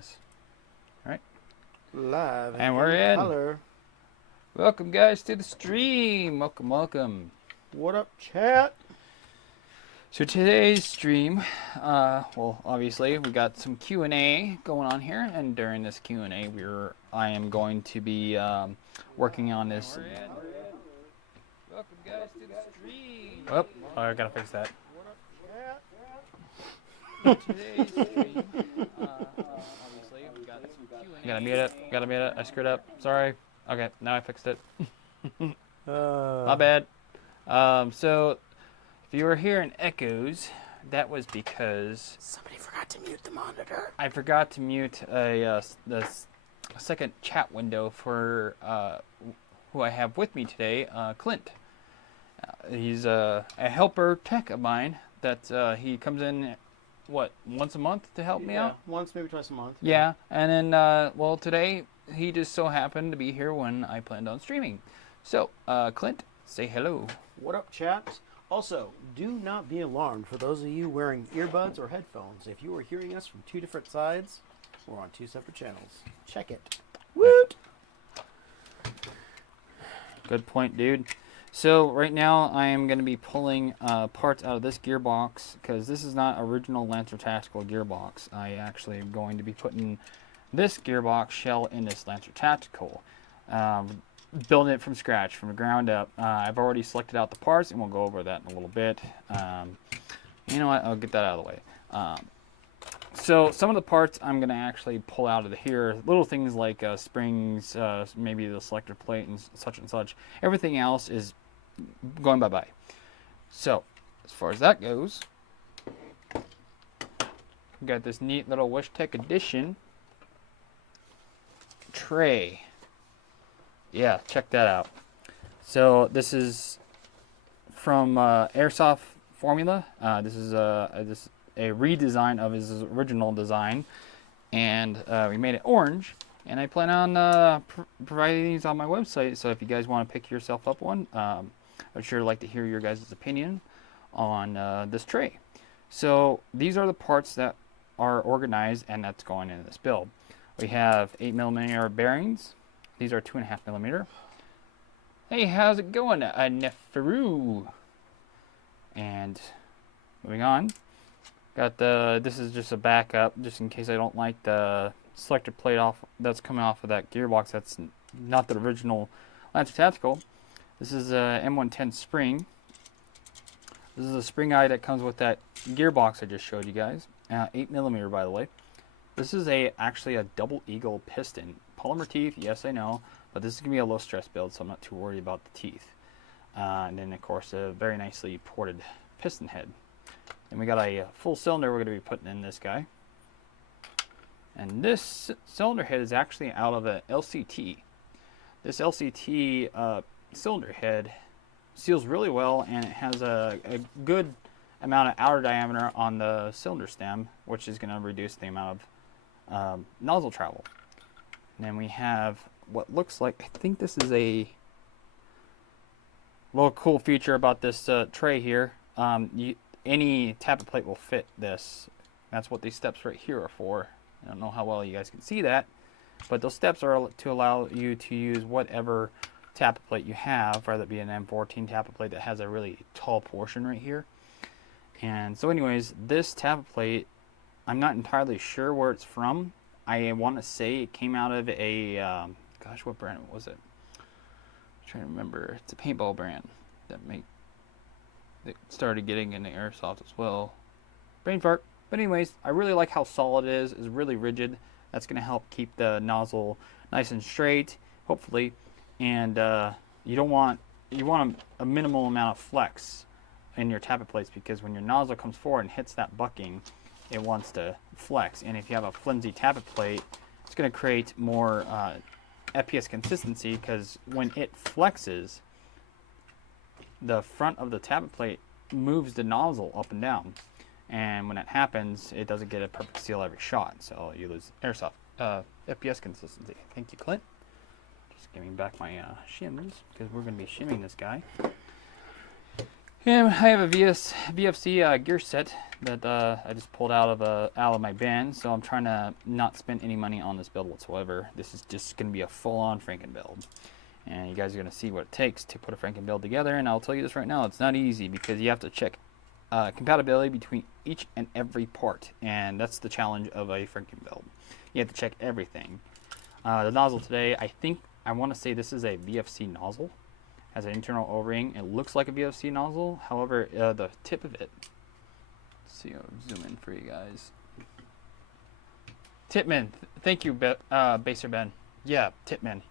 this. All right. Live and we're in. Color. Welcome, guys, to the stream. Welcome. What up, chat? So today's stream, well, obviously we got some Q&A going on here, and during this Q&A, I am going to be working on this. Welcome, guys, to the stream. Oh, I gotta fix that. What up, chat? Today's stream, obviously we got some Q&A. Gotta mute it. I screwed up. Sorry. Okay, now I fixed it. My bad. So if you were hearing echoes, that was because Somebody forgot to mute the monitor. I forgot to mute the second chat window for who I have with me today, Clint. He's a helper tech of mine that he comes in, once a month to help me out? Once, maybe twice a month. Yeah, and then, well, today he just so happened to be here when I planned on streaming. So, Clint, say hello. What up, chaps? Also, do not be alarmed for those of you wearing earbuds or headphones. If you are hearing us from two different sides, we're on two separate channels. Check it. Woot! Good point, dude. So right now I am going to be pulling parts out of this gearbox because this is not original Lancer Tactical gearbox. I actually am going to be putting this gearbox shell in this Lancer Tactical. Building it from scratch, from the ground up. I've already selected out the parts, and we'll go over that in a little bit. You know what? I'll get that out of the way. So some of the parts I'm going to actually pull out of here. Little things like springs, maybe the selector plate and such. Everything else is going bye-bye. So as far as that goes, we got this neat little Wyshtech edition tray. Yeah, check that out. So this is from Airsoft Formula. This is a redesign of his original design, and we made it orange. And I plan on providing these on my website. So if you guys want to pick yourself up one, I'd sure like to hear your guys' opinion on this tray. So these are the parts that are organized and that's going into this build. We have 8mm bearings. These are 2.5mm. Hey, how's it going, Neferu? And moving on, got this is just a backup, just in case I don't like the selector plate off that's coming off of that gearbox. That's not the original Lancer Tactical. This is a M110 spring. This is a spring eye that comes with that gearbox I just showed you guys. 8mm, by the way. This is actually a double eagle piston. Polymer teeth, yes I know, but this is going to be a low stress build, so I'm not too worried about the teeth. And then of course a very nicely ported piston head. And we got a full cylinder we're going to be putting in this guy. And this cylinder head is actually out of a LCT. This LCT cylinder head seals really well, and it has a good amount of outer diameter on the cylinder stem, which is going to reduce the amount of nozzle travel. And then we have what looks like, I think this is a little cool feature about this tray here. Any tappet plate will fit this. That's what these steps right here are for. I don't know how well you guys can see that, but those steps are to allow you to use whatever tappet plate you have, whether it be an M14 tappet plate that has a really tall portion right here. And so anyways, this tappet plate, I'm not entirely sure where it's from. I want to say it came out of a, gosh, what brand was it? I'm trying to remember. It's a paintball brand that started getting into airsoft as well. Brain fart. But anyways, I really like how solid it is. It's really rigid. That's going to help keep the nozzle nice and straight, hopefully. And you want a minimal amount of flex in your tappet plates, because when your nozzle comes forward and hits that bucking, it wants to flex. And if you have a flimsy tappet plate, it's going to create more FPS consistency, because when it flexes, the front of the tappet plate moves the nozzle up and down. And when that happens, it doesn't get a perfect seal every shot, so you lose airsoft FPS consistency. Thank you, Clint. Just giving back my shims, because we're going to be shimming this guy. And I have a VFC gear set that I just pulled out of my bin, so I'm trying to not spend any money on this build whatsoever. This is just going to be a full-on Franken build. And you guys are going to see what it takes to put a Franken build together, and I'll tell you this right now, it's not easy because you have to check compatibility between each and every part, and that's the challenge of a Franken build. You have to check everything. The nozzle today, I want to say this is a VFC nozzle. Has an internal O-ring. It looks like a VFC nozzle. However, the tip of it. Let's see, I'll zoom in for you guys. Tipman, thank you, Baser Ben. Yeah, Tipman.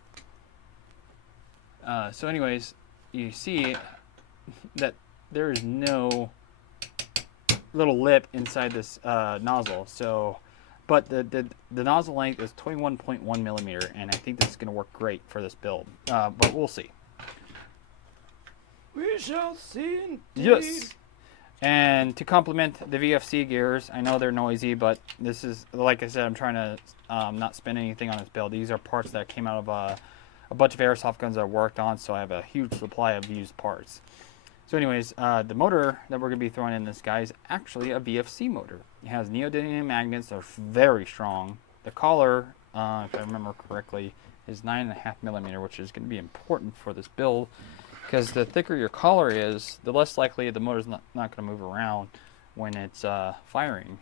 So, anyways, you see that there is no little lip inside this nozzle. So, but the nozzle length is 21.1 millimeter, and I think this is going to work great for this build. But we'll see. We shall see indeed. Yes. And to complement the VFC gears, I know they're noisy, but this is, like I said, I'm trying to not spend anything on this build. These are parts that came out of a bunch of airsoft guns that I worked on, so I have a huge supply of used parts. So anyways, the motor that we're going to be throwing in this guy is actually a VFC motor. It has neodymium magnets that are very strong. The collar, if I remember correctly, is 9.5 millimeter, which is going to be important for this build. Because the thicker your collar is, the less likely the motor's not going to move around when it's firing.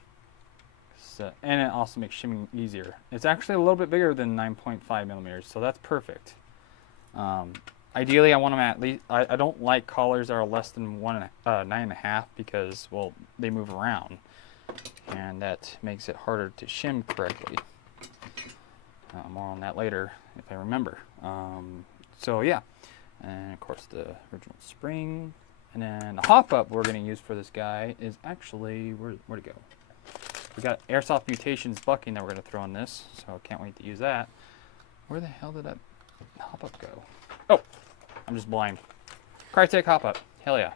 So, and it also makes shimming easier. It's actually a little bit bigger than 9.5 millimeters, so that's perfect. Ideally, I want them at least. I don't like collars that are less than 9.5 because, well, they move around, and that makes it harder to shim correctly. More on that later if I remember. So yeah. And of course the original spring, and then the hop up we're going to use for this guy is actually where'd it go? We got Airsoft Mutations bucking that we're going to throw in this, so I can't wait to use that. Where the hell did that hop up go? Oh, I'm just blind. Crytek hop up, hell yeah!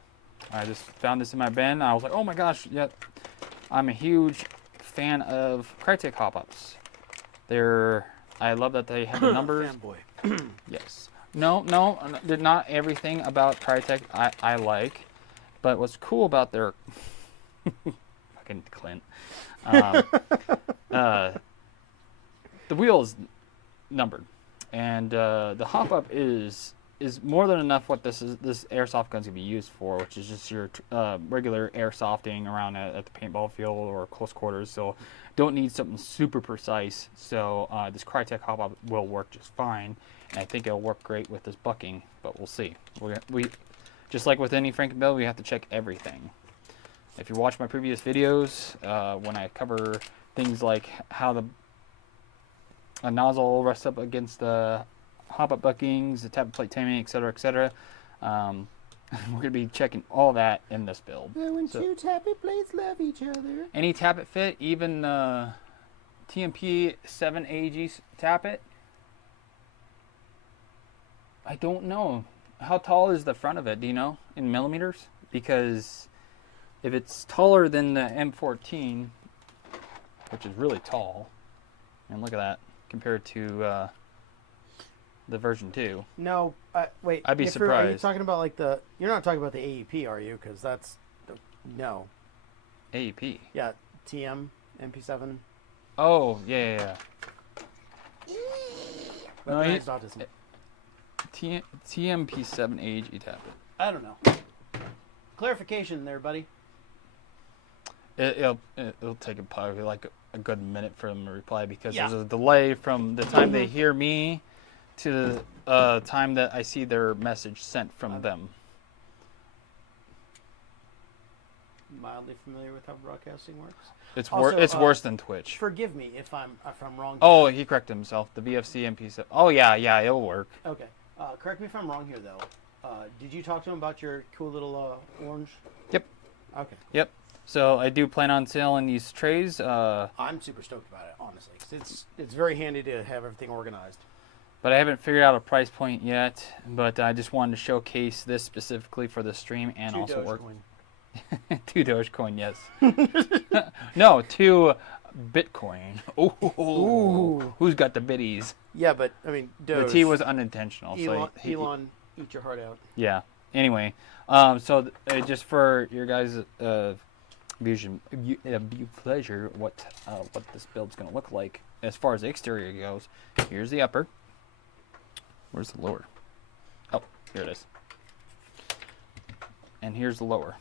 I just found this in my bin. I was like, oh my gosh, yeah, I'm a huge fan of Crytek hop ups. I love that they have the numbers. Fanboy. Yes. No, not everything about Crytek I like, but what's cool about their fucking Clint, the wheel is numbered, and the hop up is more than enough. What this airsoft gun's gonna be used for, which is just your regular airsofting around at the paintball field or close quarters. So don't need something super precise. So this Crytek hop up will work just fine. And I think it'll work great with this bucking, but we'll see. We just like with any Franken build, we have to check everything. If you watch my previous videos, when I cover things like how a nozzle rests up against the hop-up buckings, the tappet plate taming, etc., we're going to be checking all that in this build. When two tappet plates love each other. Any tappet fit, even TMP 7AG tappet. I don't know. How tall is the front of it? Do you know? In millimeters? Because if it's taller than the M14, which is really tall, and look at that, compared to the version 2. No, wait. I'd be surprised. Are you talking about like you're not talking about the AEP, are you? Because that's, no. AEP? Yeah, TM, MP7. Oh, yeah. Recognized autism. TMP7 AG tablet. I don't know. Clarification there, buddy. It'll take probably like a good minute for them to reply because there's a delay from the time they hear me to the time that I see their message sent from them. Mildly familiar with how broadcasting works. It's Also, worse than Twitch. Forgive me if I'm wrong. Oh, he corrected himself. The VFC MP7. Oh yeah, it'll work. Okay. Correct me if I'm wrong here, though. Did you talk to him about your cool little orange? Yep. Okay. Yep. So I do plan on selling these trays. I'm super stoked about it, honestly. 'Cause it's very handy to have everything organized. But I haven't figured out a price point yet. But I just wanted to showcase this specifically for the stream and also work. 2 Dogecoin, yes. No, 2 Bitcoin. Ooh. Who's got the biddies? Yeah, but I mean, Doge. The T was unintentional. Elon, so Elon, eat your heart out. Yeah. Anyway, just for your guys' view pleasure, what this build's gonna look like as far as the exterior goes. Here's the upper. Where's the lower? Oh, here it is. And here's the lower.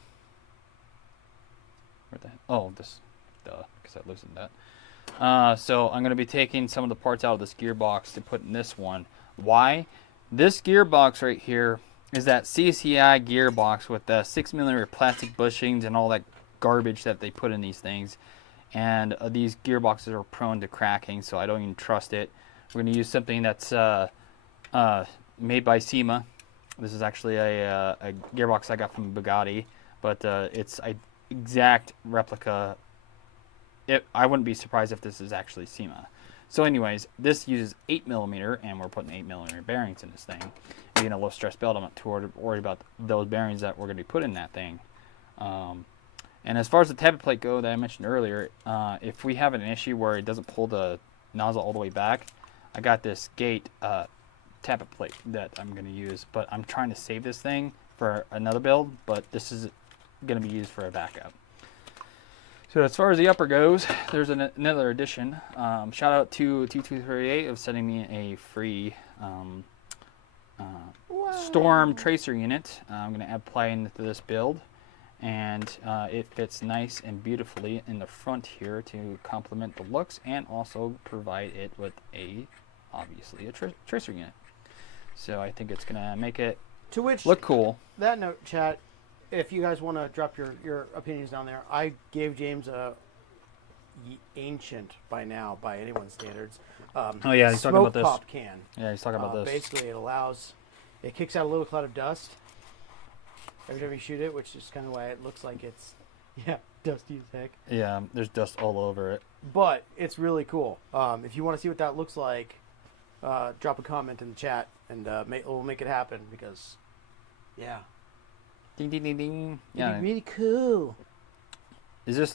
Where the oh, this, duh, because I loosened that. So I'm gonna be taking some of the parts out of this gearbox to put in this one. Why? This gearbox right here is that CCI gearbox with the 6mm plastic bushings and all that garbage that they put in these things. And these gearboxes are prone to cracking, so I don't even trust it. We're going to use something that's made by SEMA. This is actually a gearbox I got from Bugatti, but it's an exact replica. I wouldn't be surprised if this is actually SEMA. So anyways, this uses 8mm, and we're putting 8mm bearings in this thing. Being a low stress belt, I'm not too worried about those bearings that we're going to be putting in that thing. And as far as the tappet plate go that I mentioned earlier, if we have an issue where it doesn't pull the nozzle all the way back, I got this gate tappet plate that I'm going to use. But I'm trying to save this thing for another build, but this is going to be used for a backup. So as far as the upper goes, there's another addition. Shout out to T238 of sending me a free Storm Tracer unit. I'm going to apply into this build, and it fits nice and beautifully in the front here to complement the looks and also provide it with obviously a tracer unit. So I think it's going to make it look cool. That note, chat, if you guys want to drop your opinions down there, I gave James a ancient by now, by anyone's standards, oh yeah, he's talking about this. pop can. Yeah, he's talking about this. Basically, it kicks out a little cloud of dust every time you shoot it, which is kind of why it looks like it's, dusty as heck. Yeah, there's dust all over it. But it's really cool. If you want to see what that looks like, drop a comment in the chat, and we'll make it happen, because, Ding, ding, ding, ding. Yeah, it'd be really cool. Is this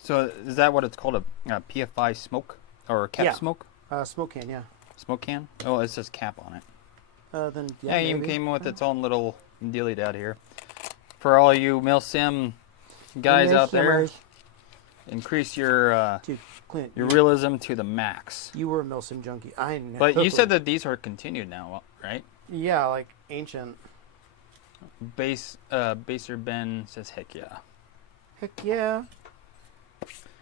so is that what it's called, a PFI smoke? Or cap smoke? Smoke can, yeah. Smoke can? Oh, it says cap on it. Then it even came with its own little dealy dad here. For all you Milsim guys out there, increase your Dude, Clint, your realism to the max. You were a Milsim junkie. I know. But you said that these are continued now, right? Yeah, like ancient. Baser Ben says heck yeah. Heck yeah.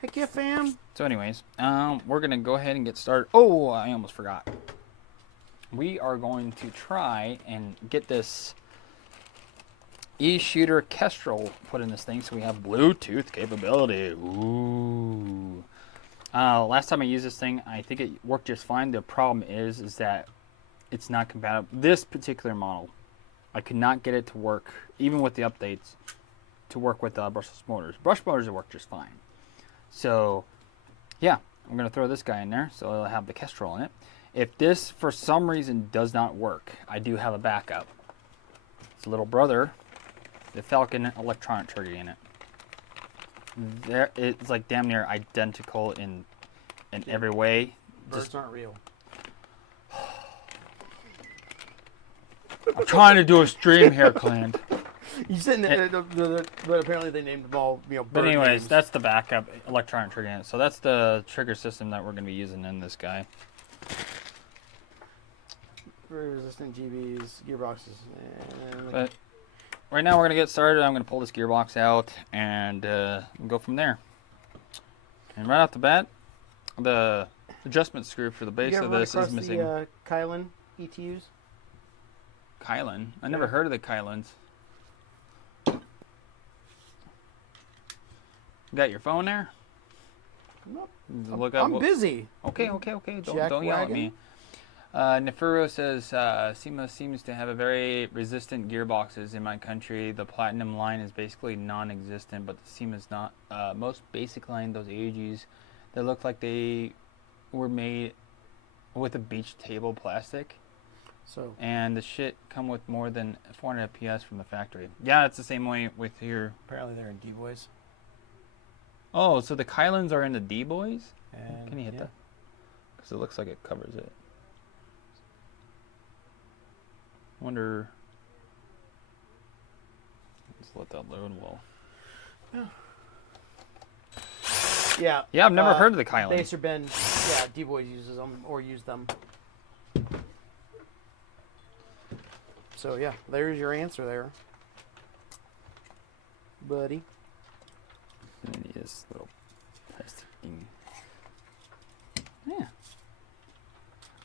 Heck yeah, fam. So anyways, we're going to go ahead and get started. Oh, I almost forgot. We are going to try and get this e-shooter Kestrel put in this thing so we have Bluetooth capability. Ooh. Last time I used this thing, I think it worked just fine. The problem is that it's not compatible. This particular model, I could not get it to work, even with the updates, to work with brushless motors. Brush motors work just fine. So, yeah, I'm going to throw this guy in there, so it'll have the Kestrel in it. If this, for some reason, does not work, I do have a backup. It's a little brother, the Falcon electronic trigger unit. It's like damn near identical in every way. Birds aren't real. I'm trying to do a stream here, Clint. You said but apparently they named them all, But anyways, names. that's the backup electronic trigger unit. So that's the trigger system that we're going to be using in this guy. Very resistant GBs, gearboxes. But right now we're going to get started. I'm going to pull this gearbox out and go from there. And right off the bat, the adjustment screw for the base of this is missing. The Kylan ETUs? Kylan? I never heard of the Kylans. You got your phone there? Nope. Look up I'm busy. Okay. Don't yell at me. Nefuro says, SEMA seems to have a very resistant gearboxes in my country. The Platinum line is basically non-existent, but the SEMA's not. Most basic line, those AGs, they look like they were made with a beach table plastic. And the shit come with more than 400 FPS from the factory. Yeah, it's the same way with here. Apparently they're in D-Boys. Oh, so the Kylans are in the D-Boys? And can you hit that? Because it looks like it covers it. let that load well. Yeah. Yeah, I've never heard of the Kylan. Baser Ben, yeah, D-Boys uses them or use them. So yeah, there's your answer there, buddy. And it is little plastic thing. Yeah.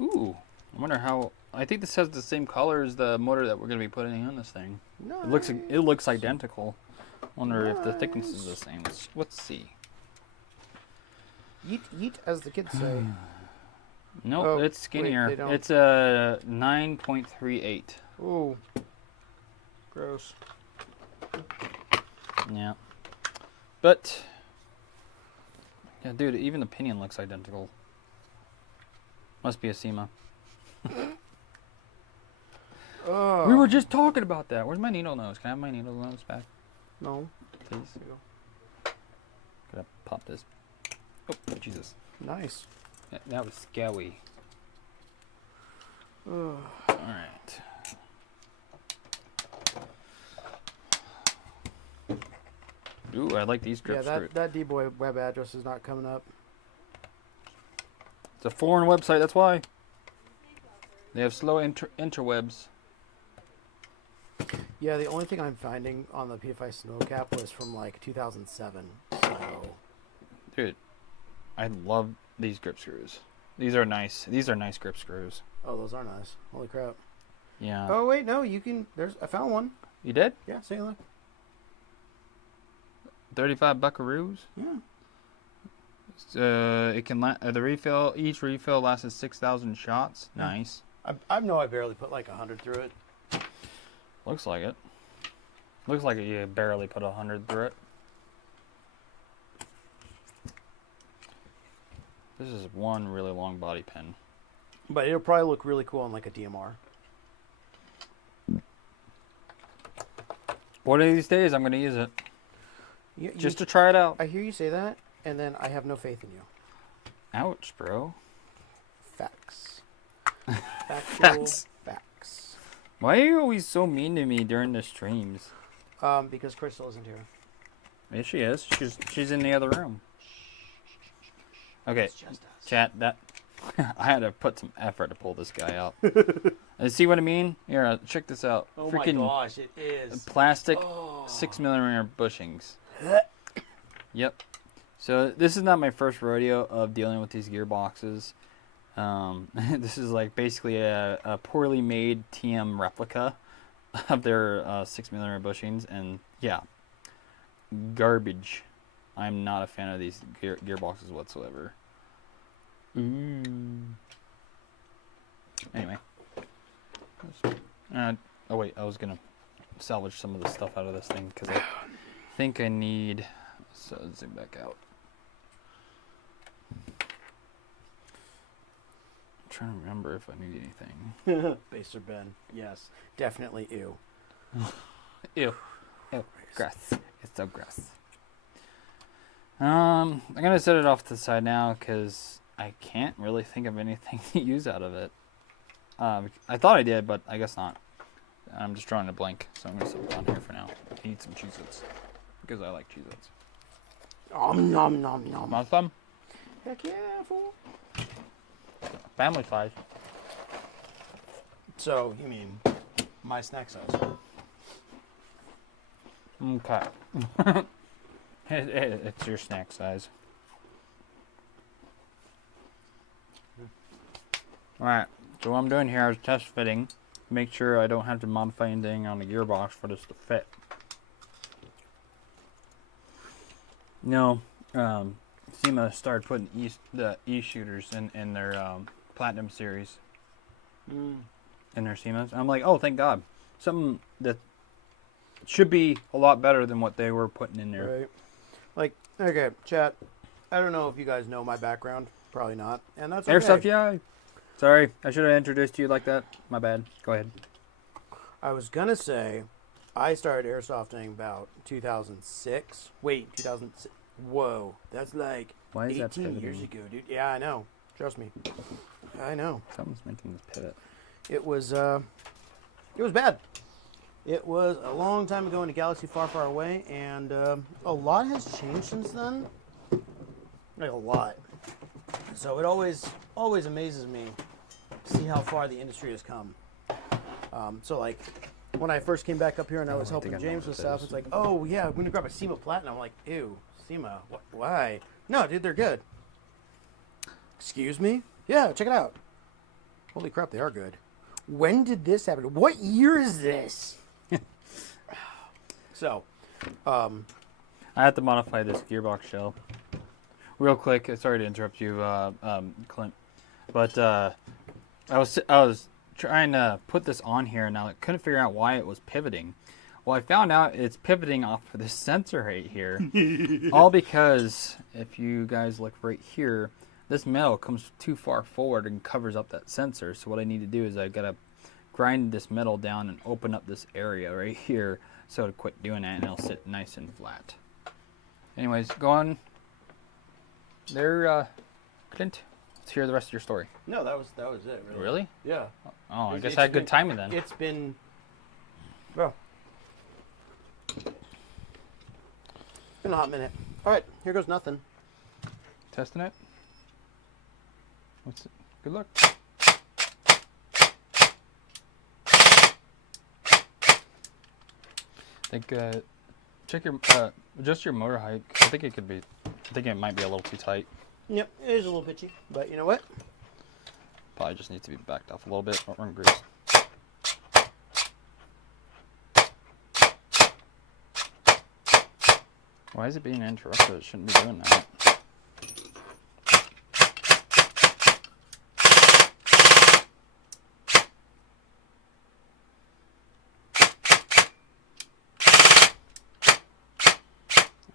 Ooh. I wonder how. I think this has the same color as the motor that we're going to be putting on this thing. Nice. It looks identical. Wonder if the thickness is the same. Let's see. Yeet, yeet, as the kids say. Nope, Oh, it's skinnier. wait, they don't. It's a 9.38. Ooh. Gross. Yeah. But yeah, dude, even the pinion looks identical. Must be a SEMA. Oh. We were just talking about that. Where's my needle nose? Can I have my needle nose back, No. please? Gotta pop this. Oh, Jesus. Nice. That was scary. Ugh. Alright. Ooh, I like these grip Yeah, screws. that D-Boy web address is not coming up. It's a foreign website, that's why. They have slow interwebs. Yeah, the only thing I'm finding on the PFI Snowcap was from like 2007. So Dude, I love these grip screws. These are nice. These are nice grip screws. oh, those are nice. Holy crap. Yeah. Oh wait, no, you can. I found one. You did? Yeah, see, look. 35 buckaroos. Yeah. It can the refill. Each refill lasts 6,000 shots. Nice. I know I barely put like 100 through it. Looks like it. Looks like you barely put 100 through it. This is one really long body pin. But it'll probably look really cool on like a DMR. One of these days, I'm gonna use it just to You, try it out. I hear you say that, and then I have no faith in you. Ouch, bro. Facts. Factual Facts. facts. Why are you always so mean to me during the streams? Because Crystal isn't here. Yes, she is. She's in the other room. Okay, It's just us. chat. That I had to put some effort to pull this guy out. See what I mean? Here, check this out. Oh Freaking my gosh, it is. plastic Oh. 6mm bushings. Yep. So this is not my first rodeo of dealing with these gearboxes. This is like basically a poorly made TM replica of their 6mm bushings, and yeah, garbage. I'm not a fan of these gearboxes whatsoever. Anyway. Oh wait, I was gonna salvage some of the stuff out of this thing because I think I need. So zoom back out. I'm trying to remember if I need anything. Baser Ben. Yes. Definitely ew. Ew. Ew. Gross. It's so gross. I'm gonna set it off to the side now because I can't really think of anything to use out of it. I thought I did, but I guess not. I'm just drawing a blank, so I'm gonna set it on here for now. I need some Cheez-Its because I like Cheez-Its. Nom nom nom. Want some? Heck yeah, fool. Family size. So, you mean my snack size? Okay. It's your snack size. Alright, so what I'm doing here is test fitting. Make sure I don't have to modify anything on the gearbox for this to fit. No, SEMA started putting the E-shooters in their Platinum series. In their SEMAs. I'm like, oh, thank God. Something that should be a lot better than what they were putting in there. Right. Like, okay, chat. I don't know if you guys know my background. Probably not. And that's okay. Airsoft, yeah. Sorry, I should have introduced you like that. My bad. Go ahead. I was going to say, I started airsofting about 2006. Wait, 2006. Whoa. That's like Why is that 18 years pivoting? ago, dude. Yeah, I know. Trust me. I know. Something's making this pivot. It was bad. It was a long time ago in a galaxy far, far away, and a lot has changed since then. Like a lot. So it always amazes me to see how far the industry has come. So like when I first came back up here and I was helping James with stuff, it's like, oh yeah, I'm gonna grab a SEMA Platinum. I'm like, ew, SEMA, why? No, dude, they're good. Excuse me? Yeah, check it out. Holy crap, they are good. When did this happen? What year is this? So, I have to modify this gearbox shell real quick. Sorry to interrupt you, Clint, but I was trying to put this on here and I couldn't figure out why it was pivoting. Well, I found out it's pivoting off of this sensor right here, all because if you guys look right here, this metal comes too far forward and covers up that sensor. So what I need to do is I gotta grind this metal down and open up this area right here so to quit doing that and it'll sit nice and flat. Anyways, go on there, Clint. Let's hear the rest of your story. no, that was it. Really? Really? Yeah. Oh, I It's- guess it's I had good been- timing then. It's been, well, been a hot minute. All right, here goes nothing. Testing it. What's it? Good luck. I think check your adjust your motor height. I think it could be. I think it might be a little too tight. Yep, it is a little pitchy, but you know what? Probably just needs to be backed off a little bit or in grease. Why is it being interrupted? It shouldn't be doing that.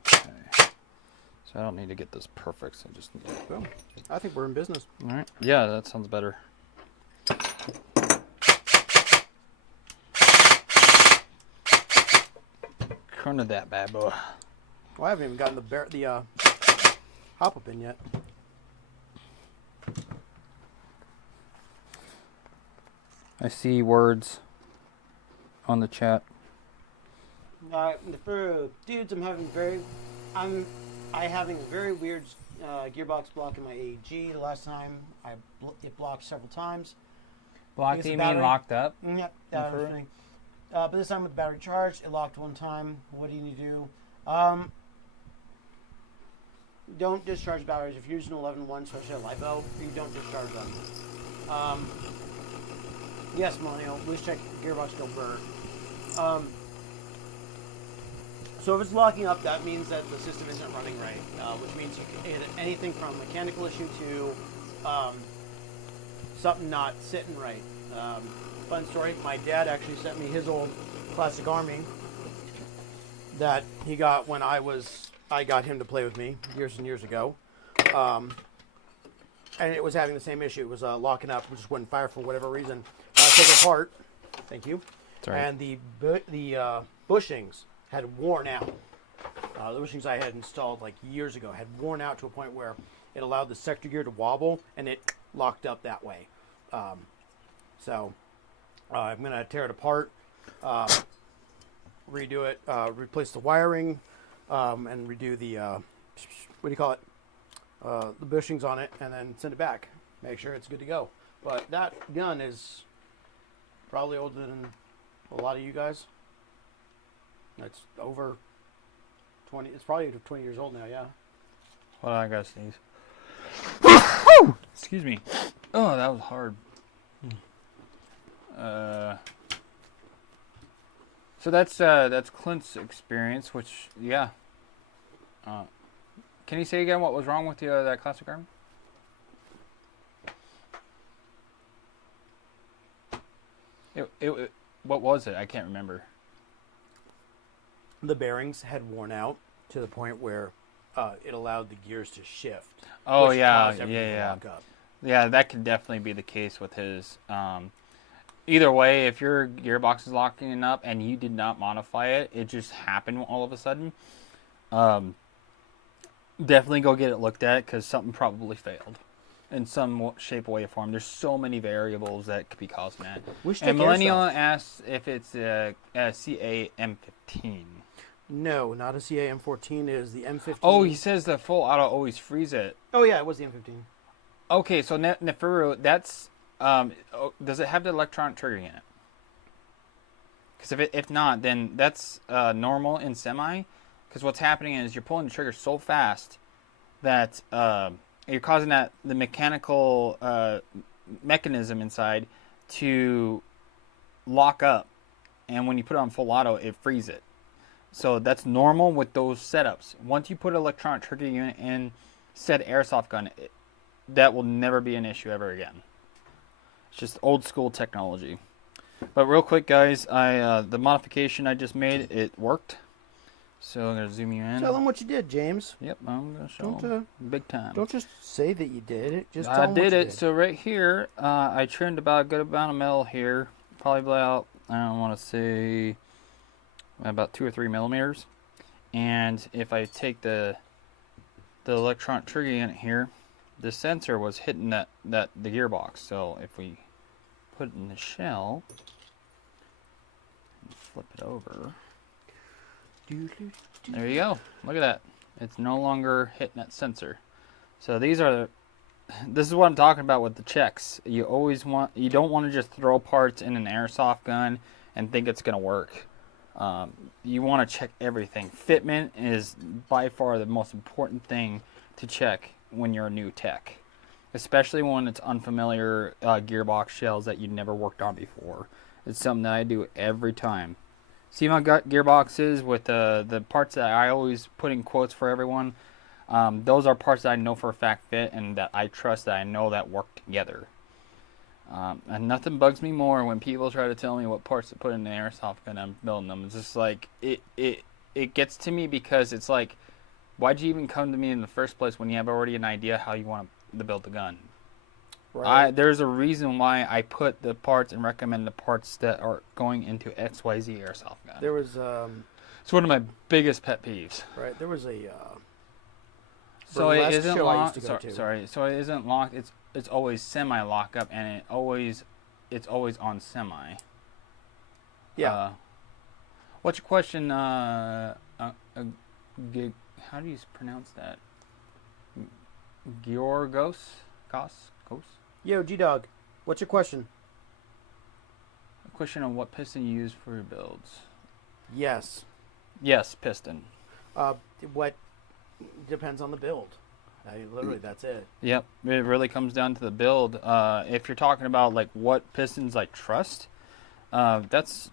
Okay. So I don't need to get this perfect. So I just need to... Well, I think we're in business. All right. Yeah, that sounds better. Corner that bad boy. Well, I haven't even gotten the hop up in yet. I see words on the chat. For dudes, I having a very weird gearbox block in my AEG. The last time it blocked several times. Blocked, Because you the mean battery- locked up? Yep, that was thing. But this time with the battery charged, it locked one time. What do you need to do? Don't discharge batteries. If you're using 11.1, especially a LiPo, you don't discharge them. Yes, Millennial. Wyshtech gearbox don't burn. So if it's locking up, that means that the system isn't running right, which means you can hit anything from mechanical issue to something not sitting right. Fun story, my dad actually sent me his old classic Army that he got when I got him to play with me years and years ago. And it was having the same issue. It was locking up, which just wouldn't fire for whatever reason. Take it apart. Thank you. Sorry. And the bushings had worn out. The bushings I had installed like years ago had worn out to a point where it allowed the sector gear to wobble, and it locked up that way. So I'm going to tear it apart, redo it, replace the wiring, and redo the, what do you call it, the bushings on it, and then send it back. Make sure it's good to go. But that gun is probably older than a lot of you guys. That's over 20. It's probably 20 years old now, yeah. Hold on, I gotta sneeze. Excuse me. Oh, that was hard. So that's Clint's experience, which yeah. Can you say again what was wrong with that classic arm? It what was it? I can't remember. The bearings had worn out to the point where it allowed the gears to shift. Oh which yeah, caused everything to yeah. lock up. Yeah, that could definitely be the case with his. Either way, if your gearbox is locking up and you did not modify it, it just happened all of a sudden. Definitely go get it looked at because something probably failed. in some shape, way, or form. There's so many variables that could be causing that. Wyshtech And Millennial Airsoft. asks if it's a CA M15. No, not a CA M14. It is the M15. Oh, he says the full auto always frees it. Oh yeah, it was the M15. Okay, so Nefuru, that's does it have the electronic triggering in it? Because if not, then that's normal in semi. Because what's happening is you're pulling the trigger so fast that you're causing the mechanical mechanism inside to lock up, and when you put it on full auto, it frees it. So that's normal with those setups. Once you put an electronic trigger unit in said airsoft gun, that will never be an issue ever again. It's just old school technology. But real quick, guys, the modification I just made, it worked. So I'm gonna zoom you in. Tell them what you did, James. Yep, I'm gonna show them big time. Don't just say that you did it. Just I tell them what did you it. So right here, I trimmed about a good amount of metal here. Probably about, I don't want to say, about 2 or 3 millimeters. And if I take the electronic trigger unit here, the sensor was hitting the gearbox. So if we put it in the shell and flip it over, there you go. Look at that. It's no longer hitting that sensor. So this is what I'm talking about with the checks. You don't want to just throw parts in an airsoft gun and think it's gonna work. You want to check everything. Fitment is by far the most important thing to check when you're a new tech, especially when it's unfamiliar gearbox shells that you've never worked on before. It's something that I do every time. See my gearboxes with the parts that I always put in quotes for everyone. Those are parts that I know for a fact fit and that I trust, that I know that work together. And nothing bugs me more when people try to tell me what parts to put in the airsoft gun I'm building them. It's just like it gets to me, because it's like, why'd you even come to me in the first place when you have already an idea how you want to build the gun? Right. There's a reason why I put the parts and recommend the parts that are going into XYZ airsoft gun. There was it's one of my biggest pet peeves. Right. There was a so it isn't locked. Sorry. So it isn't locked. It's always semi lockup, and it's always on semi. Yeah. What's your question? How do you pronounce that? Georgos? Gos? Yo, G-Dog, what's your question? A question on what piston you use for your builds. Yes. Yes, piston. What depends on the build. Literally, that's it. Yep, it really comes down to the build. If you're talking about like what pistons I trust, that's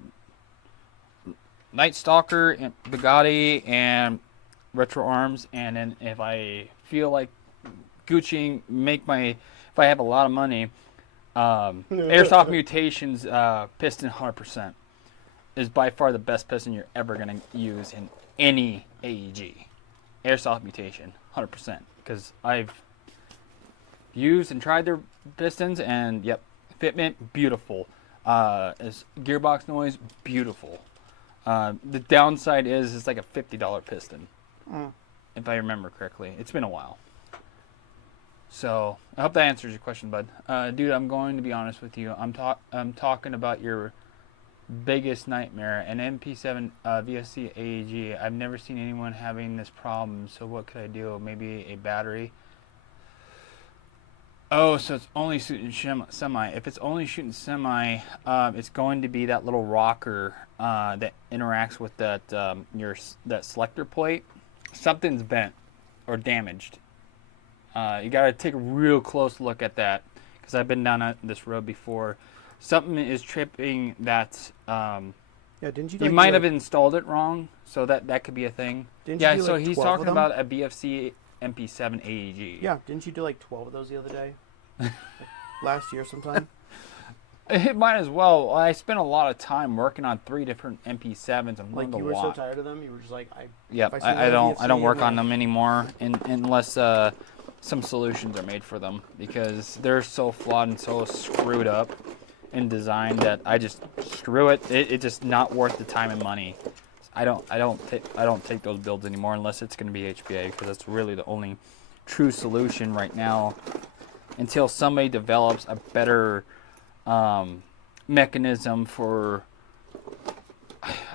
Night Stalker, and Bugatti, and Retro Arms. And then if I feel like Gucci, if I have a lot of money, Airsoft Mutations piston 100% is by far the best piston you're ever going to use in any AEG. Airsoft Mutation, 100%. Because I've used and tried their pistons, and yep, fitment, beautiful. Gearbox noise, beautiful. The downside is it's like a $50 piston, if I remember correctly. It's been a while. So I hope that answers your question, bud. Dude, I'm going to be honest with you. I'm talking about your biggest nightmare, an MP7 VSC AEG. I've never seen anyone having this problem. So what could I do? Maybe a battery. Oh, so it's only shooting semi. If it's only shooting semi, it's going to be that little rocker that interacts with that that selector plate. Something's bent or damaged. You got to take a real close look at that, because I've been down this road before. Something is tripping that. Yeah, didn't you? You might have installed it wrong, so that could be a thing. Yeah, so he's talking about a BFC MP7 AEG. Yeah, didn't you do like 12 of those the other day? Last year sometime? It might as well. I spent a lot of time working on 3 different MP7s. I'm like you were so tired of them, you were just like, I don't work on them anymore unless some solutions are made for them, because they're so flawed and so screwed up in design that I just screw it. It's just not worth the time and money. I don't take those builds anymore unless it's going to be HPA, because that's really the only true solution right now until somebody develops a better mechanism for.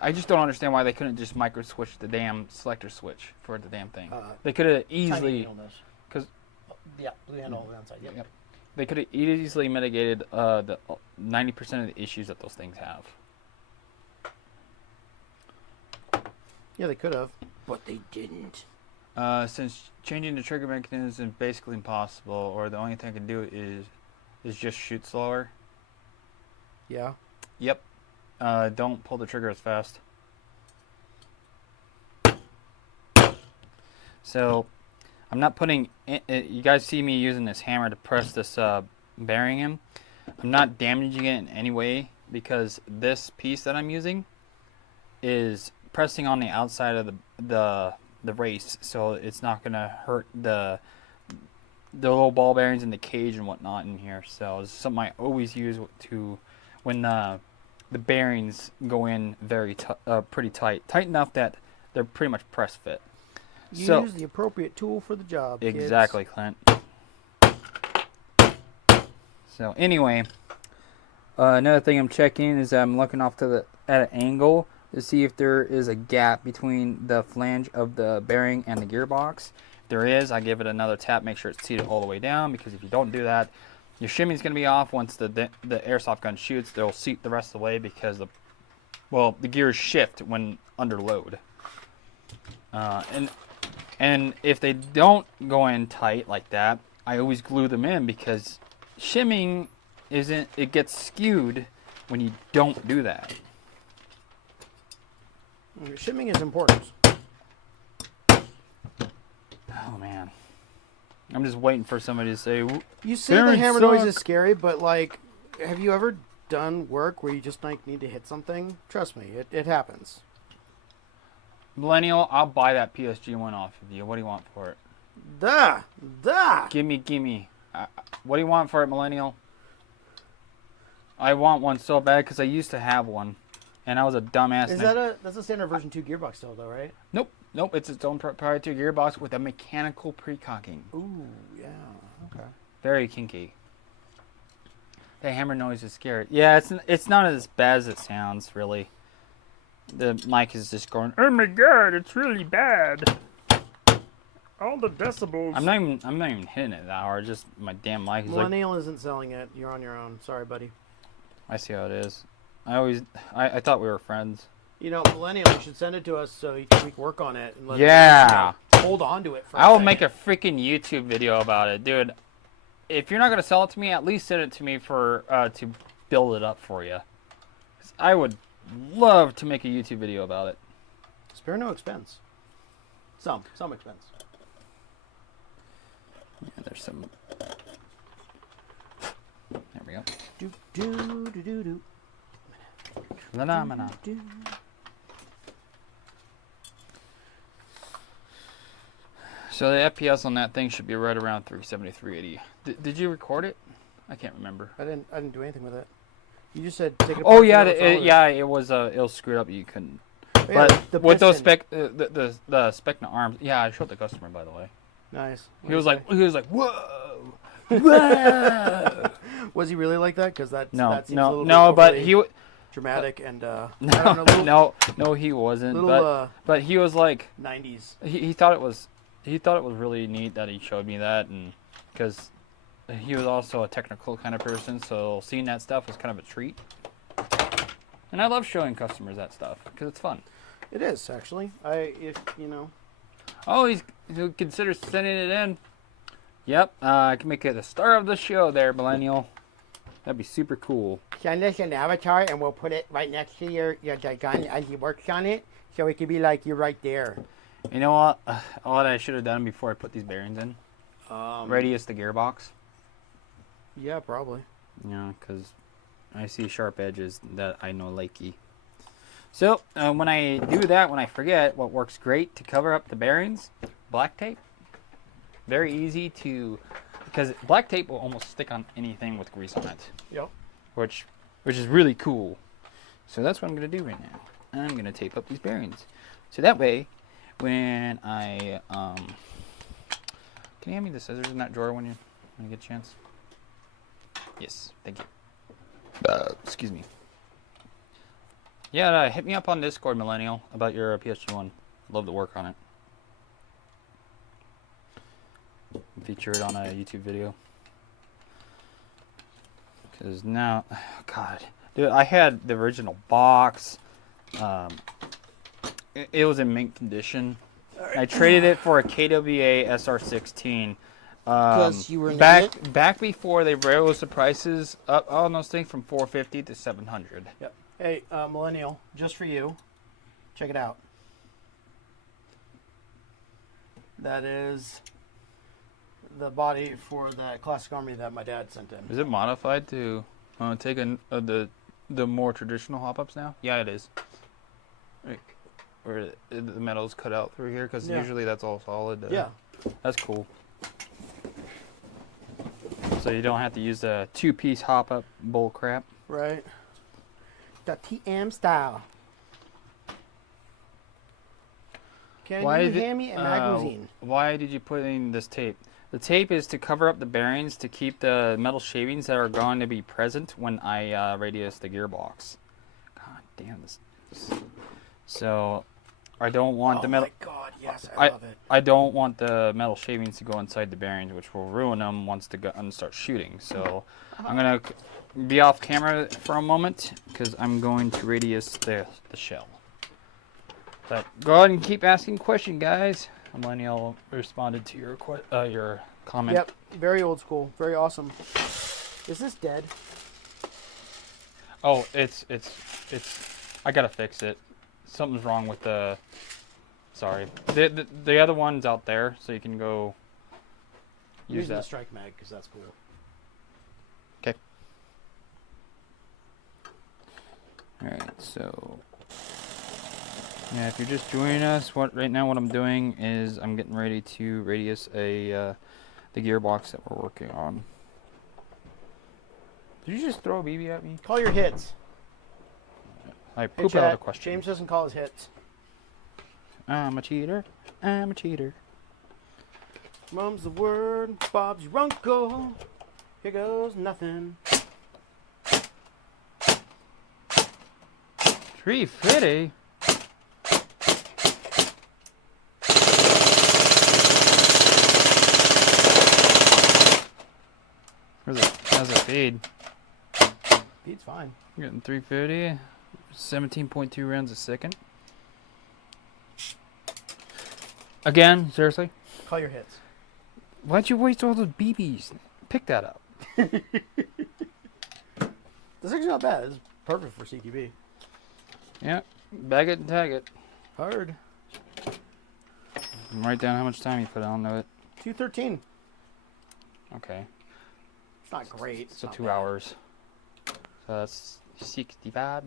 I just don't understand why they couldn't just micro switch the damn selector switch for the damn thing. They could have easily, because yeah, blue handle on the outside. Yep. They could have easily mitigated the 90% of the issues that those things have. Yeah, they could have, but they didn't. Since changing the trigger mechanism is basically impossible, or the only thing I can do is just shoot slower. Yeah. Yep. Don't pull the trigger as fast. So, I'm not putting. You guys see me using this hammer to press this bearing in. I'm not damaging it in any way because this piece that I'm using is pressing on the outside of the race, so it's not gonna hurt the little ball bearings in the cage and whatnot in here. So it's something I always use to when the bearings go in very pretty tight enough that they're pretty much press fit. Use the appropriate tool for the job. Exactly, kids. Clint. So anyway, another thing I'm checking is I'm looking off to at an angle to see if there is a gap between the flange of the bearing and the gearbox. If there is, I give it another tap, make sure it's seated all the way down, because if you don't do that, your shimmy's going to be off. Once the airsoft gun shoots, they'll seat the rest of the way because the gears shift when under load. And if they don't go in tight like that, I always glue them in, because shimming it gets skewed when you don't do that. Shimming is important. Oh man, I'm just waiting for somebody to say. You say the hammer noise is scary, but like, have you ever done work where you just like need to hit something? Trust me, it happens. Millennial, I'll buy that PSG one off of you. What do you want for it? Gimme. What do you want for it, Millennial? I want one so bad because I used to have one, and I was a dumbass. That's a standard version 2 gearbox still, though, right? Nope. It's its own proprietary gearbox with a mechanical pre-cocking. Ooh, yeah. Okay. Very kinky. The hammer noise is scary. Yeah, it's not as bad as it sounds, really. The mic is just going, oh my god, it's really bad. All the decibels. I'm not even hitting it that hard. Just my damn mic is Millennial isn't selling it. You're on your own. Sorry, buddy. I see how it is. I thought we were friends. You know, Millennial, you should send it to us so we can work on it and let hold on to it for I will make a freaking YouTube video about it, dude. If you're not gonna sell it to me, at least send it to me for to build it up for you. 'Cause I would love to make a YouTube video about it. Spare no expense. Some expense. Yeah, there's some. There we go. Do. Phenomena. So the FPS on that thing should be right around 370, 380. Did you record it? I can't remember. I didn't do anything with it. You just said take it. Oh yeah, it was screwed up. You couldn't. But with those the Specna arms, yeah, I showed the customer, by the way. Nice. He was like, whoa, whoa. Was he really like that? Because that seems a little bit but he dramatic and no, he wasn't. But he was like 90s. He thought it was really neat that he showed me that, and because he was also a technical kind of person, so seeing that stuff was kind of a treat. And I love showing customers that stuff because it's fun. It is actually. If you know. Oh, he'll consider sending it in. Yep, I can make it the star of the show there, Millennial. That'd be super cool. Send us an avatar and we'll put it right next to your gun as he works on it, so it could be like you're right there. You know what? What I should have done before I put these bearings in. Radius the gearbox. Yeah, probably. Yeah, because I see sharp edges that I know likey. So when I do that, when I forget, what works great to cover up the bearings, black tape. Very easy to, because black tape will almost stick on anything with grease on it. Yep. Which is really cool. So that's what I'm going to do right now. I'm going to tape up these bearings. So that way, when I, can you hand me the scissors in that drawer when you get a chance? Yes, thank you. Excuse me. Yeah, hit me up on Discord, Millennial, about your PSG1. Love to work on it. Feature it on a YouTube video. Because now, God, dude, I had the original box. It was in mint condition. I traded it for a KWA SR16. Because you were an back before they rose the prices up on those things from 450 to 700. Yep. Hey, Millennial, just for you, check it out. That is the body for the Classic Army that my dad sent in. Is it modified to take the more traditional hop-ups now? Yeah, it is. Where the metal's cut out through here, because usually that's all solid. Yeah. That's cool. So you don't have to use the two-piece hop-up bull crap. Right. The TM style. Can you hand me a magazine? Why did you put in this tape? The tape is to cover up the bearings to keep the metal shavings that are going to be present when I radius the gearbox. God damn this. So I don't want the metal. Oh my God! Yes, I love it. I don't want the metal shavings to go inside the bearings, which will ruin them once the gun starts shooting. So I'm gonna be off camera for a moment because I'm going to radius the shell. But go ahead and keep asking questions, guys. Millennial responded to your comment. Yep, very old school, very awesome. Is this dead? Oh, it's. I gotta fix it. Something's wrong with the. Sorry, the other one's out there, so you can go. Use that. The strike mag because that's cool. Okay. All right, so. Yeah, if you're just joining us, right now what I'm doing is I'm getting ready to radius the gearbox that we're working on. Did you just throw a BB at me? Call your hits. I poop out a question. James doesn't call his hits. I'm a cheater. I'm a cheater. Mum's the word. Bob's your uncle. Here goes nothing. 350. How's it feed? Feed's fine. I'm getting 350, 17.2 rounds a second. Again, seriously? Call your hits. Why'd you waste all those BBs? Pick that up. This thing's not bad. It's perfect for CQB. Yeah, bag it and tag it. Hard. And write down how much time you put onto it. 213. Okay. It's not great. So 2 hours. So that's $65.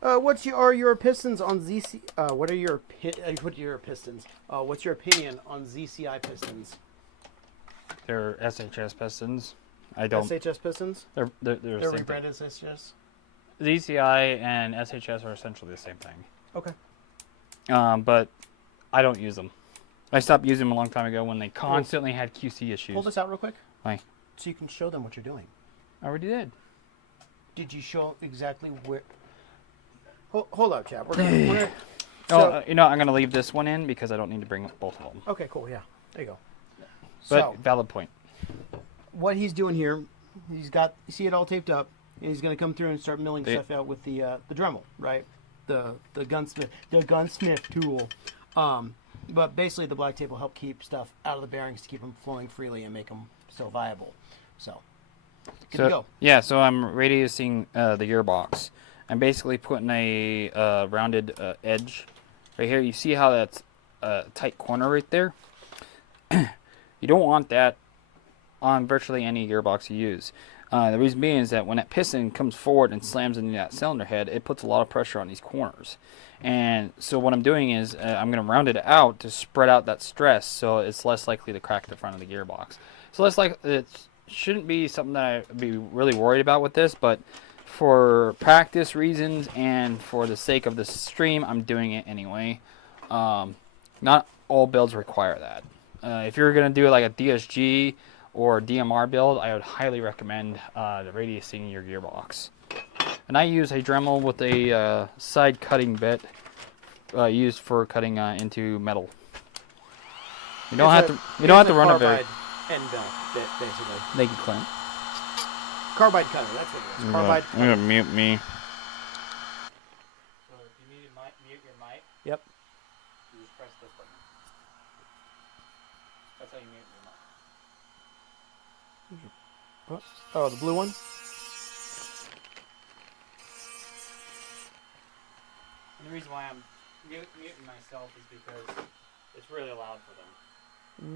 What are your pistons on ZC? What are your pistons? What's your opinion on ZCI pistons? They're SHS pistons. I don't. SHS pistons? They're They're rebranded as SHS. ZCI and SHS are essentially the same thing. Okay. But I don't use them. I stopped using them a long time ago when they constantly had QC issues. Hold this out real quick. Why? So you can show them what you're doing. I already did. Did you show exactly where? Hold up, chap. We're I'm going to leave this one in because I don't need to bring both of them. Okay, cool. Yeah. There you go. But So, valid point. what he's doing here, you see it all taped up, and he's going to come through and start milling stuff out with the Dremel, right? The gunsmith tool. But basically, the black tape will help keep stuff out of the bearings to keep them flowing freely and make them still viable. So, good to go. Yeah, so I'm radiusing the gearbox. I'm basically putting a rounded edge right here. You see how that's a tight corner right there? You don't want that on virtually any gearbox you use. The reason being is that when that piston comes forward and slams into that cylinder head, it puts a lot of pressure on these corners. And so what I'm doing is I'm going to round it out to spread out that stress so it's less likely to crack the front of the gearbox. So it shouldn't be something that I'd be really worried about with this, but for practice reasons and for the sake of the stream, I'm doing it anyway. Not all builds require that. If you're going to do like a DSG or DMR build, I would highly recommend the radiusing your gearbox. And I use a Dremel with a side cutting bit used for cutting into metal. You don't have to run a very end bit, basically. Thank you, Clint. Carbide cutter, that's what it is. Carbide cutter. I'm gonna mute me. So if you need to mute your mic, Yep. you just press this button. That's how you mute your mic. Oh, the blue one? And the reason why I'm muting myself is because it's really loud for them.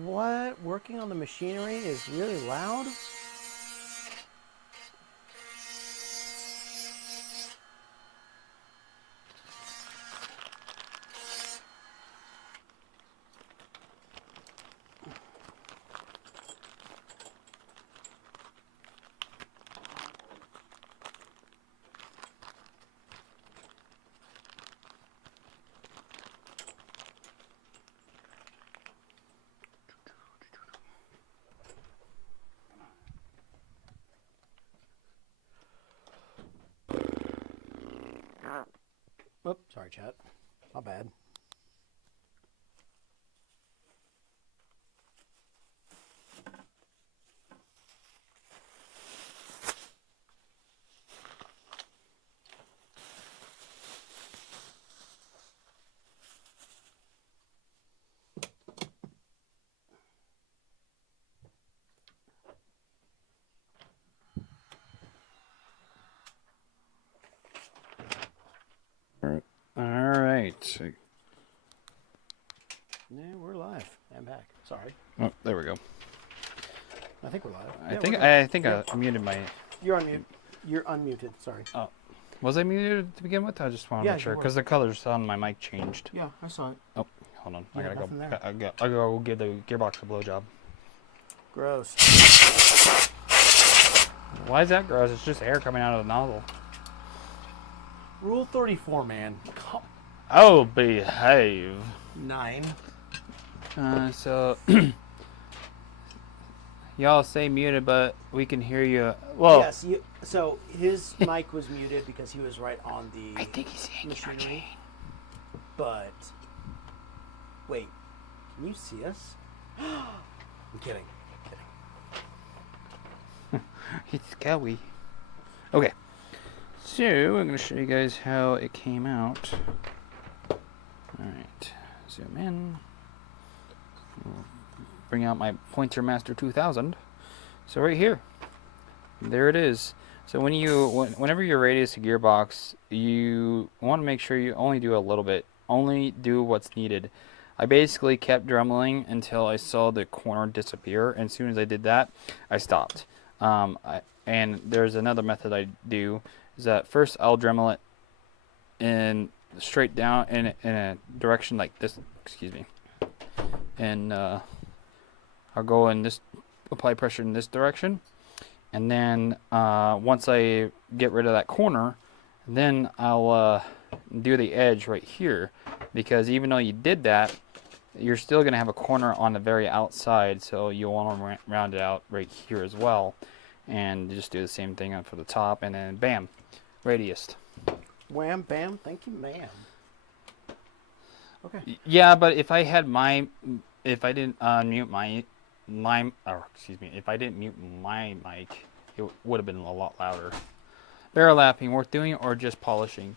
What? Working on the machinery is really loud? Oops, sorry, chat. My bad. All right. Yeah, we're live. I'm back. Sorry. Oh, there we go. I think we're live. I think I muted my. You're unmuted. You're unmuted. Sorry. Oh, was I muted to begin with? I just want to Yeah, make sure you were. because the colors on my mic changed. Yeah, I saw it. Oh, hold on. Yeah, I gotta nothing go. there. I go give the gearbox a blowjob. Gross. Why is that gross? It's just air coming out of the nozzle. Rule 34, man. Oh, behave. 9. So y'all say muted, but we can hear you. Well, Yes. So his mic was muted because he was right on the I think he's yanking our chain. machinery. But wait, can you see us? I'm kidding. It's scary. Okay. So, I'm going to show you guys how it came out. Alright. Zoom in. Bring out my Pointer Master 2000. So, right here. There it is. So, whenever you radius a gearbox, you want to make sure you only do a little bit. Only do what's needed. I basically kept dremeling until I saw the corner disappear. And as soon as I did that, I stopped. And there's another method I do. Is that first I'll Dremel it in straight down in a direction like this. Excuse me. And I'll go in this, apply pressure in this direction, and then once I get rid of that corner, then I'll do the edge right here, because even though you did that, you're still gonna have a corner on the very outside, so you'll want to round it out right here as well, and just do the same thing for the top, and then bam. Radiused. Wham, bam, thank you, ma'am. Okay. Yeah, but if I didn't mute if I didn't mute my mic, it would have been a lot louder. Barrel lapping, worth doing, or just polishing?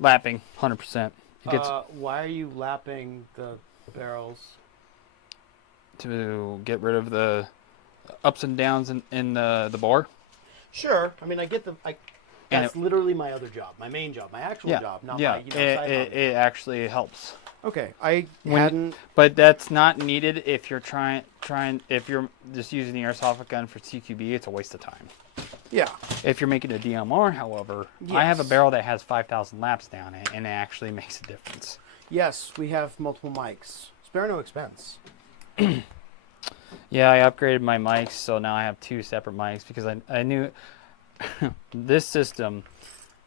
Lapping, 100%. It gets Why are you lapping the barrels? to get rid of the ups and downs in the bar. Sure. I mean, I get that's literally my other job, my main job, my actual job, not my side hobby. It actually helps. Okay, I hadn't. But that's not needed if you're if you're just using the airsoft gun for CQB. It's a waste of time. Yeah. If you're making a DMR, however, Yes. I have a barrel that has 5,000 laps down it, and it actually makes a difference. Yes, we have multiple mics. Spare no expense. Yeah, I upgraded my mics, so now I have 2 separate mics because I knew this system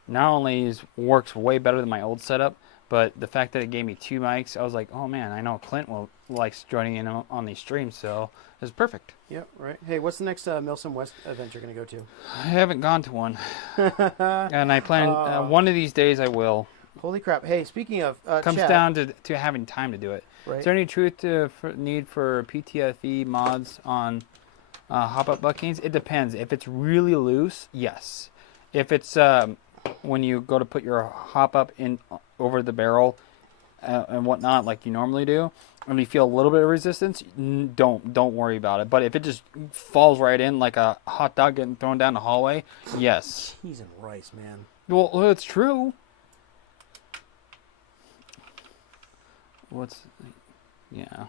not only works way better than my old setup, But the fact that it gave me 2 mics, I was like, oh man, I know Clint likes joining in on these streams, so it's perfect. Yep, right. Hey, what's the next Milsom West event you're going to go to? I haven't gone to one, and I plan one of these days I will. Holy crap. Hey, speaking of Comes chat, down to having time to do it. right? Is there any truth to need for PTFE mods on hop-up buckings? It depends. If it's really loose, yes. If it's when you go to put your hop-up in over the barrel and whatnot, like you normally do, and you feel a little bit of resistance, don't worry about it. But if it just falls right in like a hot dog getting thrown down the hallway, yes. Cheese and rice, man. Well, it's true. Yeah. All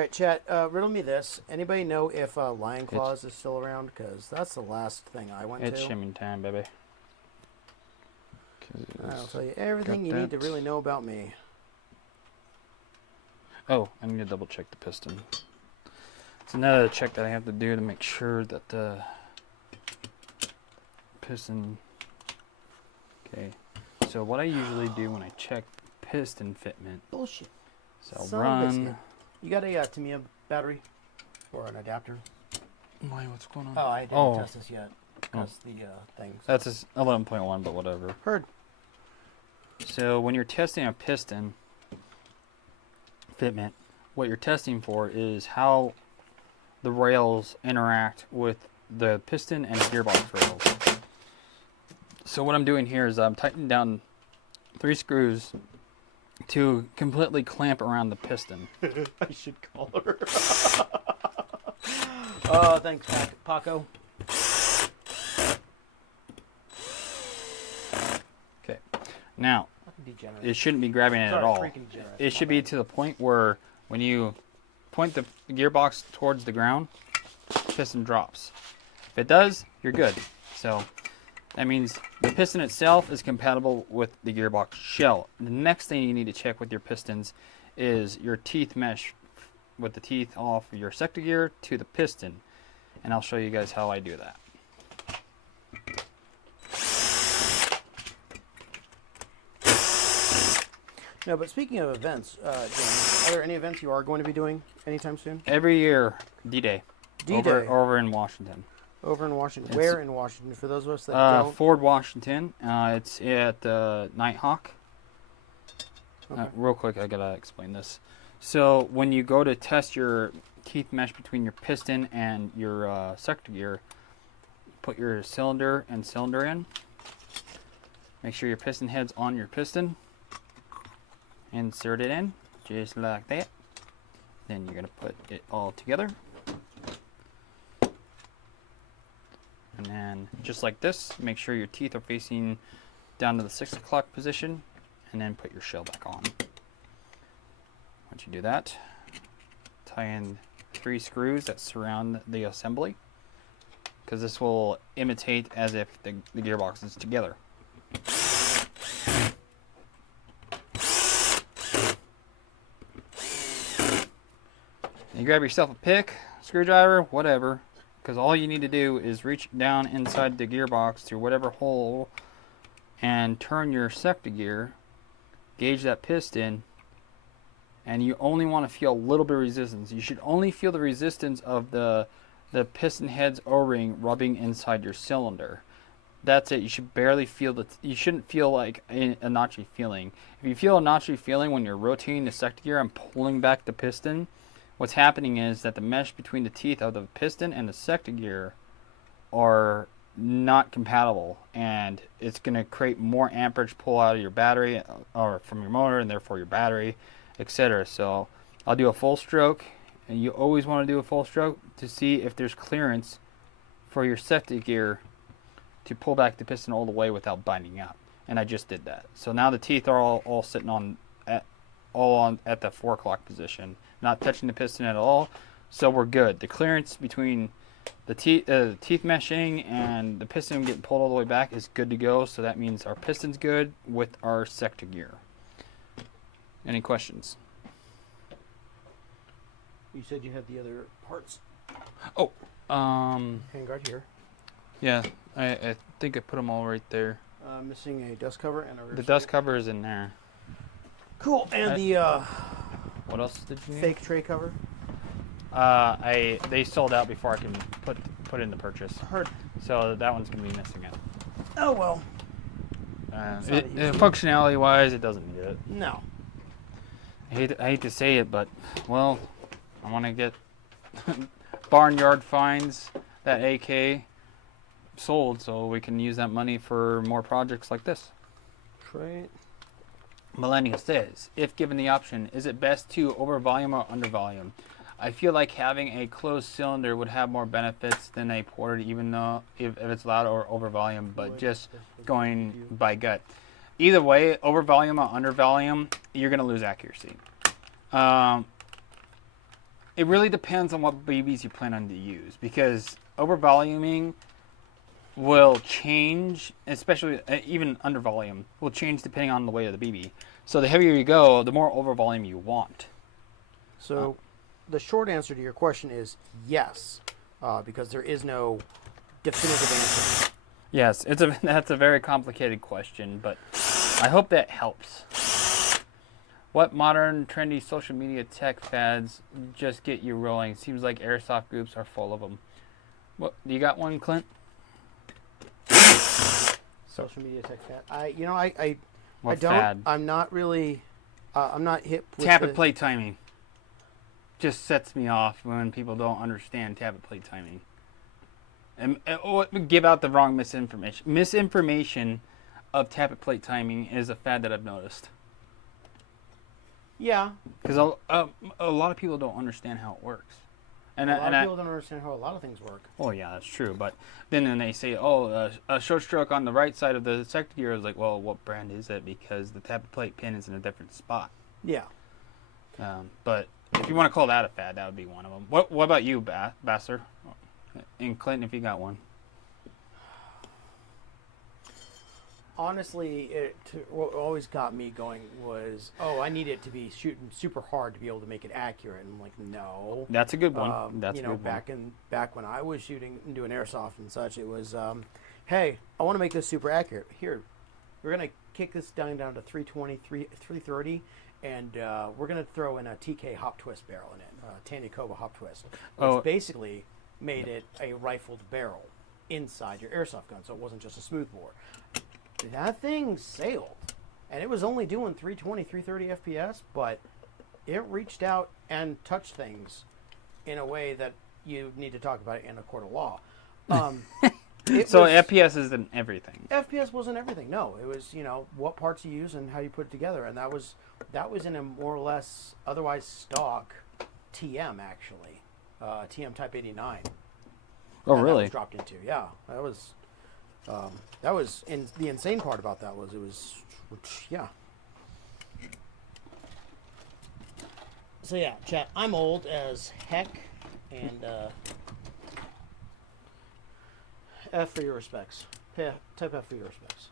right, chat. Riddle me this. Anybody know if Lion Claws is still around? Because that's the last thing I went It's to. shimming time, baby. I'll tell you everything you need to really know about me. Oh, I need to double check the piston. It's another check that I have to do to make sure that the piston... Okay, so what I usually do when I check piston fitment... Bullshit. So I'll Son of a run... biscuit. You got a Tamiya battery? Or an adapter? Why, what's going on? Oh, I didn't test this yet. Because the things. That's a 11.1, but whatever. Heard. So when you're testing a piston fitment, what you're testing for is how the rails interact with the piston and gearbox rails. So what I'm doing here is I'm tightening down 3 screws to completely clamp around the piston. I should call her. Oh, thanks, Paco. Okay. Now, Degenerate. it shouldn't be grabbing it Sorry, at all. freaking degenerate. It should be to the point where when you point the gearbox towards the ground, piston drops. If it does, you're good. So that means the piston itself is compatible with the gearbox shell. The next thing you need to check with your pistons is your teeth mesh with the teeth off your sector gear to the piston. And I'll show you guys how I do that. No, but speaking of events, James, are there any events you are going to be doing anytime soon? Every year, D-Day. D-Day. Over in Washington. Over in Washington. It's- Where in Washington? For those of us that don't. Ford, Washington. It's at Nighthawk. Okay. Real quick, I gotta explain this. So when you go to test your teeth mesh between your piston and your sector gear, put your cylinder and cylinder in. Make sure your piston head's on your piston. Insert it in, just like that. Then you're gonna put it all together. And then just like this, make sure your teeth are facing down to the 6 o'clock position, and then put your shell back on. Once you do that, tie in 3 screws that surround the assembly, because this will imitate as if the gearbox is together. And you grab yourself a pick, screwdriver, whatever, because all you need to do is reach down inside the gearbox to whatever hole and turn your sector gear, gauge that piston, and you only want to feel a little bit of resistance. You should only feel the resistance of the piston head's O-ring rubbing inside your cylinder. That's it. You should barely feel you shouldn't feel like a notchy feeling. If you feel a notchy feeling when you're rotating the sector gear and pulling back the piston, what's happening is that the mesh between the teeth of the piston and the sector gear are not compatible, and it's going to create more amperage pull out of your battery or from your motor, and therefore your battery, etc. So I'll do a full stroke, and you always want to do a full stroke to see if there's clearance for your sector gear to pull back the piston all the way without binding up. And I just did that. So now the teeth are all sitting on at the 4 o'clock position, not touching the piston at all. So we're good. The clearance between the teeth meshing and the piston getting pulled all the way back is good to go. So that means our piston's good with our sector gear. Any questions? You said you had the other parts. Oh, Handguard here. yeah, I think I put them all right there. Missing a dust cover and a rear The stop. dust cover is in there. Cool. And the What else did you need? fake tray cover. They sold out before I can put in the purchase. Heard. So that one's gonna be missing it. Oh well. It's not easy. Functionality wise, it doesn't need it. No. I hate to say it, but well, I want to get barnyard finds that AK sold, so we can use that money for more projects like this. Tray. Millennial says, if given the option, is it best to over volume or under volume? I feel like having a closed cylinder would have more benefits than a ported, even though if it's loud or over volume, but just going by gut. Either way, over volume or under volume, you're going to lose accuracy. It really depends on what BBs you plan on to use, because over voluming will change, especially even under volume, will change depending on the weight of the BB. So the heavier you go, the more over volume you want. So the short answer to your question is yes, because there is no definitive answer. Yes, that's a very complicated question, but I hope that helps. What modern trendy social media tech fads just get you rolling? Seems like airsoft groups are full of them. What, you got one, Clint? Social media tech fad. I What don't. fad? I'm not really. I'm not hip with Tap and play timing. Just sets me off when people don't understand tap and play timing. And give out the wrong misinformation. Misinformation of tap and play timing is a fad that I've noticed. Yeah. Because a lot of people don't understand how it works. And a lot of people don't understand how a lot of things work. Oh yeah, that's true. But then they say, oh, a short stroke on the right side of the sector gear is like, well, what brand is it? Because the tap and plate pin is in a different spot. Yeah. But if you want to call that a fad, that would be one of them. What about you, Basser? And Clinton, if you got one. Honestly, what always got me going was, I need it to be shooting super hard to be able to make it accurate. And I'm like, no. That's a good one. That's a good one. Back when I was shooting and doing airsoft and such, it was, hey, I want to make this super accurate. Here, we're gonna kick this down to 320, 330, and we're gonna throw in a TK hop twist barrel in it, Tanyakoba hop twist, which basically made it a rifled barrel inside your airsoft gun, so it wasn't just a smooth bore. That thing sailed, and it was only doing 320, 330 FPS, but it reached out and touched things in a way that you need to talk about it in a court of law. FPS isn't everything. FPS wasn't everything. No, it was what parts you use and how you put it together, and that was in a more or less otherwise stock TM actually, TM Type 89. Oh, really? That was dropped into that was the insane part about that was yeah. So yeah, chat. I'm old as heck, and F for your respects. Yeah, type F for your respects.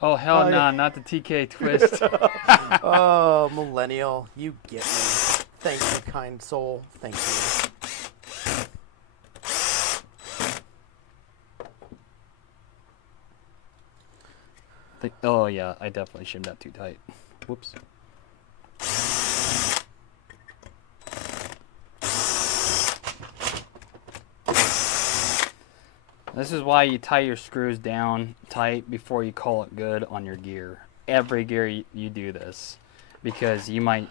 Oh hell no, not the TK twist. Oh, millennial, you get me. Thank you, kind soul. Thank you. Oh yeah, I definitely shimmed that too tight. Whoops. This is why you tie your screws down tight before you call it good on your gear. Every gear you do this, because you might.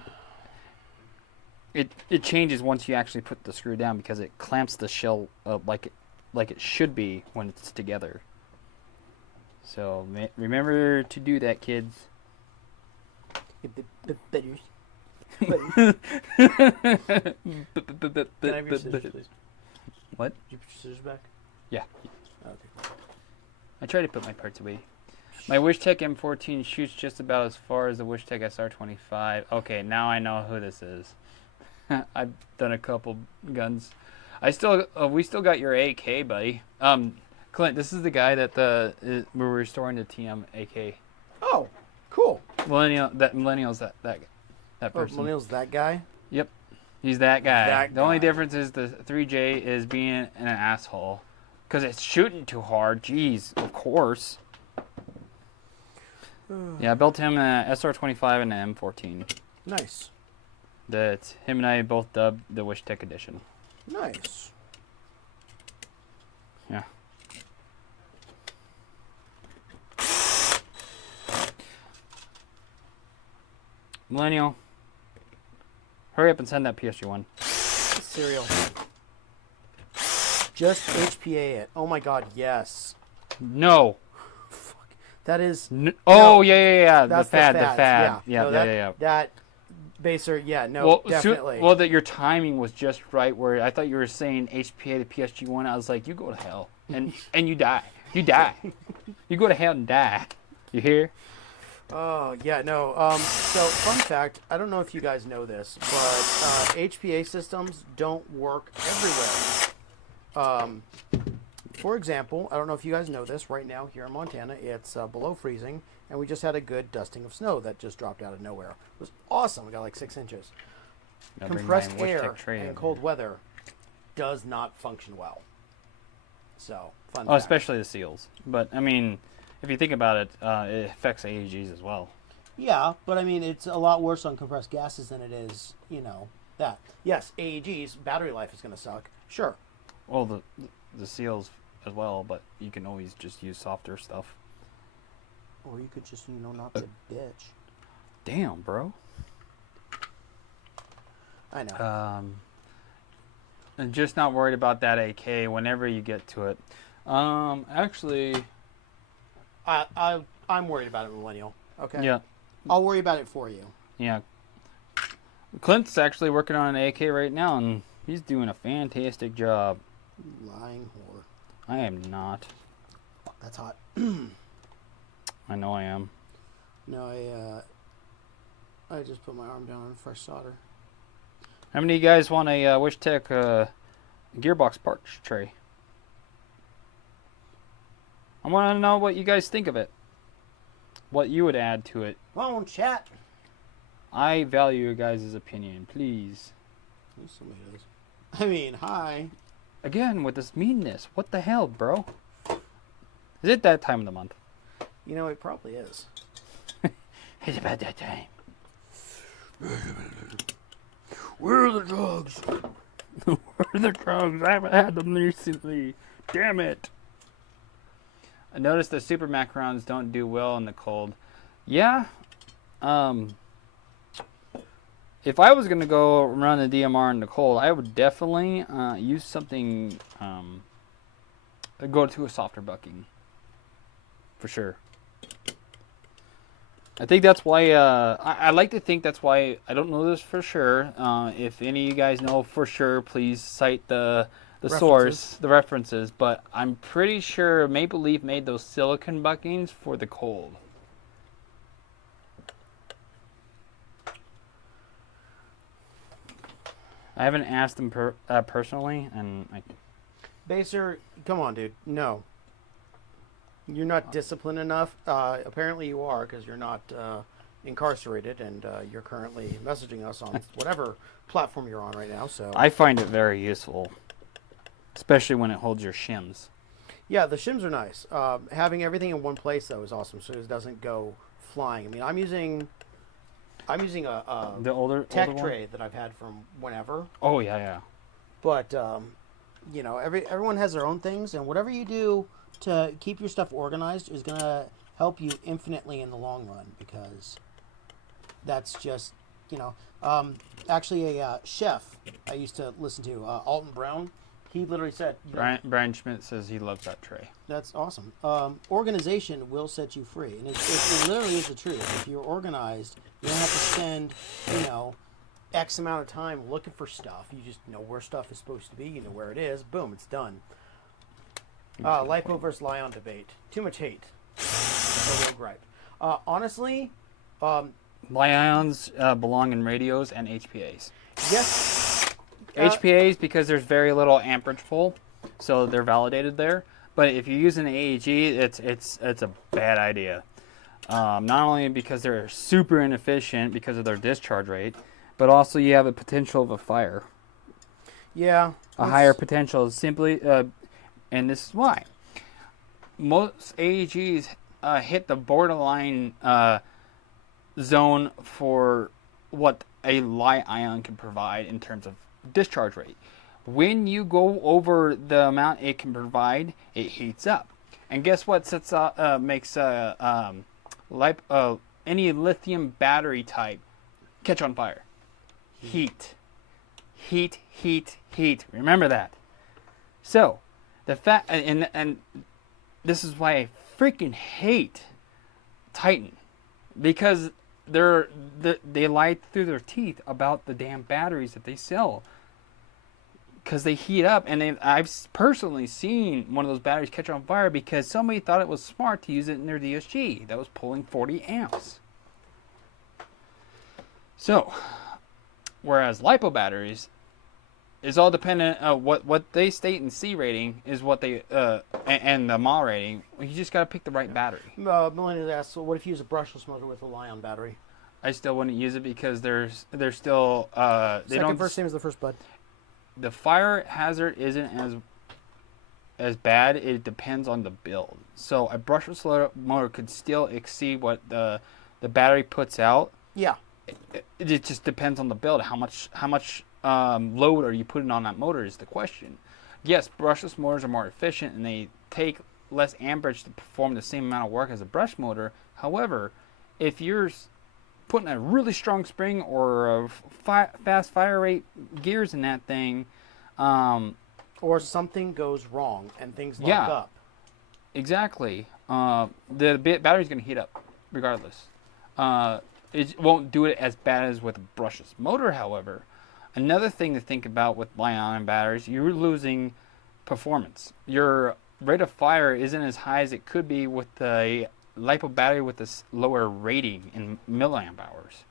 It changes once you actually put the screw down, because it clamps the shell up like it should be when it's together. So remember to do that, kids. Can I have your scissors, please? What? Did you put your scissors back? Yeah. Okay. I try to put my parts away. My Wyshtech M14 shoots just about as far as the Wyshtech SR25. Okay, now I know who this is. I've done a couple guns. We still got your AK, buddy. Clint, this is the guy that we're restoring the TM AK. Oh, cool. Millennial's that person. Millennial's that guy? Yep. He's that guy. The only difference is the 3J is being an asshole. Because it's shooting too hard. Jeez, of course. Yeah, I built him an SR25 and an M14. Nice. That him and I both dubbed the Wyshtech edition. Nice. Yeah. Millennial, hurry up and send that PSG one. Cereal. Just HPA it. Oh my god, yes. No. Fuck. That is. Oh, yeah. That's The fad. fads, Yeah. No, Yeah. That baser, yeah, no, definitely. Well, that your timing was just right. Where I thought you were saying HPA to PSG one, I was like, you go to hell, and you die. You die. You go to hell and die. You hear? Oh, yeah, no. So, fun fact, I don't know if you guys know this, but HPA systems don't work everywhere. For example, I don't know if you guys know this, right now here in Montana, it's below freezing, and we just had a good dusting of snow that just dropped out of nowhere. It was awesome. We got like 6 inches. Compressed air in cold weather does not function well. So, fun fact. Especially the seals. But, I mean, if you think about it, it affects AEGs as well. Yeah, but I mean, it's a lot worse on compressed gases than it is, that. Yes, AEGs, battery life is going to suck. Sure. Well, the seals as well, but you can always just use softer stuff. Or you could just, not to bitch. Damn, bro. I know. And just not worried about that AK whenever you get to it. Actually... I'm worried about it, Millennial. Okay? Yeah. I'll worry about it for you. Yeah. Clint's actually working on an AK right now, and he's doing a fantastic job. Lying whore. I am not. Fuck, that's hot. I know I am. No, I just put my arm down on fresh solder. How many of you guys want a Wyshtech gearbox parts tray? I want to know what you guys think of it. What you would add to it. Phone chat. I value your guys' opinion, please. Somebody does. I mean, hi. Again, with this meanness. What the hell, bro? Is it that time of the month? It probably is. It's about that time. Where are the drugs? Where are the drugs? I haven't had them recently. Damn it. I noticed the super macarons don't do well in the cold. Yeah. If I was going to go run a DMR in the cold, I would definitely use something, go to a softer bucking. For sure. I think that's why, I like to think that's why, I don't know this for sure. If any of you guys know for sure, please cite the source, the references. But I'm pretty sure Maple Leaf made those silicone buckings for the cold. I haven't asked them personally, and Baser, come on, dude. No. You're not disciplined enough. Apparently you are, because you're not incarcerated, and you're currently messaging us on whatever platform you're on right now. So I find it very useful, especially when it holds your shims. Yeah, the shims are nice. Having everything in one place though is awesome, so it doesn't go flying. I mean, I'm using a The older tech tray that I've had from whenever. Oh yeah. But everyone has their own things, and whatever you do to keep your stuff organized is gonna help you infinitely in the long run, because that's just actually a chef I used to listen to, Alton Brown. He literally said, Brian Schmidt says he loves that tray. That's awesome. Organization will set you free, and it literally is the truth. If you're organized, you don't have to spend X amount of time looking for stuff. You just know where stuff is supposed to be. You know where it is. Boom, it's done. Lipo versus Lion debate. Too much hate. No real gripe. Honestly, Lions belong in radios and HPAs. yes. HPAs because there's very little amperage pull, so they're validated there. But if you use an AEG, it's a bad idea. Not only because they're super inefficient because of their discharge rate, but also you have a potential of a fire. Yeah. A higher potential simply, and this is why. Most AEGs hit the borderline zone for what a light ion can provide in terms of discharge rate. When you go over the amount it can provide, it heats up. And guess what makes any lithium battery type catch on fire? Heat. Heat, heat, heat. Remember that. So, the fact, and this is why I freaking hate Titan, because they lie through their teeth about the damn batteries that they sell, because they heat up. And I've personally seen one of those batteries catch on fire because somebody thought it was smart to use it in their DSG that was pulling 40 amps. So, whereas LiPo batteries is all dependent on what they state in C rating is what they and the mAh rating. You just got to pick the right battery. Melanie asks, so what if you use a brushless motor with a Li-ion battery? I still wouldn't use it because they're still they Second verse, same as the first, bud. The fire hazard isn't as bad. It depends on the build. So a brushless motor could still exceed what the battery puts out. Yeah. It just depends on the build. How much load are you putting on that motor is the question. Yes, brushless motors are more efficient and they take less amperage to perform the same amount of work as a brush motor. However, if you're putting a really strong spring or a fast fire rate gears in that thing, or something goes wrong and things lock up. Exactly. The battery's going to heat up regardless. It won't do it as bad as with a brushless motor, however. Another thing to think about with Li-ion batteries, you're losing performance. Your rate of fire isn't as high as it could be with a LiPo battery with a lower rating in milliamp hours.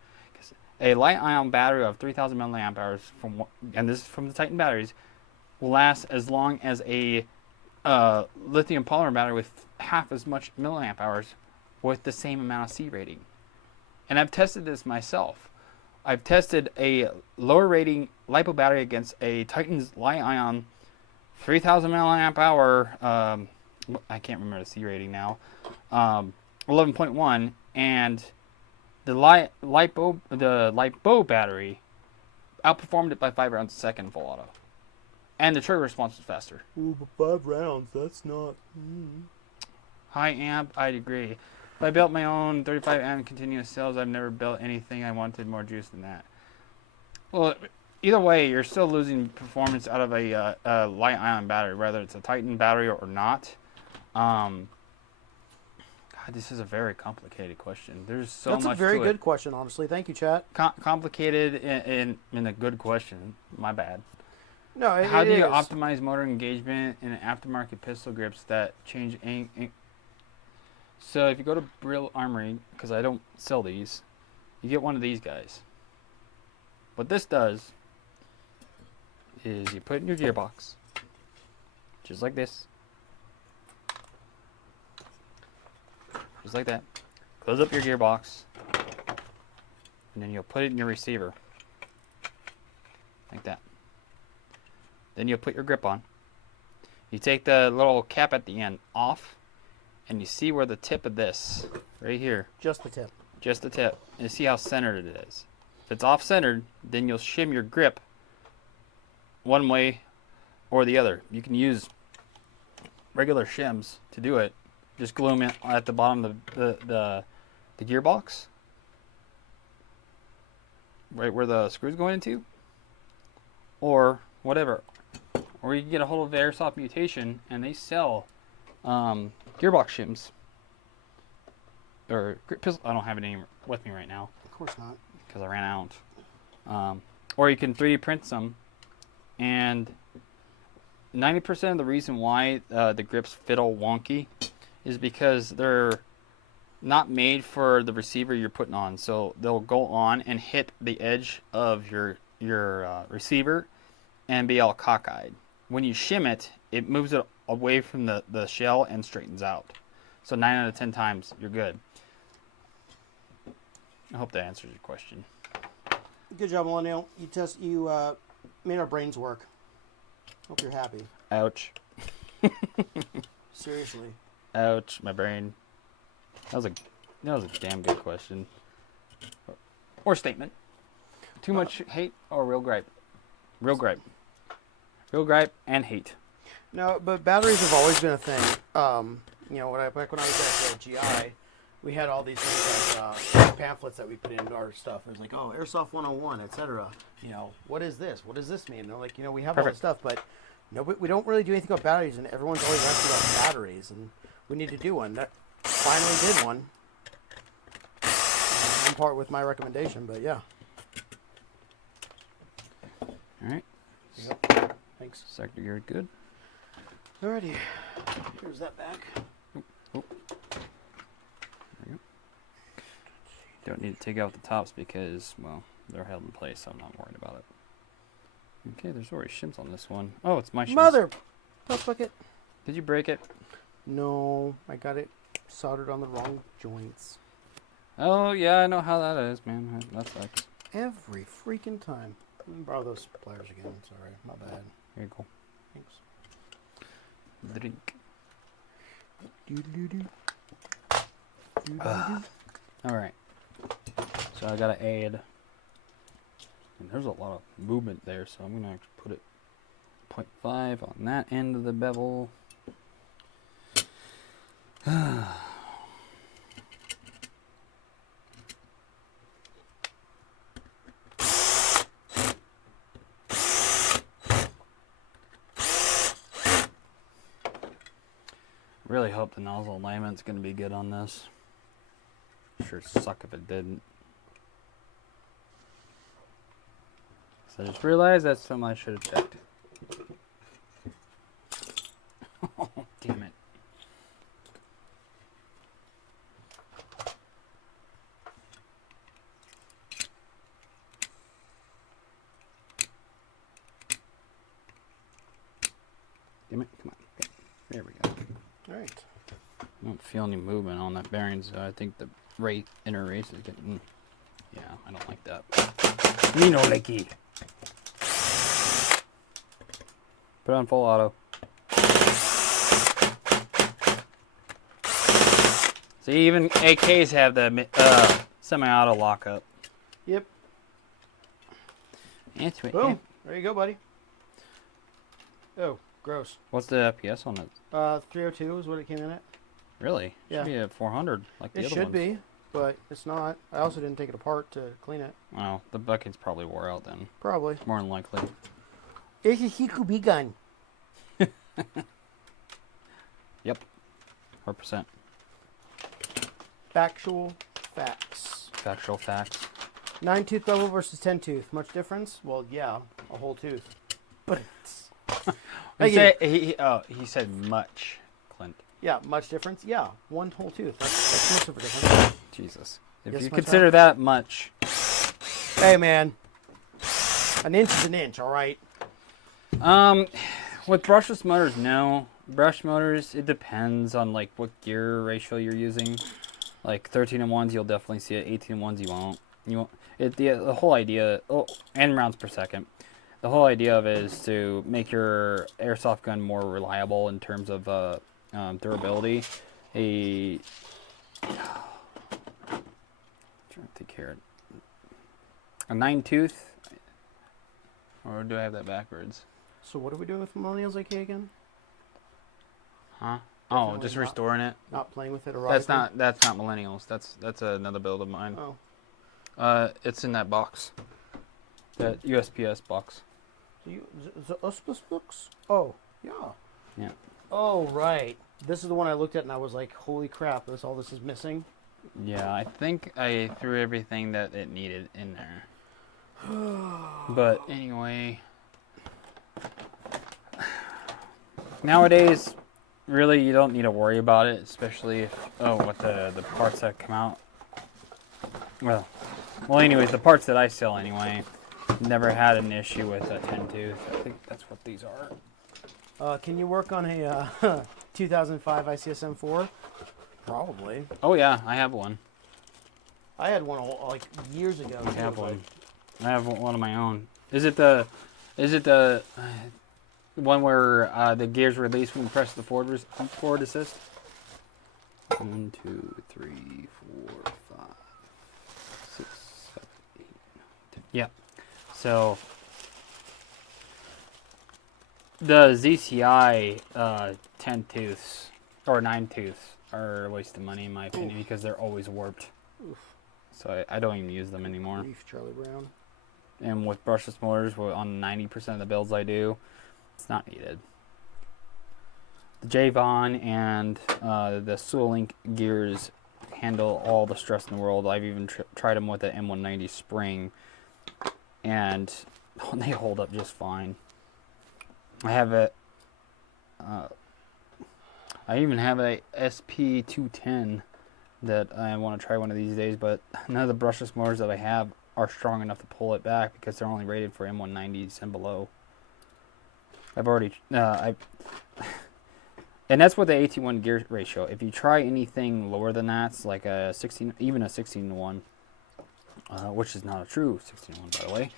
A Li-ion battery of 3,000 milliamp hours, and this is from the Titan batteries, will last as long as a lithium polymer battery with half as much milliamp hours with the same amount of C rating. And I've tested this myself. I've tested a lower rating LiPo battery against a Titan's Li-ion 3,000 milliamp hour, I can't remember the C rating now, 11.1, and the LiPo battery outperformed it by 5 rounds a second full auto. And the trigger response was faster. Ooh, but 5 rounds, that's not... High amp, I'd agree. If I built my own 35 amp continuous cells, I've never built anything I wanted more juice than that. Well, either way, you're still losing performance out of a Li-ion battery, whether it's a Titan battery or not. God, this is a very complicated question. There's so much to it. That's a very good question, honestly. Thank you, chat. Complicated in a good question. My bad. No, How do you optimize motor engagement in aftermarket pistol grips that change So if you go to Brill Armory, because I don't sell these, you get one of these guys. What this does is you put it in your gearbox, just like this. Just like that. Close up your gearbox, and then you'll put it in your receiver. Like that. Then you'll put your grip on. You take the little cap at the end off, and you see where the tip of this, right here. Just the tip. Just the tip. And see how centered it is. If it's off-centered, then you'll shim your grip one way or the other. You can use regular shims to do it. Just glue them in at the bottom of the gearbox. Right where the screw's going into. Or whatever. Or you can get a hold of the Airsoft Mutation, and they sell gearbox shims. Or pistol. I don't have it any with me right now. Of course not. Because I ran out. Or you can 3D print some. And 90% of the reason why the grips fit all wonky is because they're not made for the receiver you're putting on. So they'll go on and hit the edge of your receiver and be all cockeyed. When you shim it, it moves it away from the shell and straightens out. So 9 out of 10 times, you're good. I hope that answers your question. Good job, Millennial. You made our brains work. Hope you're happy. Ouch. Seriously. Ouch, my brain. That was a damn good question. Or statement. Too much hate or real gripe? Real gripe. Real gripe and hate. No, but batteries have always been a thing. You know, back when I was at GI, we had all these things like pamphlets that we put into our stuff. It was like, oh, Airsoft 101, etc. You know, what is this? What does this mean? And they're like, you know, we have all this stuff, but no, we don't really do anything about batteries, and everyone's always asking about batteries, and we need to do one. That finally did one. In part with my recommendation, but yeah. All right. Yep. Thanks. Sector gear good. Alrighty. Here's that back. There we go. Don't need to take out the tops because, well, they're held in place, so I'm not worried about it. Okay, there's already shims on this one. Oh, it's my shims. Mother! Puff bucket. Did you break it? No, I got it soldered on the wrong joints. Oh, yeah, I know how that is, man. That sucks. Every freaking time. Let me borrow those pliers again. Sorry, my bad. Here you go. Thanks. Drink. Doo-doo-doo. All right. So I got to add. And there's a lot of movement there, so I'm going to put it 0.5 on that end of the bevel. Really hope the nozzle alignment's going to be good on this. Sure suck if it didn't. So I just realized that's something I should have checked. Oh, damn it. Damn it, come on. There we go. Alright. I don't feel any movement on that bearing, so I think the inner race is getting... Yeah, I don't like that. Me no likey. Put on full auto. See, even AKs have the semi-auto lockup. Yep. That's what. Boom. There you go, buddy. Oh, gross. What's the FPS on it? 302 is what it came in at. Really? Yeah. Should be at 400 like the It other should ones. be, but it's not. I also didn't take it apart to clean it. Well, the buckets probably wore out then. Probably. More than likely. It's a Hikubi gun. Yep. 100%. Factual facts. Factual facts. 9-tooth bevel versus 10-tooth. Much difference? Well, yeah, a whole tooth. But it's... He said much, Clint. Yeah, much difference? Yeah, one whole tooth. That's most of a difference. Jesus. If Yes, you my consider child. that much. Hey, man. An inch is an inch, all right? With brushless motors, no. Brush motors, it depends on like what gear ratio you're using. Like 13-in-1s, you'll definitely see it. 18-in-1s, you won't. You won't. The whole idea, and rounds per second. The whole idea of it is to make your airsoft gun more reliable in terms of durability. Trying to think here. A 9-tooth, or do I have that backwards? So what are we doing with Millennials AK again? Huh? Definitely Oh, just not. restoring it. Not playing with it That's erotically? not millennials. That's another build of mine. Oh. It's in that box. That USPS box. The USPS books? Oh, yeah. Yeah. Oh, right. This is the one I looked at and I was like, holy crap, all this is missing. Yeah, I think I threw everything that it needed in there. But anyway, nowadays, really, you don't need to worry about it, especially if with the parts that come out. Well, anyways, the parts that I sell anyway, never had an issue with a 10-tooth. I think that's what these are. Can you work on a 2005 ICSM-4? Probably. Oh yeah, I have one. I had one like years ago. I have too, one. I have one of my own. Is it the one where the gears release when you press the forward assist? 1, 2, 3, 4, 5, 6, 7, 8, 10. Yeah. So the ZCI 10 tooths or 9 tooths are a waste of money in my opinion because they're always warped. Oof. So I don't even use them anymore. Grief, Charlie Brown. And with brushless motors, on 90% of the builds I do, it's not needed. The Javon and the Suolink gears handle all the stress in the world. I've even tried them with the M190 spring, and they hold up just fine. I have I even have a SP210 that I want to try one of these days, but none of the brushless motors that I have are strong enough to pull it back because they're only rated for M190s and below. I've already, and that's with the 18:1 gear ratio. If you try anything lower than that, it's like a 16, even a 16:1, which is not a true 16:1 by the way.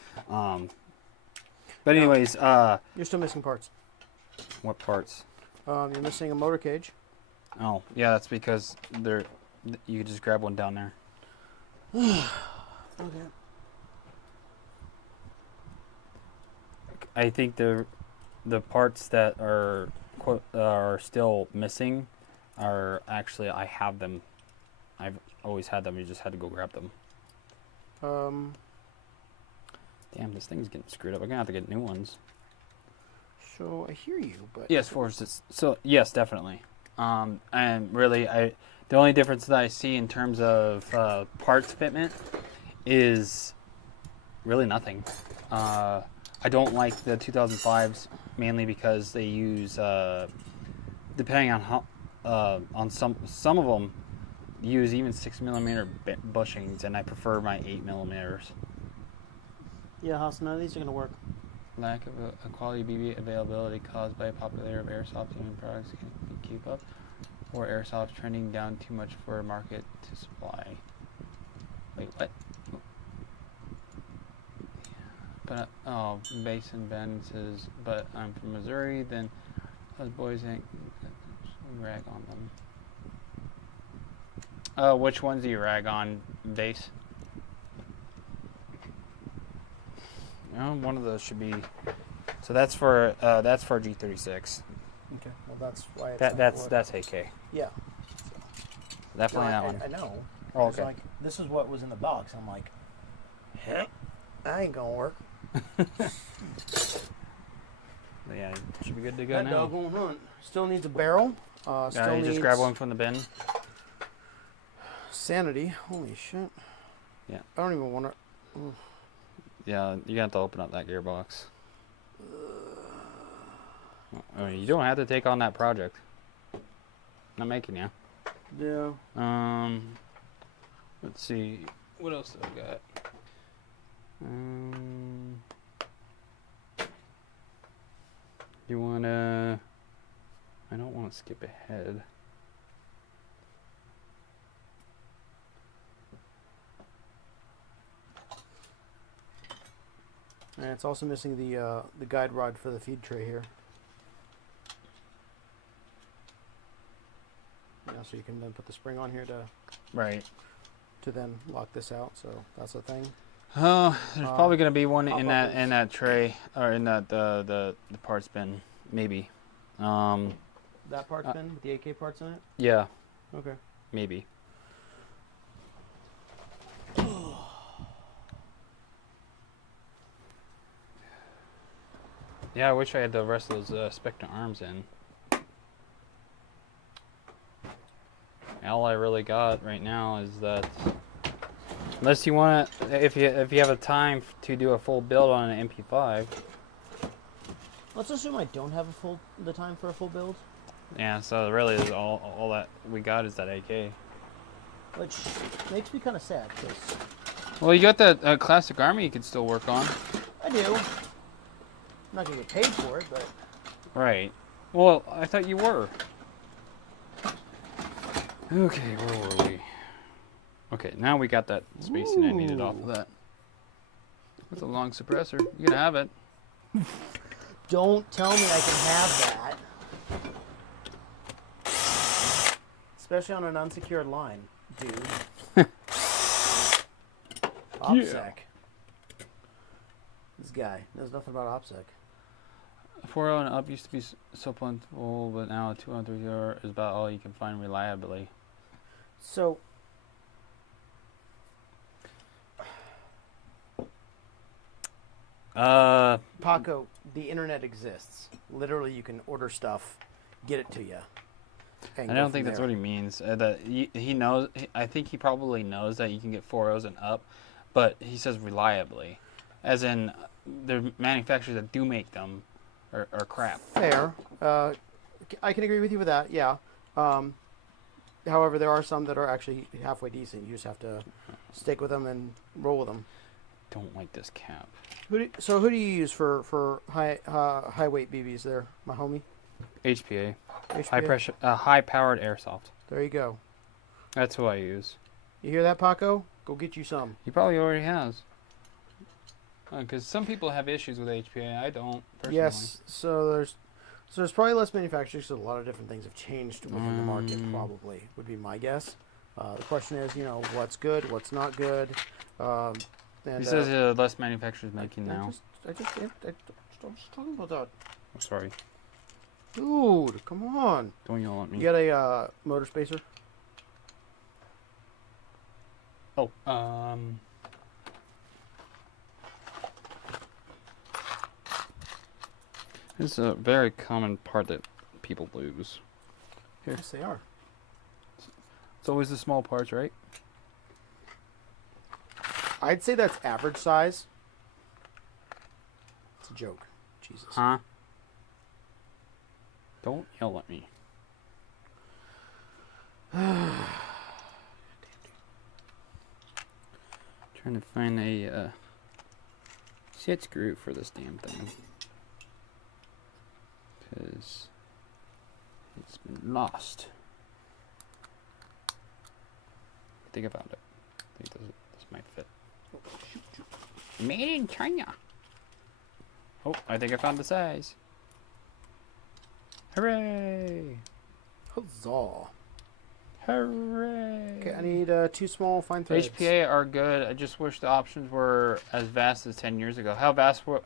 But anyways, You're still missing parts. what parts? You're missing a motor cage. Oh, yeah, that's because you can just grab one down there. Okay. I think the parts that are still missing are actually I have them. I've always had them. You just had to go grab them. Damn, this thing's getting screwed up. I'm gonna have to get new ones. So I hear you, but Yes, so yes, definitely. And really, the only difference that I see in terms of parts fitment is really nothing. I don't like the 2005s mainly because they use, depending on how, on some of them, use even 6mm bushings, and I prefer my 8mm. yeah, Haas, none of these are gonna work. Lack of a quality BB availability caused by popularity of airsoft human products can keep up, or airsoft trending down too much for a market to supply. Wait, what? But Basin Ben says, but I'm from Missouri. Then those boys ain't rag on them. Which ones do you rag on, Base? One of those should be. So that's for G36. Okay. Well, that's why it's That's AK. Yeah. Definitely that one. I know. Oh, It's okay. like, this is what was in the box. I'm like, that ain't gonna work. Yeah, it should be good to go That now. dog won't hunt. Still needs a barrel. Yeah, Still you needs just grab one from the bin. sanity. Holy shit. Yeah. I don't even want to. Yeah, you have to open up that gearbox. I mean, you don't have to take on that project. Not making you. Yeah. Let's see. What else do I got? You wanna? I don't want to skip ahead. And it's also missing the guide rod for the feed tray here. Yeah, so you can then put the spring on here Right. to then lock this out. So that's the thing. Oh, there's probably gonna be one pop in up that tray or in that the parts bin, maybe. That part's bin with the AK parts in it. Yeah, Okay. maybe. Yeah, I wish I had the rest of those Spectre arms in. All I really got right now is that, unless you want to, if you have a time to do a full build on an MP5. Let's assume I don't have the time for a full build, Yeah, so really is all that we got is that AK. which makes me kind of sad because Well, you got that classic army you could still work on. I do. I'm not gonna get paid for it, but Right. Well, I thought you were. Okay, where were we? Okay, now we got that spacing I needed off of that. That's a long suppressor. You can have it. don't tell me I can have that. especially on an unsecured line, dude. OPSEC. This guy knows nothing about OPSEC. 4.0 and up used to be so plentiful, but now 2.0 and 3.0 is about all you can find reliably. So, Paco, the internet exists. Literally, you can order stuff, get it to you. I don't think that's what he means. That he knows. I think he probably knows that you can get 4.0s and up, but he says reliably, as in the manufacturers that do make them are crap. Fair. I can agree with you with that. Yeah. However, there are some that are actually halfway decent. You just have to stick with them and roll with them. Don't like this cap. So who do you use for high weight BBs there, my homie? HPA. HPA? High pressure, high powered airsoft. There you go. That's who I use. You hear that, Paco? Go get you some. He probably already has. Because some people have issues with HPA. I don't personally. Yes. So there's probably less manufacturers. So a lot of different things have changed within the market. Probably would be my guess. The question is, what's good, what's not good. And, he says less manufacturers making now. I was talking about that. I'm sorry. Dude, come on. Don't yell at me. You got a motor spacer? Oh, this is a very common part that people lose. Here. Yes, they are. It's always the small parts, right? I'd say that's average size. It's a joke. Jesus. Huh? Don't yell at me. Trying to find a set screw for this damn thing. Because it's been lost. I think I found it. I think this might fit. Made in China. Oh, I think I found the size. Hooray! Huzzah. Hooray! Okay, I need 2 small fine threads. HPA are good. I just wish the options were as vast as 10 years ago. How vast were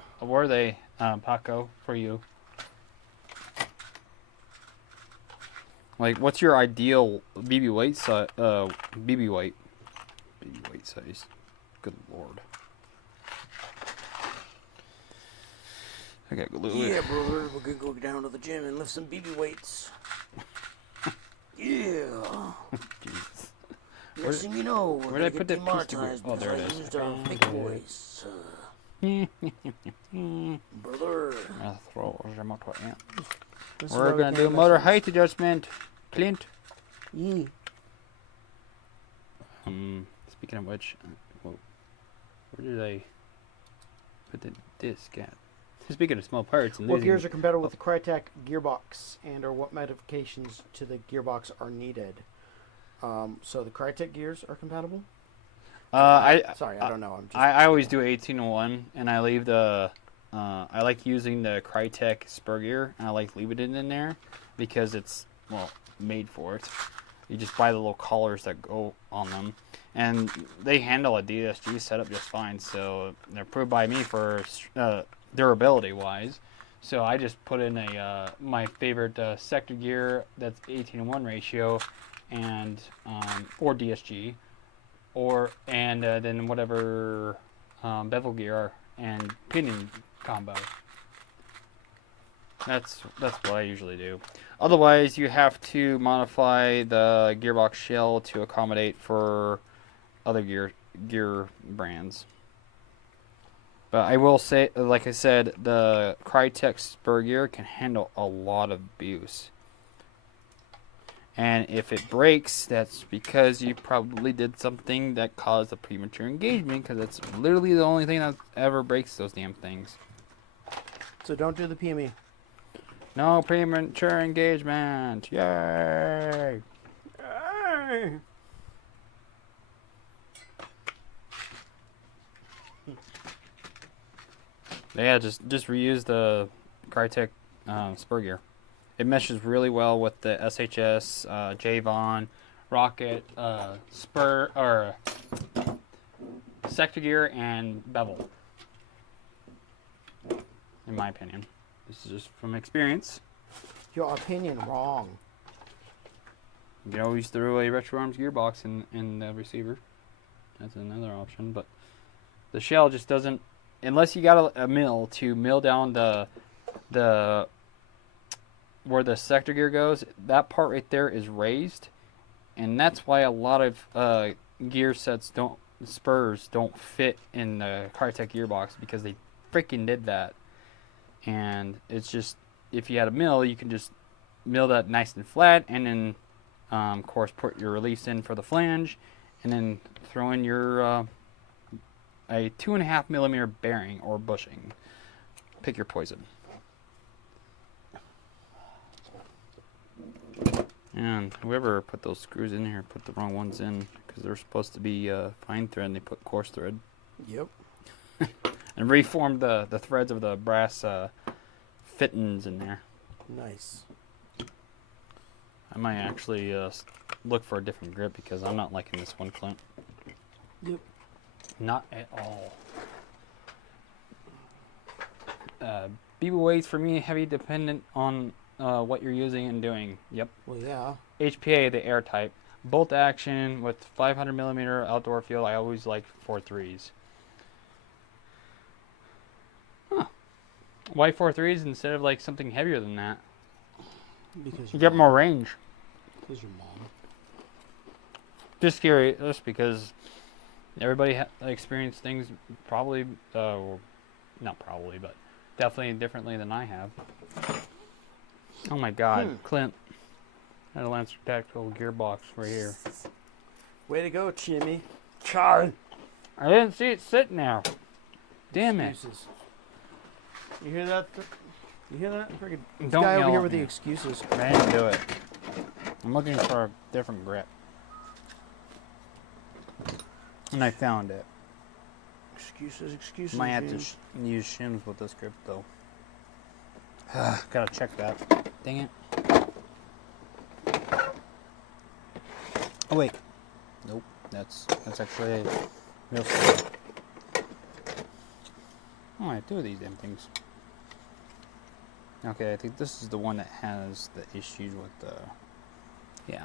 they, Paco, for you? Like, what's your ideal BB weight size? BB weight size. Good lord. I got glue. Yeah, brother, we're gonna go down to the gym and lift some BB weights. Yeah. Jesus. Next thing you know, we're where'd I gonna put get that piece to go? demonetized Oh, there because it I is. used our fake voice. Brother. I'll throw the motor in. This is We're why we gonna can't do mess motor with height adjustment. Clint. this. Speaking of which, whoa, where did I put the disc at? Speaking of small parts and What losing, gears are compatible with the Crytek gearbox, and or what modifications to the gearbox are needed? So the Crytek gears are compatible? I don't know. I always do 1801, and I leave the I like using the Crytek spur gear, and I like leaving it in there because it's made for it. You just buy the little collars that go on them, and they handle a DSG setup just fine. So they're approved by me for durability wise. So I just put in a my favorite sector gear that's 18:1 ratio, and or DSG, and then whatever bevel gear and pinion combo. That's what I usually do. Otherwise, you have to modify the gearbox shell to accommodate for other gear brands. But I will say, like I said, the Crytek spur gear can handle a lot of abuse. And if it breaks, that's because you probably did something that caused a premature engagement, because that's literally the only thing that ever breaks those damn things. So don't do the PME. No premature engagement. Yay! Hey. Yeah, just reuse the Crytek spur gear. It meshes really well with the SHS, Javon, Rocket, Spur, or Sector Gear, and Bevel. In my opinion. This is just from experience. Your opinion wrong. You can always throw a Retro Arms gearbox in the receiver. That's another option, but the shell just doesn't, unless you got a mill to mill down the where the sector gear goes, that part right there is raised, and that's why a lot of gear sets spurs don't fit in the Crytek gearbox, because they freaking did that. And it's just, if you had a mill, you can just mill that nice and flat, and then of course put your release in for the flange, and then throw in your a 2.5 millimeter bearing or bushing. Pick your poison. And whoever put those screws in here put the wrong ones in, because they're supposed to be fine thread and they put coarse thread. Yep. And reformed the threads of the brass fittings in there. Nice. I might actually look for a different grip, because I'm not liking this one, Clint. Yep. Not at all. BB weights for me, heavy dependent on what you're using and doing. Yep. Well, yeah. HPA, the air type. Bolt action with 500 millimeter outdoor feel. I always like 4.3s. Huh. Why 4.3s instead of like something heavier than that? Because You get more range. Because your mom. Just curious, because everybody experienced things probably, not probably, but definitely differently than I have. Oh my God, Clint. Had a Lancer Tactical gearbox right here. Way to go, Jimmy. I didn't see it sitting there. Damn it. Excuses. You hear that? You hear that? Freaking Don't guy over yell here at with me. the excuses. I didn't do it. I'm looking for a different grip. And I found it. Excuses. Might have to James. use shims with this grip though. Gotta check that. Dang it. Oh wait. Nope. That's actually a real screw. Oh, I have two of these damn things. Okay, I think this is the one that has the issues with the. Yeah.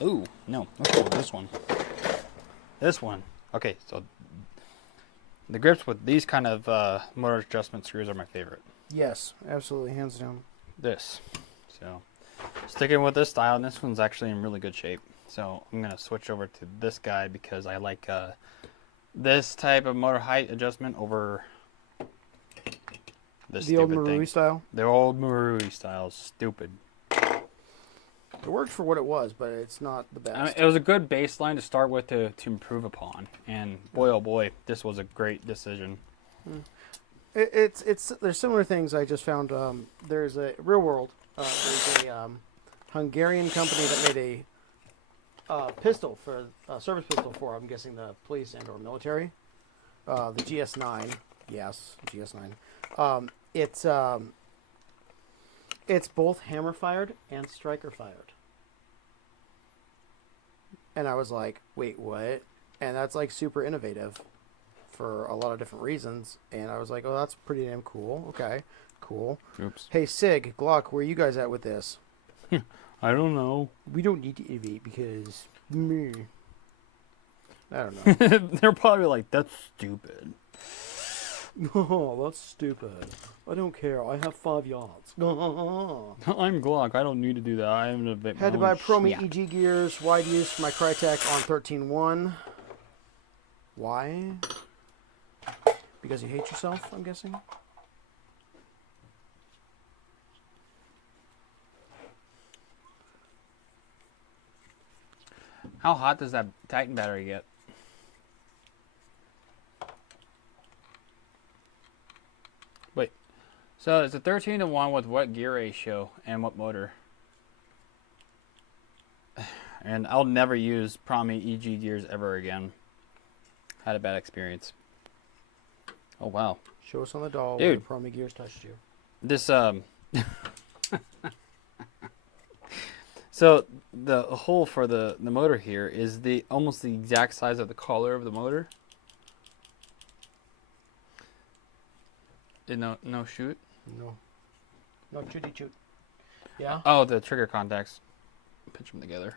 Oh, no. Let's go with this one. This one. Okay, so the grips with these kind of motor adjustment screws are my favorite. Yes, absolutely, hands down. This. So, sticking with this style, and this one's actually in really good shape. So, I'm going to switch over to this guy, because I like this type of motor height adjustment over this The old stupid Marui thing. style. The old Marui style is stupid. It worked for what it was, but it's not the best. I mean, it was a good baseline to start with to improve upon, and boy oh boy, this was a great decision. It's there's similar things I just found. There's a real world. There's a Hungarian company that made a pistol for service pistol for, I'm guessing, the police and or military. The GS9. Yes, GS9. It's both hammer fired and striker fired. And I was like, wait, what? And that's like super innovative for a lot of different reasons. And I was like, oh, that's pretty damn cool. Okay, cool. Oops. Hey, Sig, Glock, where are you guys at with this? I don't know. We don't need to innovate because me. I don't know. They're probably like, that's stupid. Oh, that's stupid. I don't care. I have 5 yards. I'm Glock. I don't need to do that. I am a bit. Had to buy Promi EG gears, wide use for my Crytek on 13.1. Why? Because you hate yourself, I'm guessing? How hot does that Titan battery get? Wait. So it's a 13-to-1 with what gear ratio and what motor? And I'll never use Promi EG gears ever again. Had a bad experience. Oh wow. Show us on the doll Dude. where the Promi gears touched you. This So the hole for the motor here is almost the exact size of the collar of the motor. No shoot. No. No chooty choot. Yeah? Oh, the trigger contacts. Pinch them together.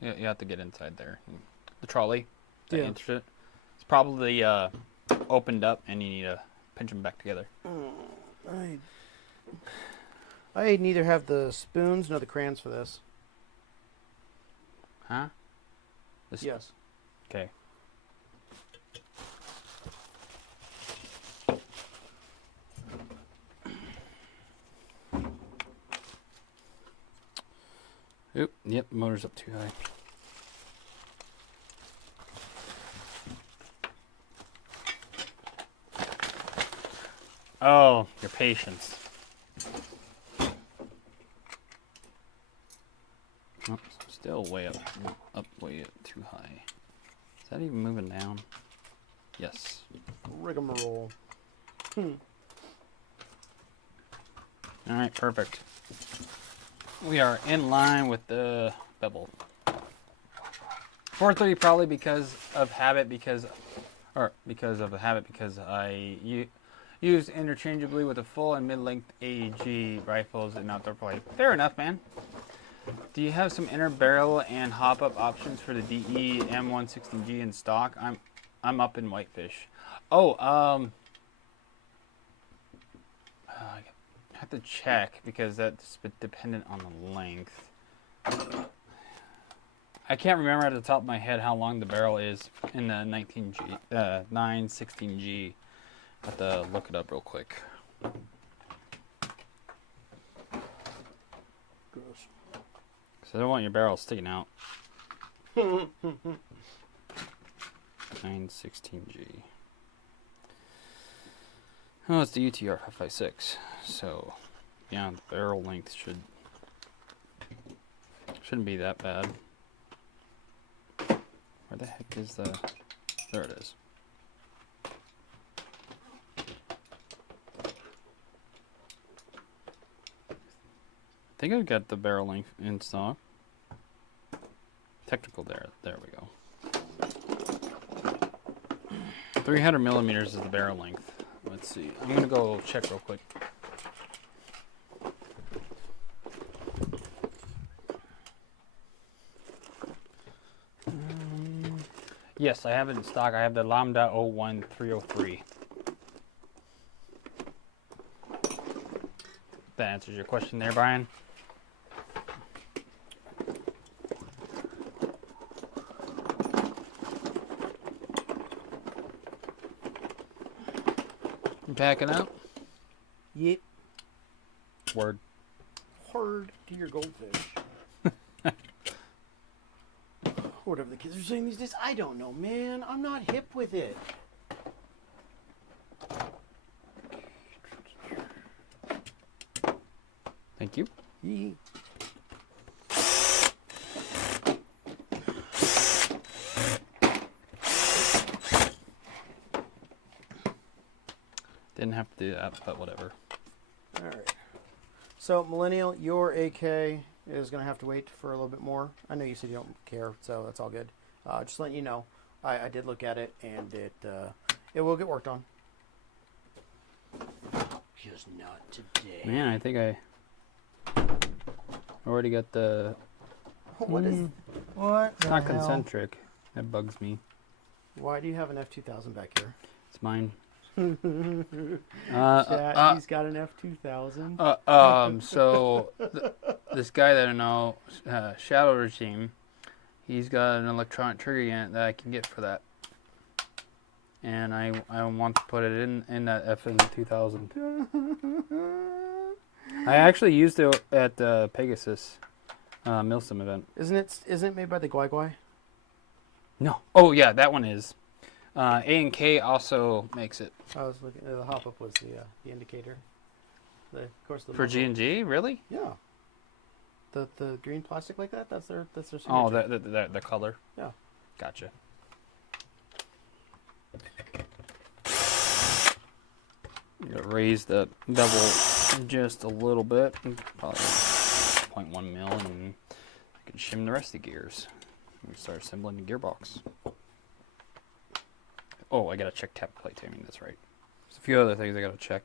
You have to get inside there. The trolley. The Yeah. insert. It's probably opened up, and you need to pinch them back together. I neither have the spoons nor the crayons for this. Huh? Yes. Okay. Oop, yep, motor's up too high. Oh, your patience. Oh, still way up, way up too high. Is that even moving down? Yes. Rigmarole. All right, perfect. We are in line with the bevel. 430 probably because of habit, because I use interchangeably with the full and mid-length AEG rifles in outdoor play. Fair enough, man. Do you have some inner barrel and hop-up options for the DE M116G in stock? I'm up in Whitefish. Oh, I have to check because that's dependent on the length. I can't remember at the top of my head how long the barrel is in the 916G. I have to look it up real quick. Gross. So I don't want your barrel sticking out. 916G. Oh, it's the UTR 556. So, yeah, the barrel length shouldn't be that bad. Where the heck is the... There it is. I think I've got the barrel length in stock. Technical there. There we go. 300 millimeters is the barrel length. Let's see. I'm going to go check real quick. Yes, I have it in stock. I have the Lambda 01303. That answers your question there, Brian. You packing up? Yep. Word. Hard to your goldfish. Whatever the kids are saying these days, I don't know, man. I'm not hip with it. Thank you. Yee. Didn't have to do that, but whatever. All right. So, Millennial, your AK is going to have to wait for a little bit more. I know you said you don't care, so that's all good. Just letting you know, I did look at it, and it will get worked on. Just not today. Man, I think I already got the... What is... What It's the not hell? concentric. That bugs me. Why do you have an F2000 back here? It's mine. Chat, he's got an F2000. So this guy that I know, Shadow Regime, he's got an electronic trigger unit that I can get for that, and I want to put it in that FN2000. I actually used it at the Pegasus Milsim event. Isn't it made by the Guai Guai? No. Oh yeah, that one is. A&K also makes it. I was looking. The hop up was the indicator. Of course, the For G&G, really? Yeah. The green plastic like that. That's their signature. Oh, the color. Yeah. I'm gonna raise the bevel just a little bit, probably 0.1 mil, and I can shim the rest of the gears. We start assembling the gearbox. Oh, I gotta check tap plate taming. That's right. There's a few other things I gotta check.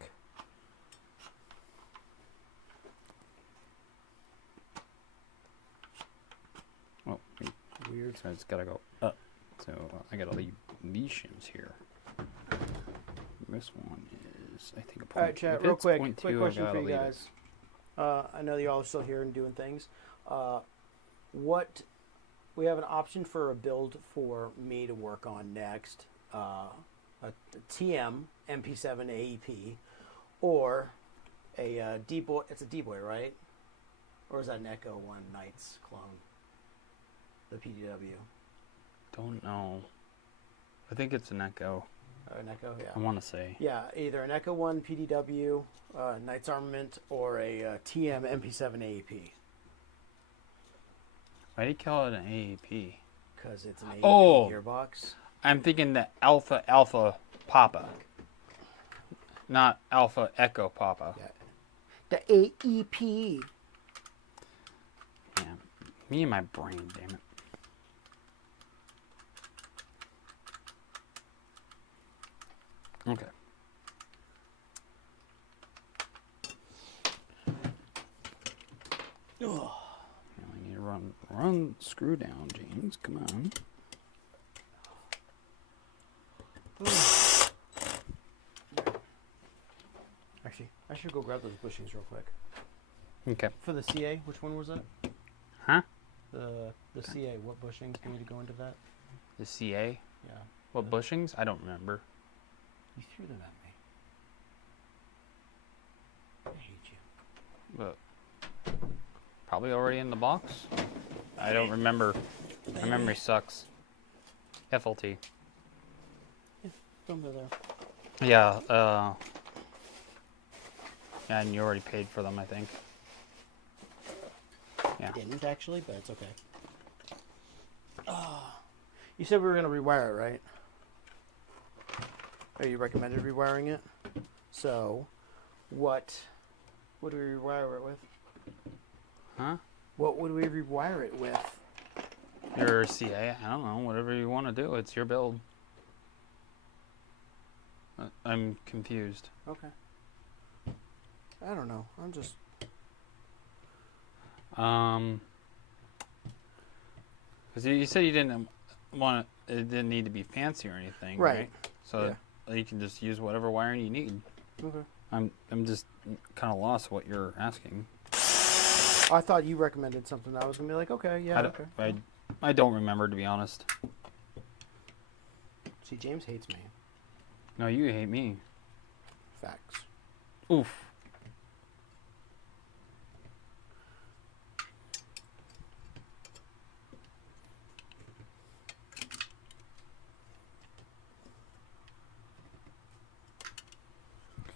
Oh, wait. Weird. So I just gotta go up. So I gotta leave these shims here. This one is, I think, a point. All right, chat. If Real it's quick 0.2, quick I question gotta for you leave it. guys. I know y'all are still here and doing things. What we have an option for a build for me to work on next. A TM MP7 AEP or a D-Boy. It's a D-Boy, right? Or is that an Echo One Knights clone? The PDW. Don't know. I think it's an Echo. An Echo, yeah. I want to say. Yeah, either an Echo One PDW, Knights Armament, or a TM MP7 AEP. Why do you call it an AEP? Because it's an AEP Oh! gearbox. I'm thinking the Alpha Alpha Papa, not Alpha Echo Papa. Yeah. The AEP. Yeah, me and my brain, damn it. Okay. Ugh. Now I need to run screw down, James. Come on. Actually, I should go grab those bushings real quick. Okay. For the CA, which one was it? Huh? The CA, what bushings do we need to go into that? The CA? Yeah. What bushings? I don't remember. You threw them at me. I hate you. But probably already in the box. I don't remember. My memory sucks. FLT. Over there. Yeah. Yeah, and you already paid for them, I think. Yeah. Didn't actually, but it's okay. You said we were going to rewire it, right? Or you recommended rewiring it? So, what would we rewire it with? Huh? What would we rewire it with? Your CA? I don't know. Whatever you want to do. It's your build. I'm confused. Okay. I don't know. I'm just... Because you said you didn't want it didn't need to be fancy or anything, Right. right? So you can just use whatever wiring you need. Okay. I'm just kind of lost what you're asking. I thought you recommended something. I was going to be like, okay, yeah, okay. I don't remember, to be honest. See, James hates me. No, you hate me. Facts. Oof.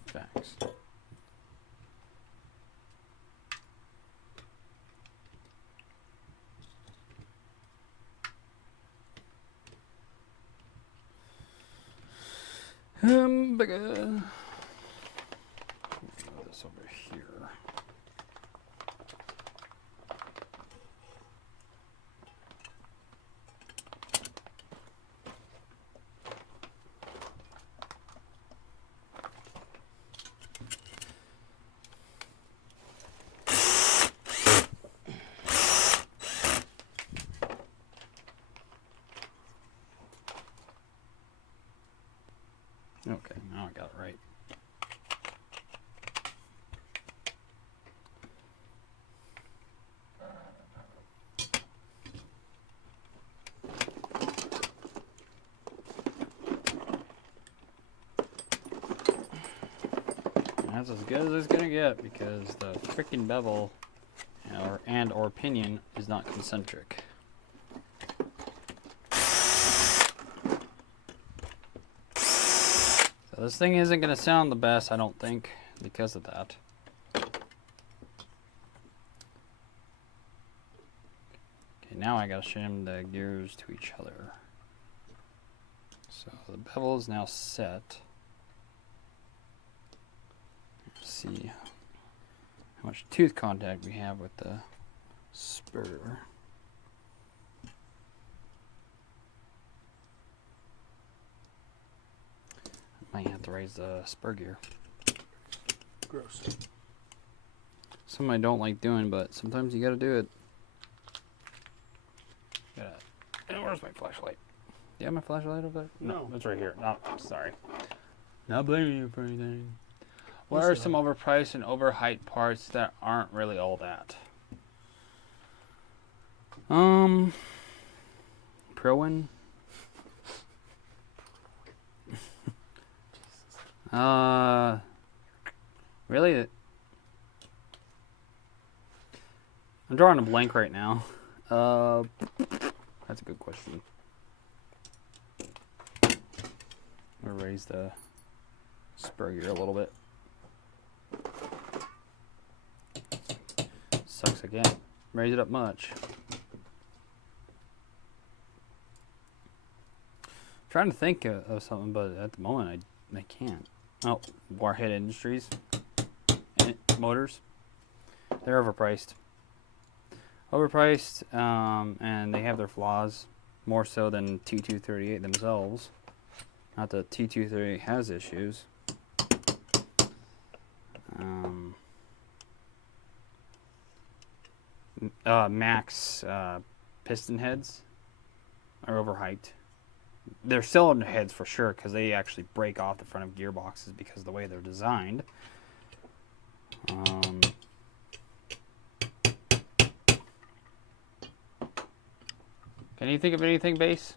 Facts. Bigger. Move this over here. Okay, now I got it right. That's as good as it's gonna get because the freaking bevel or pinion is not concentric. So this thing isn't gonna sound the best, I don't think, because of that. Okay, now I gotta shim the gears to each other. So the bevel is now set. see how much tooth contact we have with the spur. Might have to raise the spur gear. Gross. Something I don't like doing, but sometimes you gotta do it. And where's my flashlight? Do you have my flashlight over there? No. It's right here. No, I'm sorry. Not blaming you for anything. What Yes, are you some overpriced and overhyped parts that aren't really all that? Prowin. Really? I'm drawing a blank right now. That's a good question. I'm gonna raise the spur gear a little bit. Sucks again. Raise it up much. Trying to think of something, but at the moment I can't. Oh, Warhead Industries motors. They're overpriced. And they have their flaws more so than T238 themselves. Not that T238 has issues. Max piston heads are overhyped. They're cylinder heads for sure because they actually break off the front of gearboxes because of the way they're designed. Can you think of anything, Base?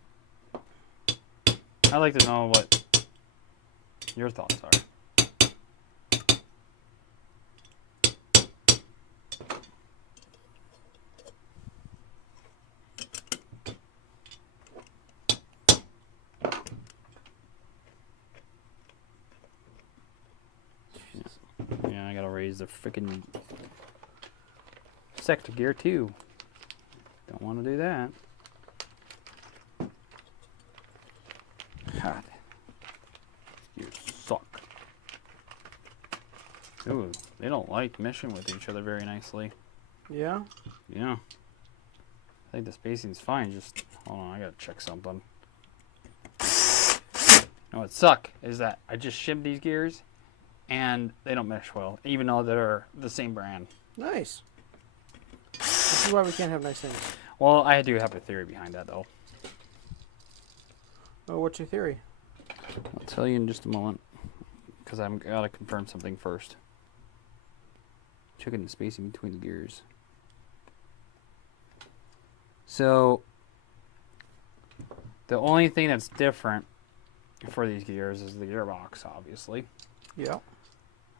I'd like to know what your thoughts are. Yeah, I gotta raise the freaking sector gear too. Don't want to do that. God, you suck. Ooh, they don't like meshing with each other very nicely. Yeah? Yeah. I think the spacing's fine, just hold on, I gotta check something. No, what suck is that I just shimmed these gears and they don't mesh well, even though they're the same brand. Nice. This is why we can't have nice things. Well, I do have a theory behind that though. Oh, what's your theory? I'll tell you in just a moment, because I've got to confirm something first. Checking the spacing between the gears. So, the only thing that's different for these gears is the gearbox, obviously. Yeah.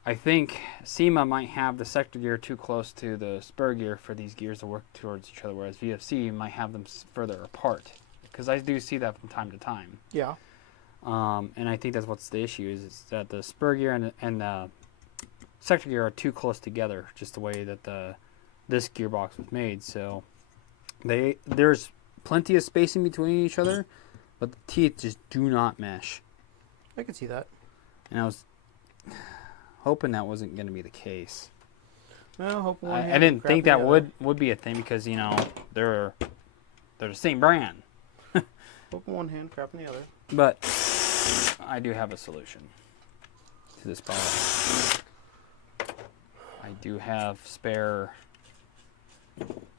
I think SEMA might have the sector gear too close to the spur gear for these gears to work towards each other, whereas VFC might have them further apart. Because I do see that from time to time. Yeah. And I think that's what's the issue is that the spur gear and the sector gear are too close together, just the way that this gearbox was made. So there's plenty of spacing between each other, but the teeth just do not mesh. I can see that. And I was hoping that wasn't going to be the case. Well, hope one I hand, didn't crap think in that the other. would be a thing because they're the same brand. Hope in one hand, crap in the other. But I do have a solution to this problem. I do have spare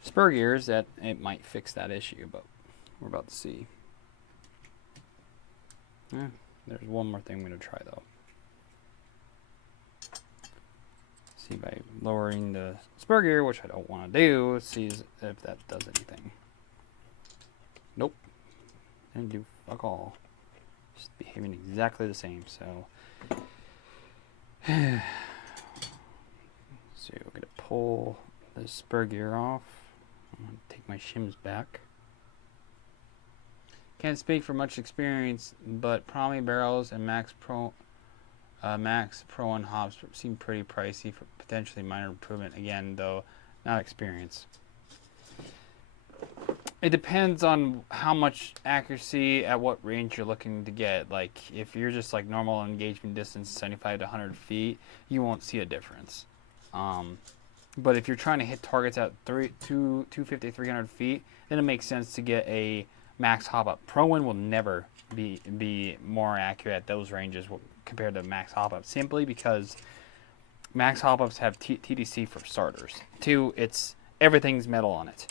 spur gears that it might fix that issue, but we're about to see. There's one more thing I'm going to try though. See by lowering the spur gear, which I don't want to do, see if that does anything. Nope. Didn't do fuck all. Just behaving exactly the same, so. So we're going to pull the spur gear off. I'm going to take my shims back. Can't speak for much experience, but Promi barrels and Max Pro and Hobbs seem pretty pricey for potentially minor improvement. Again, though, not experience. It depends on how much accuracy at what range you're looking to get. Like, if you're just like normal engagement distance, 75 to 100 feet, you won't see a difference. But if you're trying to hit targets at 250, 300 feet, then it makes sense to get a max hop up. Pro Win will never be more accurate at those ranges compared to max hop up, simply because max hop ups have TDC for starters. Two, everything's metal on it.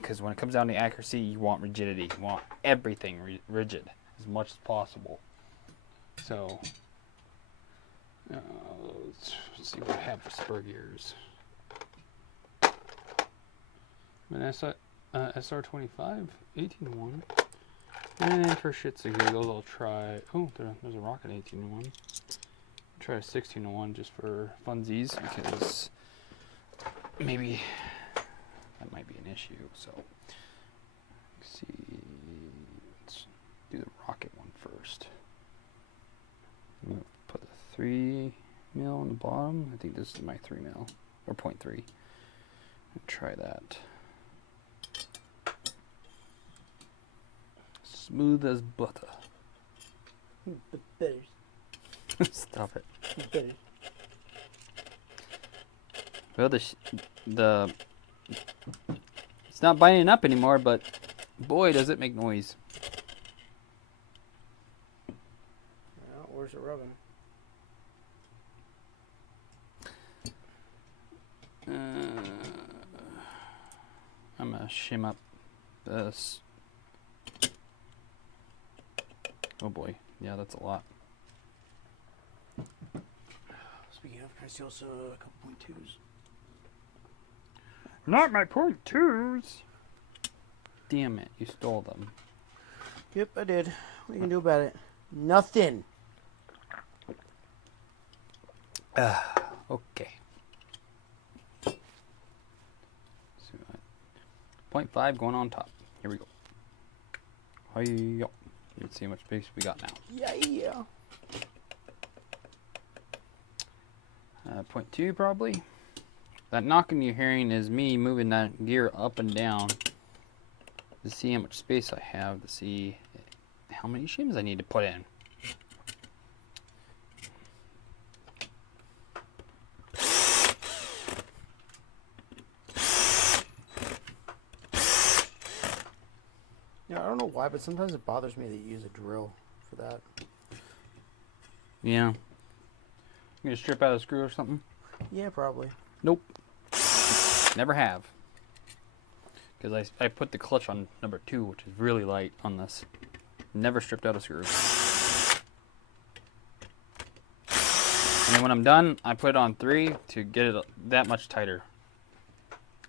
Because when it comes down to accuracy, you want rigidity. You want everything rigid as much as possible. So, let's see what I have for spur gears. An SR25, 18-1. And then for shits and giggles, I'll try. Oh, there's a rocket 18-1. Try a 16-1 just for funsies, because maybe that might be an issue. So, let's see. Let's do the rocket one first. I'm gonna put the 3 mil on the bottom. I think this is my 3 mil or 0.3. Try that. Smooth as butter. But better. Stop it. Better. Well, it's not binding up anymore, but boy, does it make noise. Well, where's it rubbing? I'm gonna shim up this. Oh boy, yeah, that's a lot. Speaking of, can I see also a couple 0.2s? Not my 0.2s. Damn it, you stole them. Yep, I did. What are you gonna do about it? Nothing. Okay. 0.5 going on top. Here we go. Hi-yo. Let's see how much space we got now. Yeah. 0.2 probably. That knocking you're hearing is me moving that gear up and down to see how much space I have, to see how many shims I need to put in. Yeah, I don't know why, but sometimes it bothers me that you use a drill for that. Yeah. You gonna strip out a screw or something? Yeah, probably. Nope. Never have. Because I put the clutch on number 2, which is really light on this. Never stripped out a screw. And then when I'm done, I put it on 3 to get it that much tighter.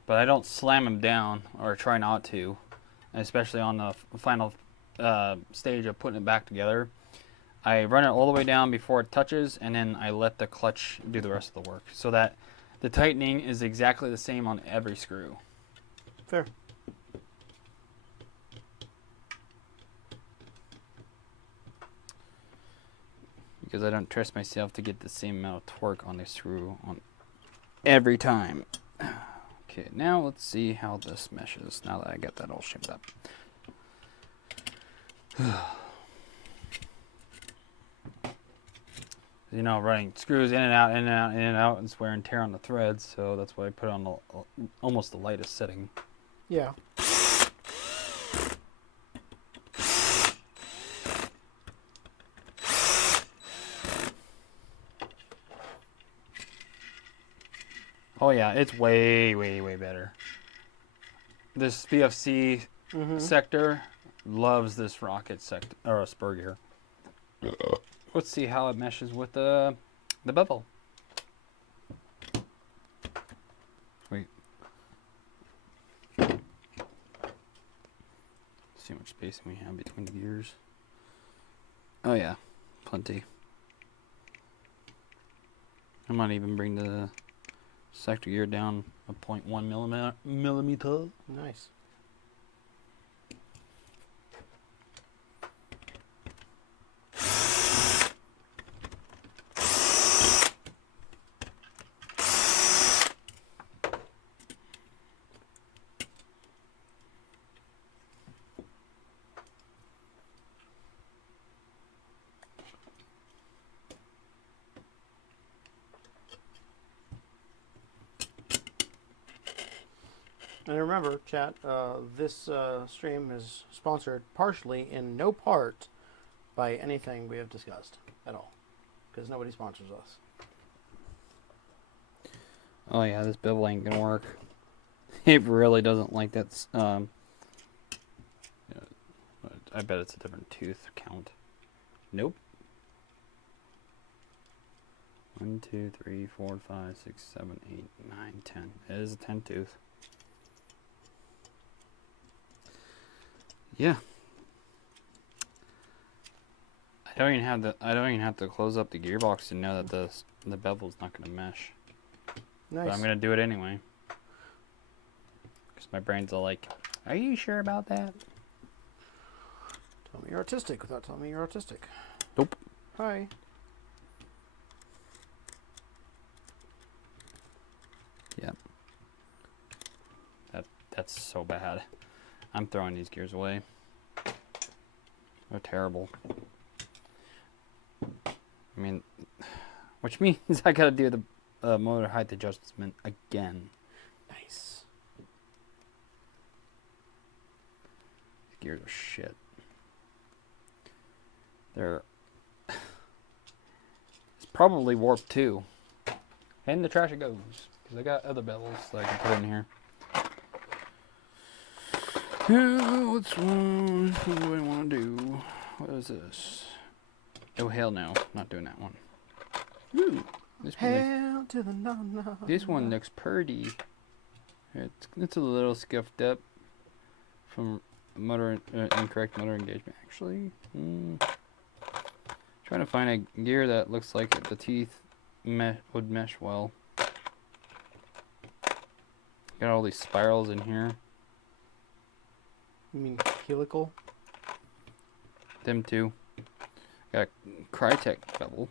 But I don't slam them down, or try not to. Especially on the final stage of putting it back together. I run it all the way down before it touches, and then I let the clutch do the rest of the work, so that the tightening is exactly the same on every screw. Fair. Because I don't trust myself to get the same amount of torque on the screw on every time. Okay, now let's see how this meshes, now that I got that all shimmed up. You know, running screws in and out, in and out, in and out, and wear and tear on the threads, so that's why I put it on almost the lightest setting. Yeah. Oh yeah, it's way, way, way better. This BFC sector loves this rocket sector, or a spur gear. Let's see how it meshes with the bevel. Wait. See how much spacing we have between the gears. Oh yeah, plenty. I might even bring the sector gear down a 0.1 millimeter. Nice. And remember, chat, this stream is sponsored partially in no part by anything we have discussed at all. Because nobody sponsors us. Oh yeah, this bevel ain't gonna work. It really doesn't like that. I bet it's a different tooth count. Nope. 1, 2, 3, 4, 5, 6, 7, 8, 9, 10. It is a 10 tooth. Yeah. I don't even have to close up the gearbox to know that the bevel's not gonna mesh. Nice. But I'm gonna do it anyway. Because my brain's all like, are you sure about that? Tell me you're artistic without telling me you're artistic. Nope. Hi. Yep. That's so bad. I'm throwing these gears away. They're terrible. I mean, which means I gotta do the motor height adjustment again. Nice. These gears are shit. They're... It's probably warped too. And in the trash it goes. Because I got other bevels that I can put in here. What's wrong? What do I want to do? What is this? Oh, hell no. Not doing that one. Ooh. Hell to the no. This one looks pretty. It's a little scuffed up from incorrect motor engagement, actually. Trying to find a gear that looks like the teeth would mesh well. Got all these spirals in here. You mean helical? Them too. Got a Crytek bevel.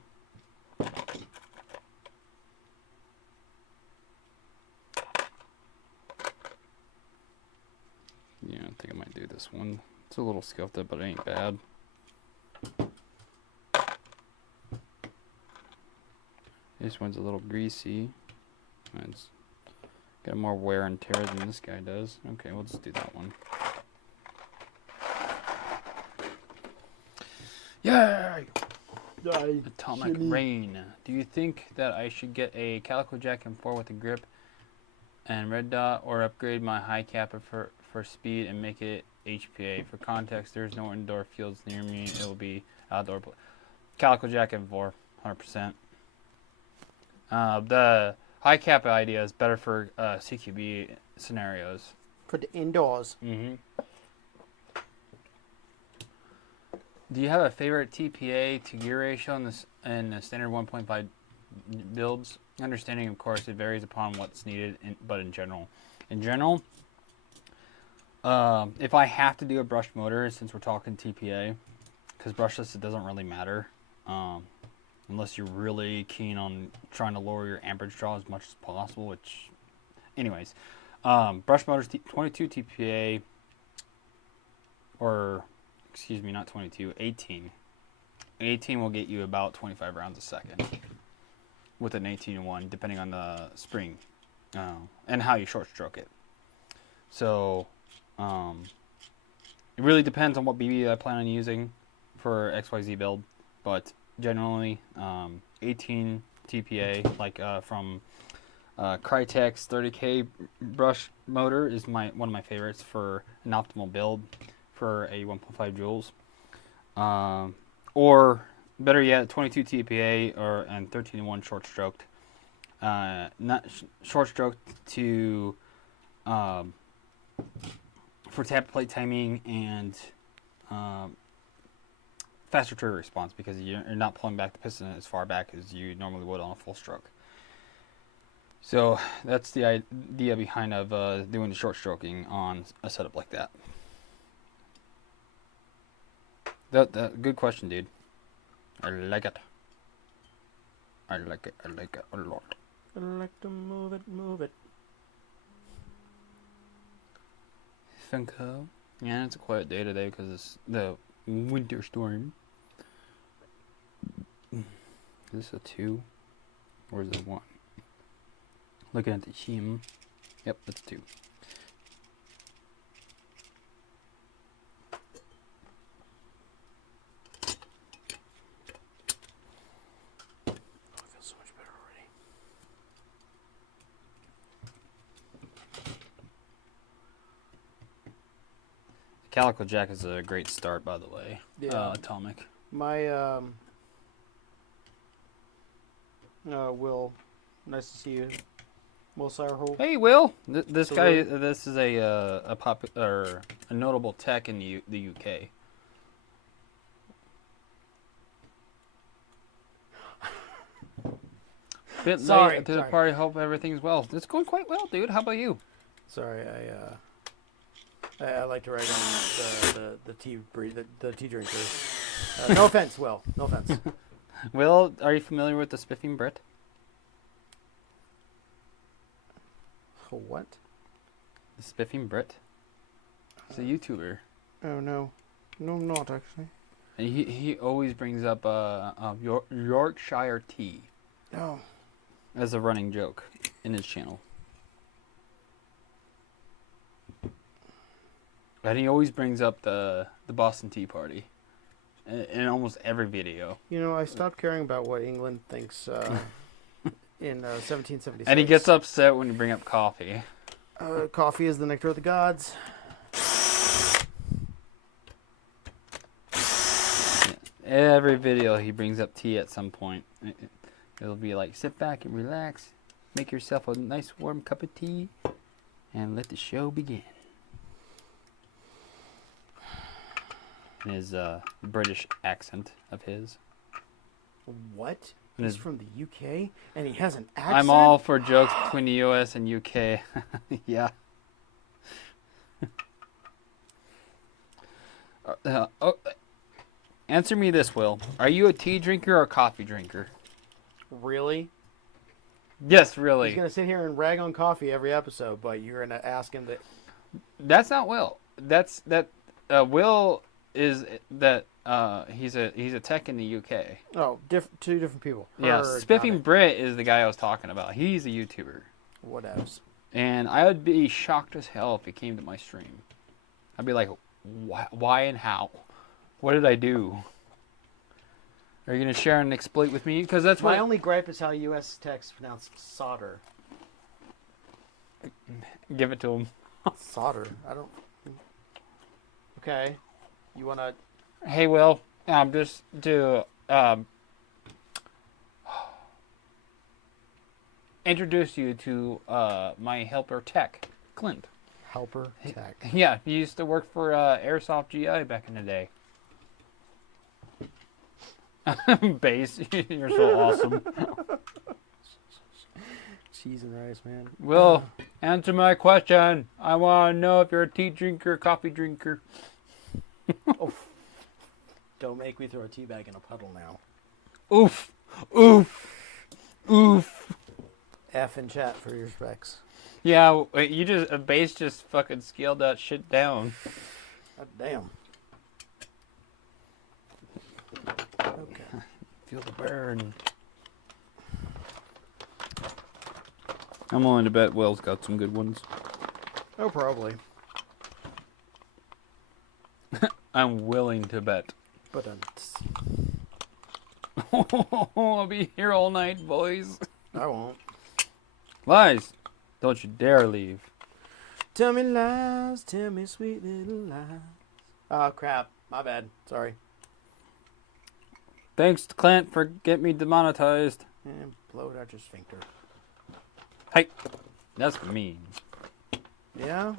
Yeah, I think I might do this one. It's a little scuffed up, but it ain't bad. This one's a little greasy. It's got more wear and tear than this guy does. Okay, we'll just do that one. Yay! Atomic Rain. Do you think that I should get a Calico Jack M4 with a grip and red dot, or upgrade my high kappa for speed and make it HPA? For context, there's no indoor fields near me. It will be outdoor. Calico Jack M4, 100%. The high kappa idea is better for CQB scenarios. For the indoors. Mm-hmm. Do you have a favorite TPA to gear ratio in the standard 1.5 builds? Understanding, of course, it varies upon what's needed, but in general. If I have to do a brushed motor, since we're talking TPA, because brushless, it doesn't really matter. Unless you're really keen on trying to lower your amperage draw as much as possible, which... Anyways. Brush motors, 22 TPA, or... Excuse me, not 22, 18. 18 will get you about 25 rounds a second with an 18-1, depending on the spring and how you short stroke it. So it really depends on what BB I plan on using for XYZ build, but generally 18 TPA, like from Crytek's 30K brush motor is one of my favorites for an optimal build for a 1.5 joules, or better yet, 22 TPA and 13-1 short stroked. Not short stroked to for tap plate timing and faster trigger response, because you're not pulling back the piston as far back as you normally would on a full stroke. So that's the idea behind doing the short stroking on a setup like that. That good question, dude. I like it. I like it a lot. I like to move it. Funko. Yeah, it's a quiet day today because it's the winter storm. Is this a 2? Or is it 1? Looking at the shim. Yep, that's 2. Calico Jack is a great start, by the way. Yeah. Atomic. My Will, nice to see you. Will Sourhole. Hey, Will. This guy. Salute. This is a notable tech in the UK. Bit Sorry, late to the sorry. party. Hope everything's well. It's going quite well, dude. How about you? Sorry, I like to rag on the tea the tea drinkers. No offense, Will. No offense. Will, are you familiar with the Spiffing Brit? What? The Spiffing Brit. He's a YouTuber, Oh no, no, I'm not actually. and he always brings up Yorkshire tea Oh, as a running joke in his channel. And he always brings up the Boston Tea Party in almost every video. you know, I stopped caring about what England thinks in 1776. And he gets upset when you bring up coffee. Coffee is the nectar of the gods. Every video he brings up tea at some point. It'll be like, sit back and relax, make yourself a nice warm cup of tea, and let the show begin. And his British accent of his. What? And He's his- from the UK, and he has an accent. I'm all for jokes between the US and UK. Yeah. Answer me this, Will. Are you a tea drinker or a coffee drinker? Really? Yes, He's really. gonna sit here and rag on coffee every episode, but you're gonna ask him that. That's not Will. That's that. Will is that. He's a tech in the UK. Oh, two different people. Yeah, Heard, Spiffing got it. Brit is the guy I was talking about. He's a YouTuber, What else? and I would be shocked as hell if he came to my stream. I'd be like, why and how? What did I do? Are you gonna share an exploit with me? Because that's My what. only gripe is how U.S. techs pronounce solder. Give it to him. Solder. I don't. Okay. You wanna? Hey, Will. Just to introduce you to my helper tech, Clint. Helper tech. Yeah, he used to work for Airsoft GI back in the day. Base, you're so awesome. Cheese and rice, man. Will, answer my question. I want to know if you're a tea drinker or coffee drinker. Don't make me throw a tea bag in a puddle now. Oof, oof, oof. F in chat for your specs. Yeah, you just base just fucking scaled that shit down. God damn. Okay. Feel the burn. I'm willing to bet Will's got some good ones. Oh, probably. I'm willing to bet. But I'll be here all night, boys. I won't. Lies. Don't you dare leave. Tell me lies, tell me sweet little lies. Oh, crap. My bad. Sorry. Thanks to Clint for getting me demonetized. And blow it out your sphincter. Hey, that's mean. Yeah?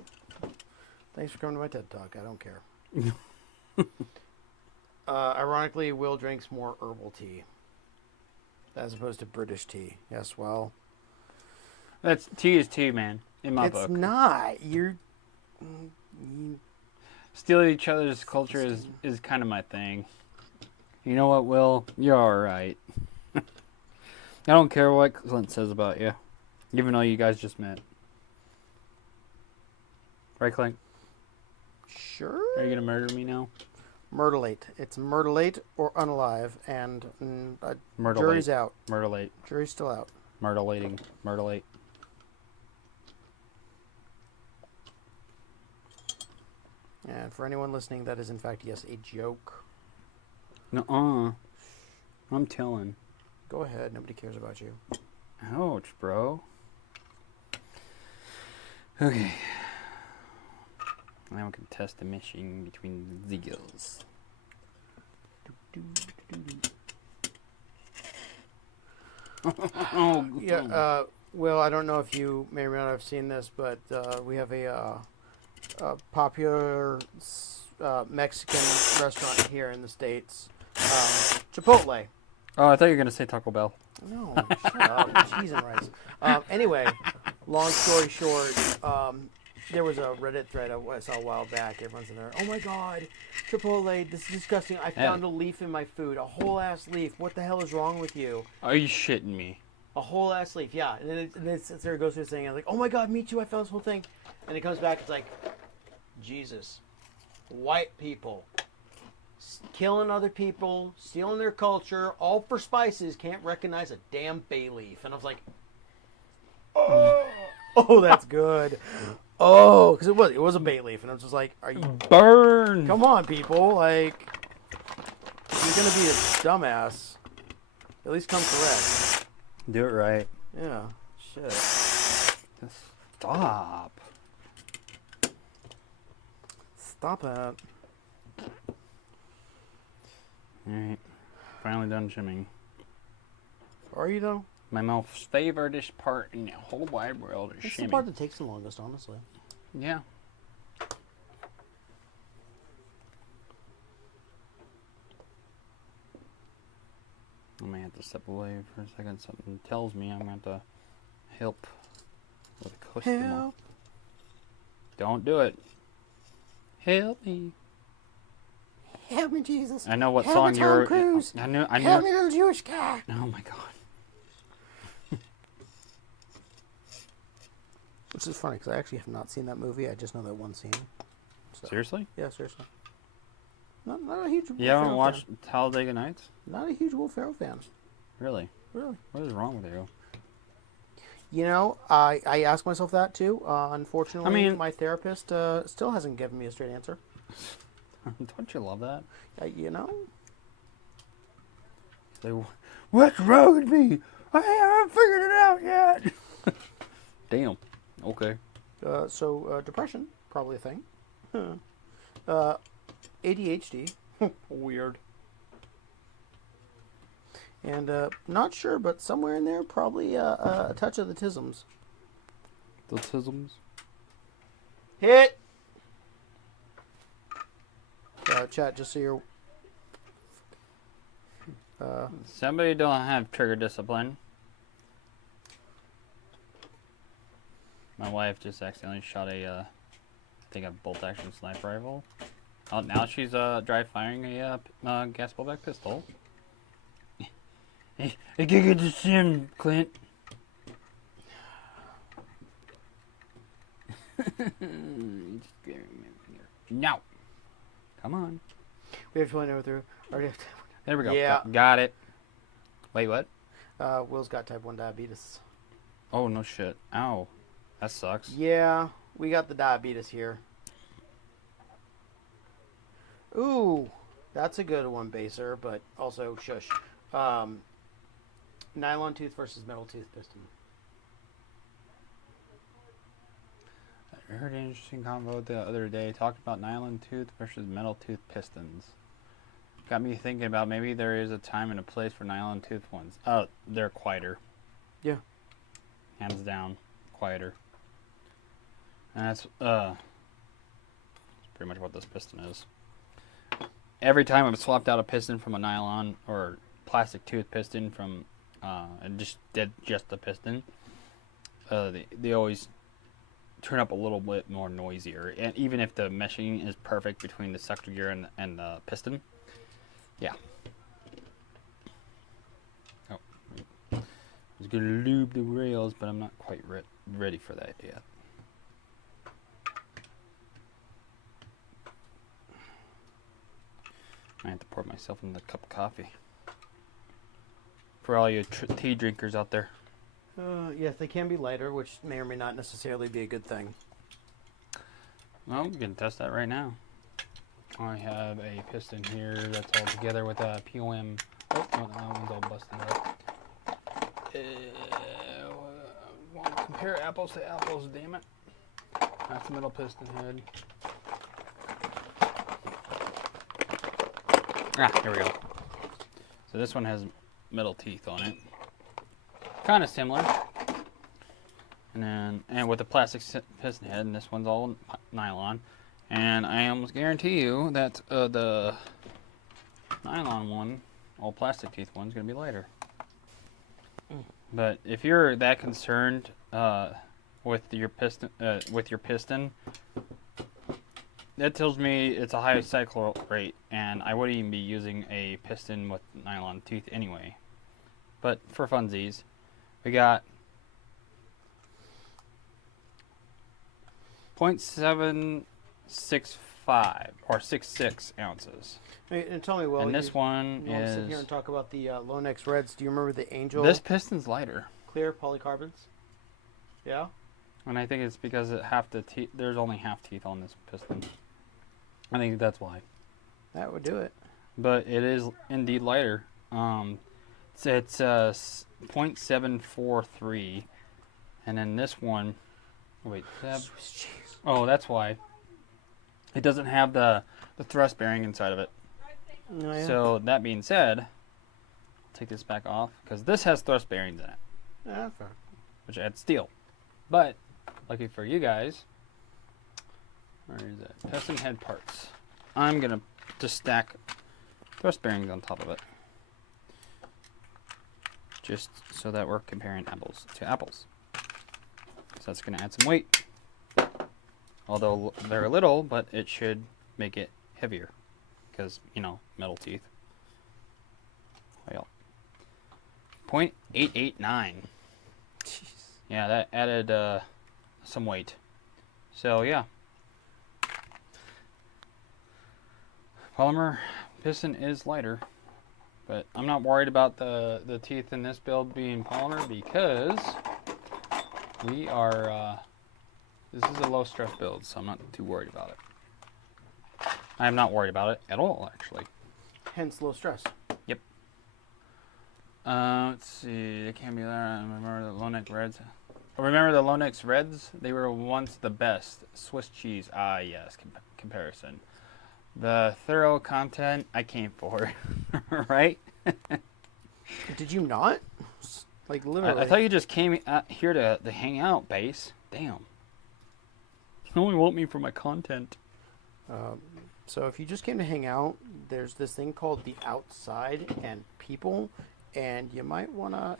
Thanks for coming to my TED Talk. I don't care. Ironically, Will drinks more herbal tea as opposed to British tea. Yes, well, That's tea is tea, man. In my it's book, not. You stealing each other's culture is kind of my thing. You know what, Will? You're all right. I don't care what Clint says about you, even though you guys just met. Right, Clint? sure? Are you gonna murder me now? Myrtlate. It's myrtlate or unalive, and jury's Myrtlate. out. Myrtlate. Jury's still out. Myrtlating. Myrtlate. And for anyone listening, that is in fact, yes, a joke. Nuh-uh. I'm telling. Go ahead. Nobody cares about you. Ouch, bro. Okay. And then we can test the meshing between the gills. Yeah, Will, I don't know if you may or may not have seen this, but we have a popular Mexican restaurant here in the States, Chipotle. Oh, I thought you were gonna say Taco Bell. No, shut up. Cheese and rice. Anyway, long story short, there was a Reddit thread I saw a while back. Everyone's in there. Oh my God, Chipotle, this is disgusting. I found a leaf in my food, a whole ass leaf. What the hell is wrong with you? Are you shitting me? A whole ass leaf, yeah. And then it sits there, goes through this thing. I'm like, oh my God, me too. I found this whole thing. And it comes back. It's like, Jesus, white people killing other people, stealing their culture, all for spices. Can't recognize a damn bay leaf. And I was like, oh, that's good. Oh, because it was a bay leaf, and I was just like, are you burn? Come on, people! Like, if you're gonna be a dumbass, at least come correct. Do it right. Yeah. Shit. Just stop. Stop it. Alright. Finally done shimming. Are you though? My most favorite part in the whole wide world is It's shimming. the part that takes the longest, honestly. Yeah. I may have to step away for a second. Something tells me I'm going to have to help with a customer. Help. Don't do it. Help me. Help me, Jesus. I know what Help song me, you're. Tom Cruise. I knew. Help me, little Jewish guy. Oh my God. Which is funny because I actually have not seen that movie. I just know that one scene. So, Seriously? yeah, seriously. Not a huge. You haven't watched Talladega Nights? Not a huge Will Ferrell fan. Really? Really. What is wrong with you? You know, I ask myself that too. Unfortunately, I mean- my therapist still hasn't given me a straight answer. Don't you love that? You know? They, what's wrong with me? I haven't figured it out yet. Damn. Okay. So depression, probably a thing. ADHD. Weird. And not sure, but somewhere in there, probably a touch of the tisms. The tisms? Hit! Chat, just so you're... Somebody don't have trigger discipline. My wife just accidentally shot a, I think a bolt-action sniper rifle. Oh, now she's dry firing a gas blowback pistol. Hey, I can get the sim, Clint. No. Come on. We have 20 over through. Already have There we go. Yeah. Got it. Wait, what? Will's got type 1 diabetes. Oh, no shit. Ow. That sucks. Yeah, we got the diabetes here. Ooh, that's a good one, Baser, but also shush. Nylon tooth versus metal tooth piston. I heard an interesting convo the other day talking about nylon tooth versus metal tooth pistons. Got me thinking about maybe there is a time and a place for nylon tooth ones. Oh, they're quieter. Yeah. Hands down, quieter. And that's pretty much what this piston is. Every time I've swapped out a piston from a nylon or plastic tooth piston from and just did just the piston, they always turn up a little bit more noisier. And even if the meshing is perfect between the sucker gear and the piston, yeah. Oh, I was gonna lube the rails, but I'm not quite ready for that yet. I have to pour myself another cup of coffee. For all you tea drinkers out there. Yes, they can be lighter, which may or may not necessarily be a good thing. Well, we can test that right now. I have a piston here that's all together with a POM. Oh, no, that one's all busted up. Want to compare apples to apples, damn it. That's the middle piston head. Here we go. So this one has metal teeth on it. Kind of similar. And with the plastic piston head, and this one's all nylon. And I almost guarantee you that the nylon one, all plastic teeth one, is going to be lighter. But if you're that concerned with your piston, that tells me it's a high cycle rate, and I wouldn't even be using a piston with nylon teeth anyway. But for funsies, we got 0.765 or 66 ounces. Hey, and tell me, Will, And this one you want to sit is... here and talk about the Lonex Reds. Do you remember the Angel This piston's lighter. clear polycarbons? Yeah? And I think it's because there's only half teeth on this piston. I think that's why. That would do it. But it is indeed lighter. It's 0.743. And then this one... Wait, Swiss cheese. oh, that's why. It doesn't have the thrust bearing inside of it. Oh, yeah. So, that being said, take this back off, because this has thrust bearings in it, Yeah, fair. which adds steel. But, lucky for you guys, where is it? Piston head parts. I'm going to just stack thrust bearings on top of it. Just so that we're comparing apples to apples. So that's going to add some weight. Although they're little, but it should make it heavier. Because, metal teeth. Well, 0.889. Jeez. Yeah, that added some weight. So, yeah. Polymer piston is lighter. But I'm not worried about the teeth in this build being polymer because we are... this is a low stress build, so I'm not too worried about it. I'm not worried about it at all, actually. Hence low stress. Yep. Let's see. It can't be there. I remember the Lonex Reds. Remember the Lonex Reds? They were once the best. Swiss cheese. Ah, yes. Comparison. The thorough content I came for. Right? Did you not? Like, literally. I thought you just came here to hang out, Base. Damn. You only want me for my content. So if you just came to hang out, there's this thing called the outside and people, and you might wanna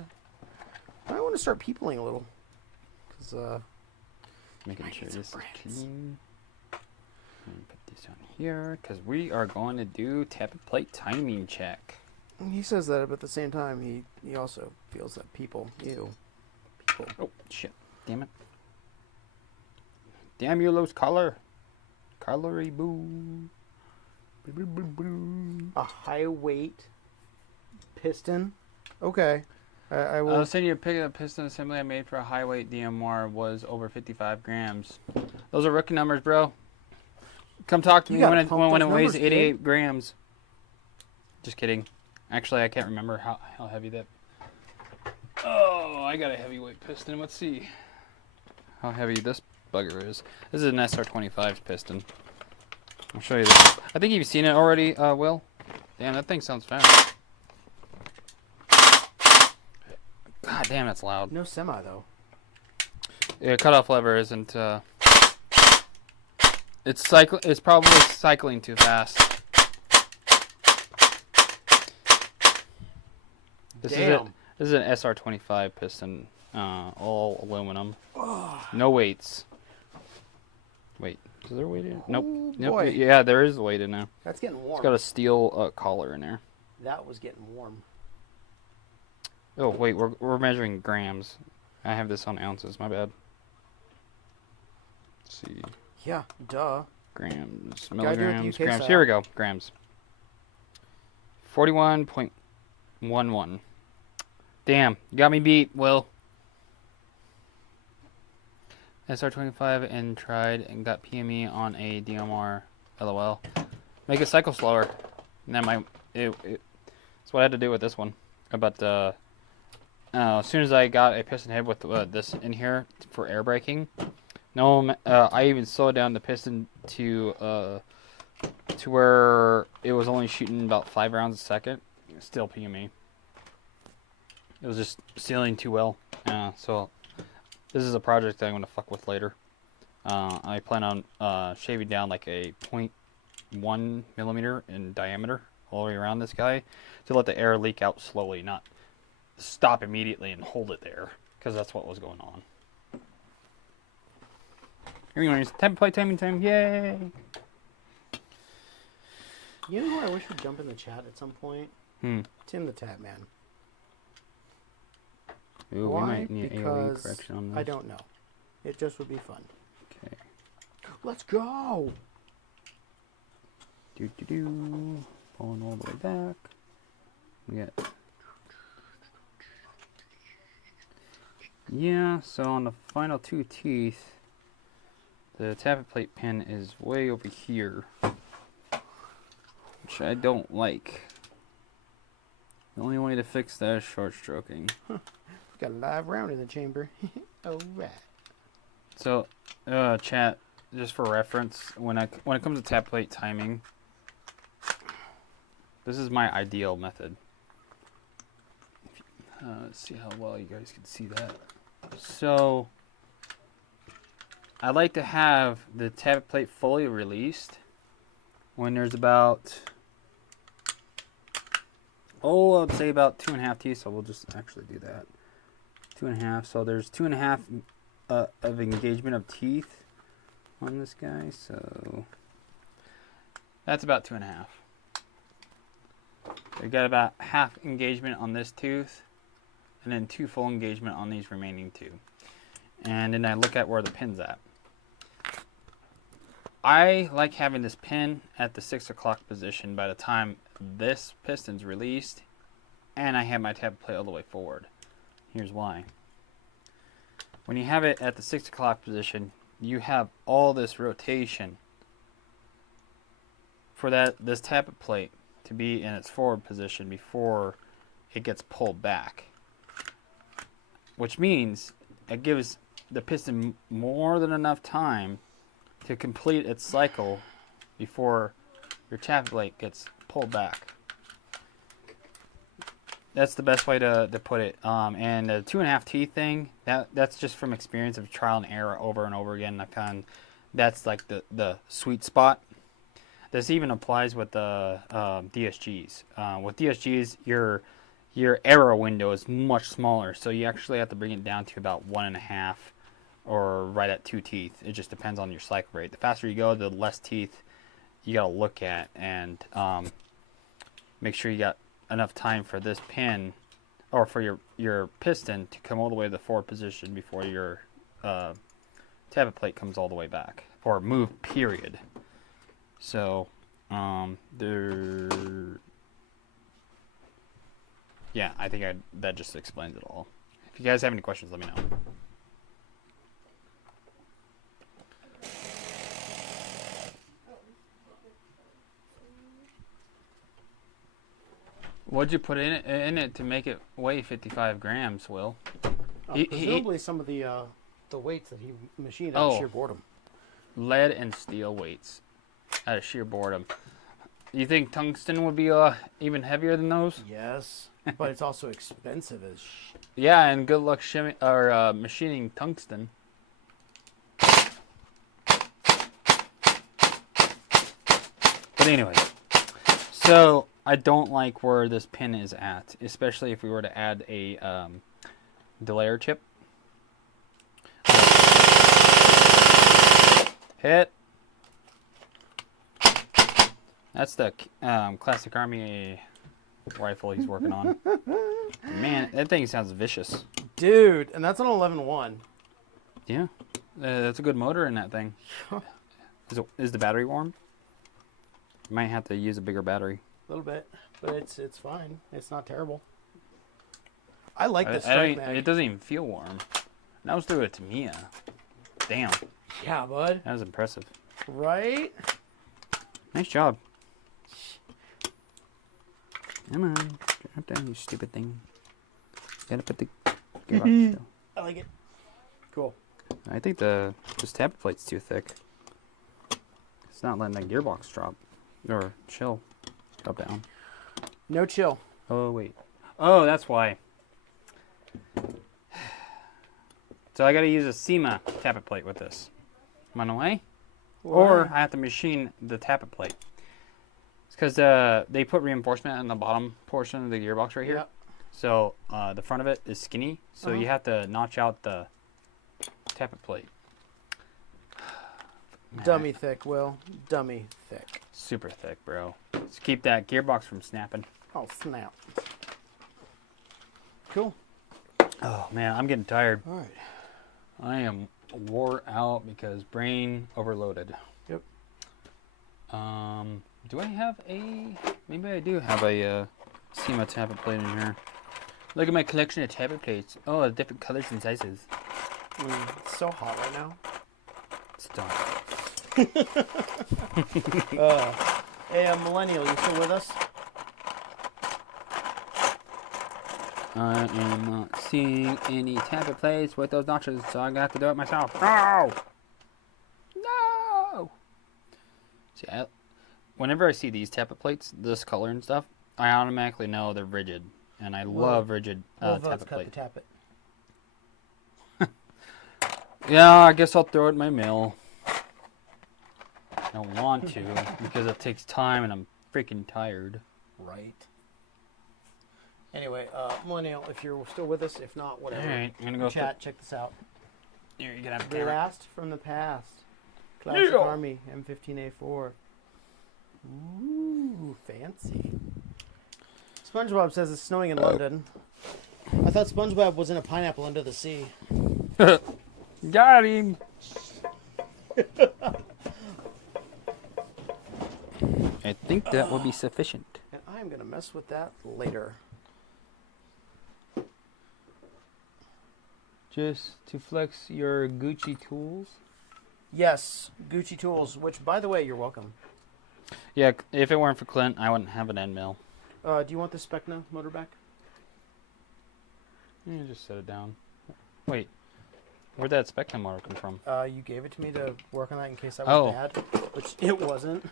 start peopling a little, because Making might sure need some this is brands. clean. And put this on here because we are going to do tappet plate timing check. he says that, but at the same time, he also feels that people. Oh shit! Damn it! Damn you, loose color! Colory boo! Boo, boo, boo, boo. A high weight piston. Okay, I will. I'll send you a pic of the piston assembly I made for a high weight DMR was over 55 grams. Those are rookie numbers, bro. Come talk to You me gotta when pump it those weighs numbers, 88 kid. grams. Just kidding. Actually, I can't remember how heavy that. Oh, I got a heavyweight piston. Let's see how heavy this bugger is. This is an SR25 piston. I'll show you this. I think you've seen it already, Will. Damn, that thing sounds fast. God damn, that's loud. No semi though. Yeah, cutoff lever isn't. It's probably cycling too fast. This Damn. This is an SR25 piston, all aluminum. No weights. Wait, is there weight in it? Nope. Ooh, Nope. boy. Yeah, there is weight in there. That's getting warm. It's got a steel collar in there. That was getting warm. Oh wait, we're measuring grams. I have this on ounces. My bad. Let's see, Yeah, duh. grams, Gotta do it the milligrams, UK grams. style. Here we go. Grams. 41.11. Damn, you got me beat, Will. SR25 and tried and got PME on a DMR. LOL. Make it cycle slower. And that might. That's what I had to do with this one. But as soon as I got a piston head with this in here for air braking, I even slowed down the piston to to where it was only shooting about 5 rounds a second. Still PME. It was just sealing too well. So this is a project that I'm going to fuck with later. I plan on shaving down like a 0.1 millimeter in diameter all the way around this guy to let the air leak out slowly, not stop immediately and hold it there, because that's what was going on. Anyways, template timing time, yay! You know who I wish would jump in the chat at some point? Tim the Tap Man. Ooh, Why? we might need AOE Because correction on this. I don't know. It just would be fun. Okay. Let's go! Pulling all the way back. We got. Yeah, so on the final 2 teeth, the tappet plate pin is way over here, which I don't like. The only way to fix that is short stroking. Got a live round in the chamber. Alright. So, chat, just for reference, when it comes to tap plate timing, this is my ideal method. Let's see how well you guys can see that. So, I like to have the tap plate fully released when there's about, I'd say about 2.5 teeth, so we'll just actually do that. 2.5, so there's 2.5 of engagement of teeth on this guy, so that's about 2.5. We got about half engagement on this tooth, and then 2 full engagement on these remaining 2. And then I look at where the pin's at. I like having this pin at the 6 o'clock position by the time this piston's released, and I have my tap plate all the way forward. Here's why. When you have it at the 6 o'clock position, you have all this rotation for this tappet plate to be in its forward position before it gets pulled back. Which means it gives the piston more than enough time to complete its cycle before your tappet plate gets pulled back. That's the best way to put it. And the 2.5 teeth thing, that's just from experience of trial and error over and over again. I found that's like the sweet spot. This even applies with the DSGs. With DSGs, your error window is much smaller, so you actually have to bring it down to about 1.5 or right at 2 teeth. It just depends on your cycle rate. The faster you go, the less teeth you gotta look at, and make sure you got enough time for this pin or for your piston to come all the way to the forward position before your tappet plate comes all the way back, or move, period. So yeah, I think that just explains it all. If you guys have any questions, let me know. What'd you put in it to make it weigh 55 grams, Will? Presumably some of the weights that he machined out of sheer boredom. Lead and steel weights out of sheer boredom. You think tungsten would be even heavier than those? Yes, but it's also expensive as Yeah, and good luck machining tungsten. But anyway, so I don't like where this pin is at, especially if we were to add a delayer chip. Hit. That's the classic Army rifle he's working on. Man, that thing sounds vicious. dude, and that's an 11-1. Yeah, that's a good motor in that thing. Is the battery warm? You might have to use a bigger battery. A little bit, but it's fine. It's not terrible. I like this strike mag. It doesn't even feel warm. And I was doing it to Mia. Damn. Yeah, bud. That was impressive. Right? Nice job. Come on. Drop down, you stupid thing. Gotta put the gearbox still. I like it. Cool. I think this tappet plate's too thick. It's not letting that gearbox drop. Or chill. Up, down. No chill. Oh, wait. Oh, that's why. So I gotta use a SEMA tappet plate with this. Am I on the way? Or I have to machine the tappet plate. It's because they put reinforcement on the bottom portion of the gearbox right here. Yep. So the front of it is skinny. So you have to notch out the tappet plate. Man, Dummy thick, Will. Dummy thick. super thick, bro. Let's keep that gearbox from snapping. Oh, snap. Cool. Oh, man, I'm getting tired. All right. I am wore out because brain overloaded. Yep. Do I have a... Maybe I do have a SEMA tappet plate in here. Look at my collection of tappet plates. Oh, different colors and sizes. It's so hot right now. Stop. Hey, Millennial, you still with us? I am not seeing any tappet plates with those notches, so I'm gonna have to do it myself. No! No! See, whenever I see these tappet plates, this color and stuff, I automatically know they're rigid, and I love rigid tappet plates. Tap it. Yeah, I guess I'll throw it in my mail. I don't want to because it takes time and I'm freaking tired. Right. Anyway, Millennial, if you're still with us, if not, whatever. All right, I'm gonna go Chat, check this out. Here, you can have a camera. Blast from the past. Classic Yeah. Army M15A4. Ooh, fancy. SpongeBob says it's snowing in London. I thought SpongeBob was in a pineapple under the sea. Got him. I think that will be sufficient. And I'm going to mess with that later. Just to flex your Gucci tools. Yes, Gucci tools, which, by the way, you're welcome. Yeah, if it weren't for Clint, I wouldn't have an end mill. Do you want the Specna motor back? You just set it down. Wait, where'd that Spectrum motor come from? You gave it to me to work on that in case that was bad, which it wasn't.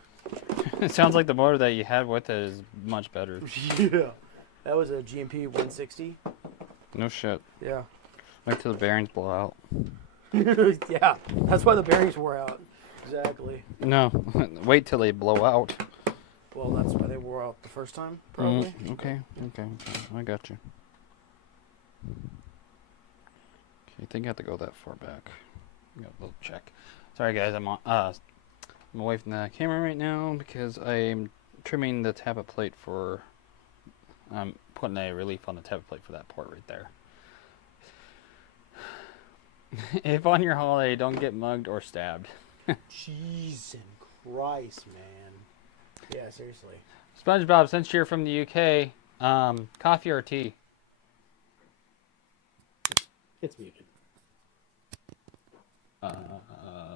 It sounds like the motor that you had with it is much better. Yeah. That was a GMP 160. No shit. Yeah. Wait till the bearings blow out. Yeah, that's why the bearings wore out. Exactly. No, wait till they blow out. Well, that's why they wore out the first time, probably. Okay. I got you. Okay, I think I have to go that far back. Got a little check. Sorry guys, I'm away from the camera right now because I'm trimming the tappet plate for... I'm putting a relief on the tappet plate for that port right there. If on your holiday, don't get mugged or stabbed. Jesus Christ, man. Yeah, seriously. SpongeBob, since you're from the UK, coffee or tea? It's muted.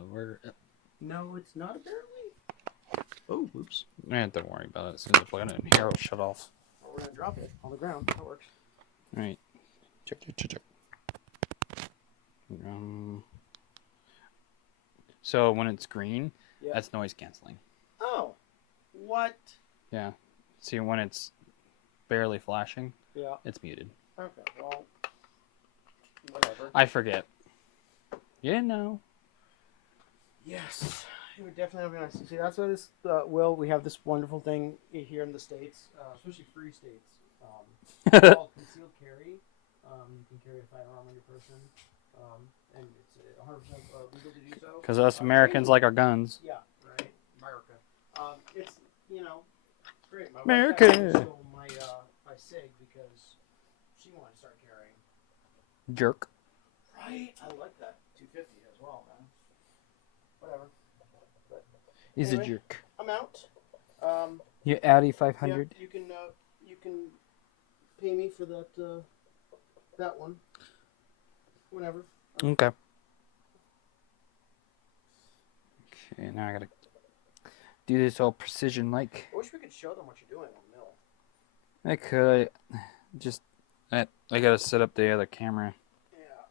Where? No, it's not apparently. Oh, oops. Don't worry about it. As soon as I plug it in here, it'll shut off. Well, we're going to drop it on the ground. That works. All right. Check. So when it's green, that's noise canceling. Oh, what? Yeah. See, when it's barely flashing, it's muted. Okay, well, whatever. I forget. You know. Yes, it would definitely be nice to see. That's why this, we have this wonderful thing here in the States, especially free states. It's called concealed carry. You can carry a firearm on your person, and it's 100% legal to do so. Because us Americans like our guns. Yeah, right. America. It's, it's great. My America. wife actually stole my SIG because she wanted to start carrying. Jerk. Right? I like that 250 as well, man. Whatever. But He's anyway, a jerk. I'm out. Your Audi 500. Yeah, you can pay me for that that one. Whenever. Okay. Okay, now I gotta do this all precision like. I wish we could show them what you're doing on mill. I could. Just I gotta set up the other camera. Yeah.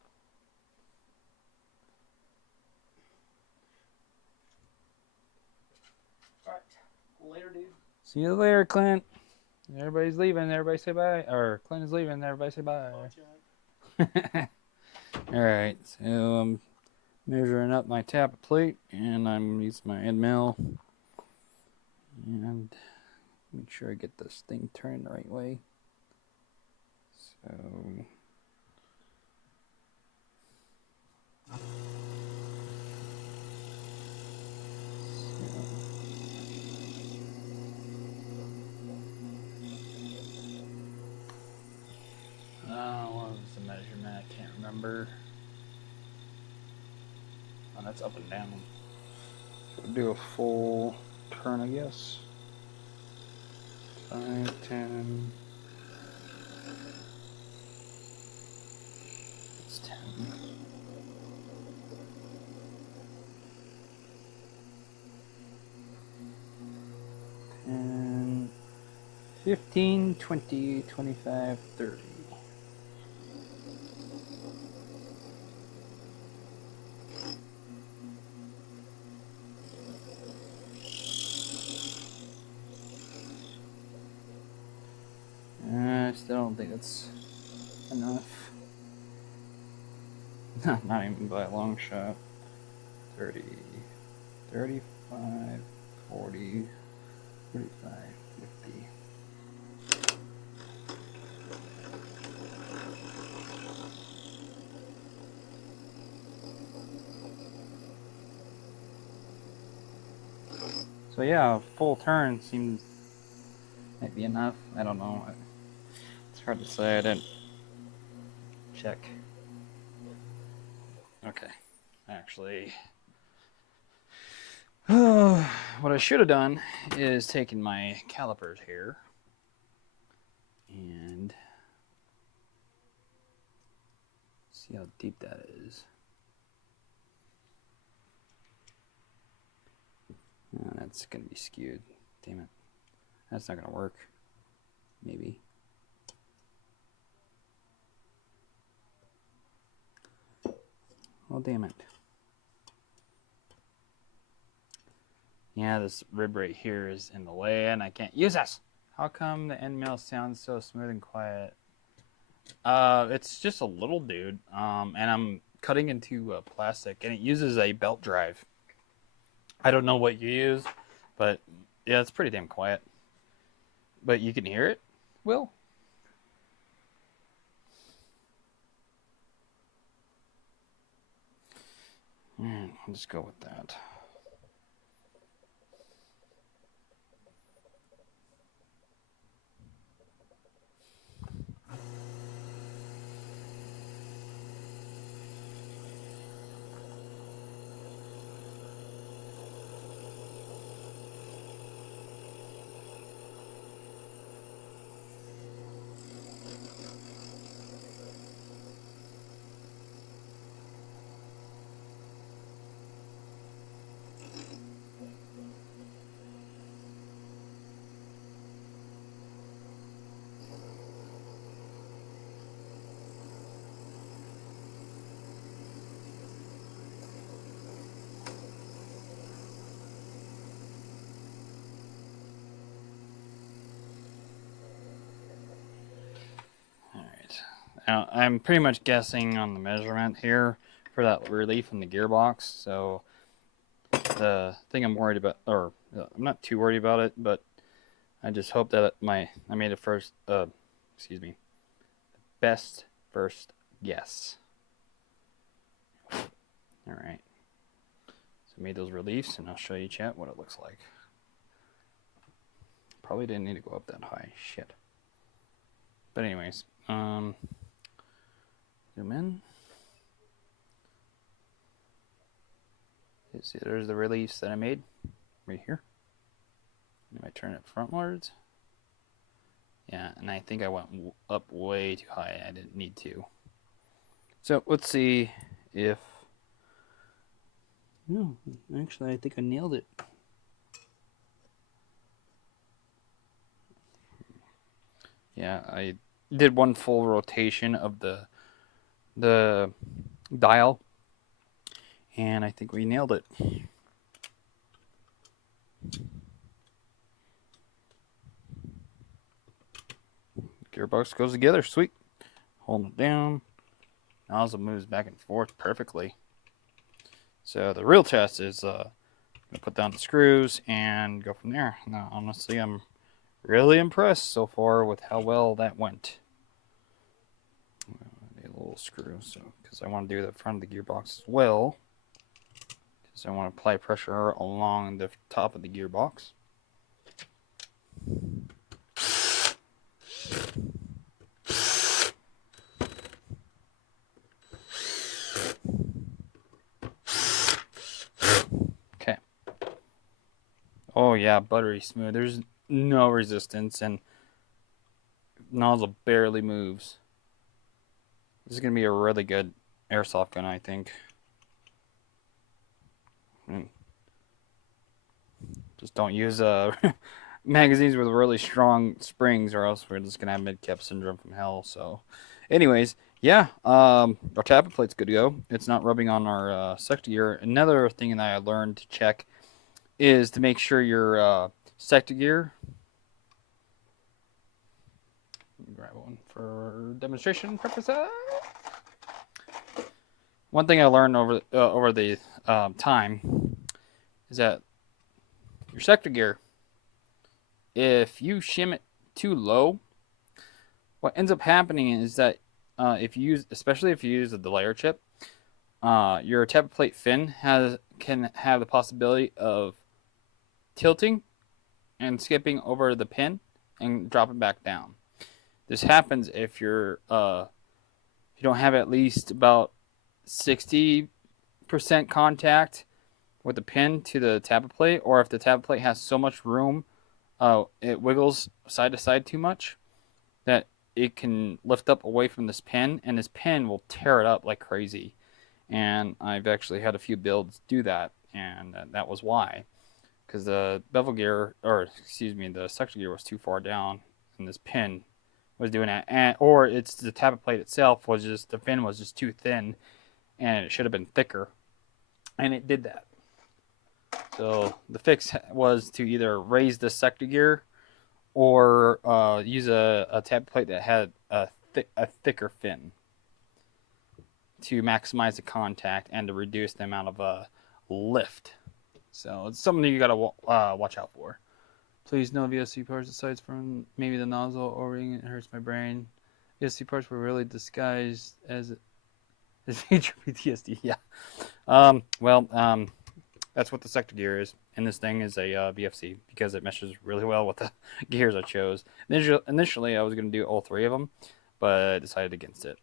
All right. Later, dude. See you later, Clint. Everybody's leaving. Everybody say bye. Or Clint is leaving. Everybody say bye. All right. So I'm measuring up my tappet plate, and I'm using my end mill, and make sure I get this thing turned the right way. So. What was the measurement? I can't remember. Oh, that's up and down. So do a full turn, I guess. 5, 10. It's 10. And 15, 20, 25, 30. I still don't think that's enough. Not even by a long shot. 30, 35, 40, 45, 50. So yeah, a full turn seems might be enough. I don't know. It's hard to say. I didn't check. Okay. Actually, what I should have done is taken my calipers here and see how deep that is. Oh, that's going to be skewed. Damn it. That's not going to work. Maybe. Well, damn it. Yeah, this rib right here is in the way and I can't use this. How come the end mill sounds so smooth and quiet? It's just a little dude, and I'm cutting into plastic, and it uses a belt drive. I don't know what you use, but yeah, it's pretty damn quiet. But you can hear it, Will? I'll just go with that. Now, I'm pretty much guessing on the measurement here for that relief in the gearbox. So the thing I'm worried about, or I'm not too worried about it, but I just hope that I made a best first guess. All right. So I made those reliefs, and I'll show you, chat, what it looks like. Probably didn't need to go up that high. Shit. But anyways, zoom in. See, there's the reliefs that I made right here. And if I turn it frontwards, yeah, and I think I went up way too high. I didn't need to. So let's see if. No, actually, I think I nailed it. Yeah, I did one full rotation of the dial, and I think we nailed it. gearbox goes together. Sweet. Holding it down. Nozzle moves back and forth perfectly. So the real test is gonna put down the screws and go from there. Now, honestly, I'm really impressed so far with how well that went. A little screw, so because I want to do the front of the gearbox as well. Because I want to apply pressure along the top of the gearbox. Okay. Oh yeah, buttery smooth. There's no resistance and nozzle barely moves. This is going to be a really good airsoft gun, I think. Just don't use magazines with really strong springs, or else we're just going to have mid-cap syndrome from hell. So, anyways, yeah, our tappet plate's good to go. It's not rubbing on our sector gear. Another thing that I learned to check is to make sure your sector gear. Grab one for demonstration purposes. One thing I learned over the time is that your sector gear, if you shim it too low, what ends up happening is that especially if you use a delayer chip, your tappet plate fin can have the possibility of tilting and skipping over the pin and dropping back down. This happens if you don't have at least about 60% contact with the pin to the tappet plate, or if the tappet plate has so much room, it wiggles side to side too much that it can lift up away from this pin, and this pin will tear it up like crazy. And I've actually had a few builds do that, and that was why. Because the bevel gear, the sector gear was too far down, and this pin was doing that. Or it's the tappet plate itself the fin was just too thin, and it should have been thicker, and it did that. So the fix was to either raise the sector gear or use a tappet plate that had a thicker fin to maximize the contact and to reduce the amount of lift. So it's something that you gotta watch out for. Please no VSC parts aside from maybe the nozzle O-ring. It hurts my brain. VSC parts were really disguised as future PTSD. Yeah. That's what the sector gear is, and this thing is a VFC because it meshes really well with the gears I chose. Initially, I was going to do all three of them, but I decided against it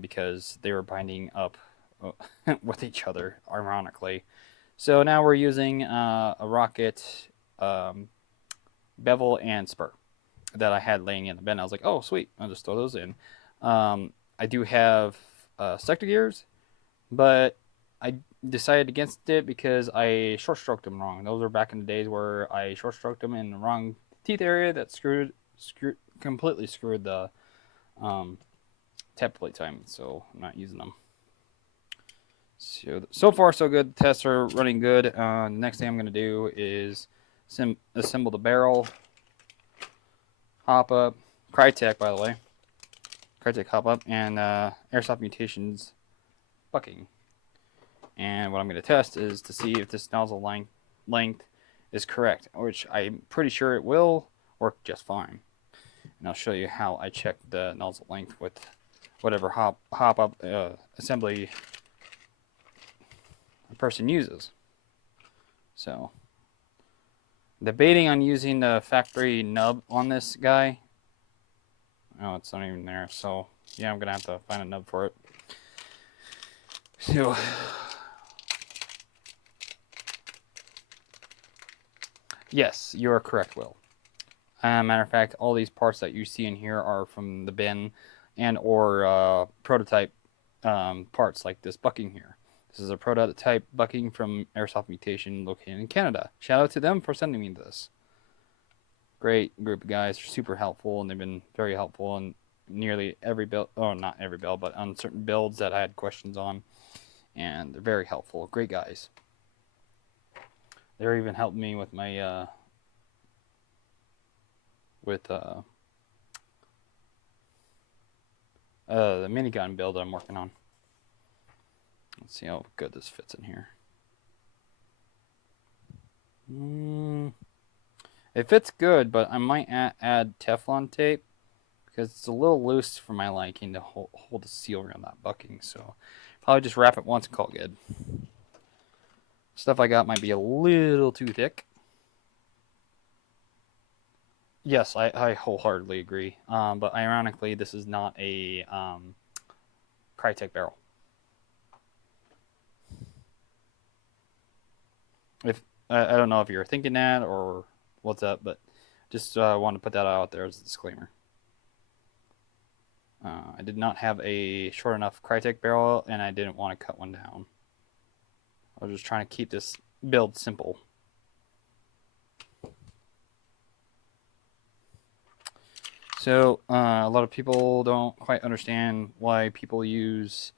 because they were binding up with each other, ironically. So now we're using a rocket bevel and spur that I had laying in the bin. I was like, oh, sweet. I'll just throw those in. I do have sector gears, but I decided against it because I short stroked them wrong. Those were back in the days where I short stroked them in the wrong teeth area that completely screwed the tappet plate time. So I'm not using them. So far so good. The tests are running good. The next thing I'm going to do is assemble the barrel, hop up, Crytek by the way, Crytek hop up, and Airsoft Mutations bucking. And what I'm going to test is to see if this nozzle length is correct, which I'm pretty sure it will work just fine. And I'll show you how I check the nozzle length with whatever hop up assembly a person uses. So, debating on using the factory nub on this guy. Oh, it's not even there. So, yeah, I'm going to have to find a nub for it. So, yes, you are correct, Will. Matter of fact, all these parts that you see in here are from the bin and or prototype parts like this bucking here. This is a prototype bucking from Airsoft Mutation located in Canada. Shout out to them for sending me this. Great group of guys. They're super helpful, and they've been very helpful in nearly every build. Oh, not every build, but on certain builds that I had questions on. And they're very helpful. Great guys. They're even helping me with my the minigun build that I'm working on. Let's see how good this fits in here. It fits good, but I might add Teflon tape because it's a little loose for my liking to hold the seal around that bucking. So probably just wrap it once and call it good. Stuff I got might be a little too thick. Yes, I wholeheartedly agree. But ironically, this is not a Crytek barrel. If I don't know if you're thinking that or what's up, but just want to put that out there as a disclaimer. I did not have a short enough Crytek barrel, and I didn't want to cut one down. I was just trying to keep this build simple. So a lot of people don't quite understand why people use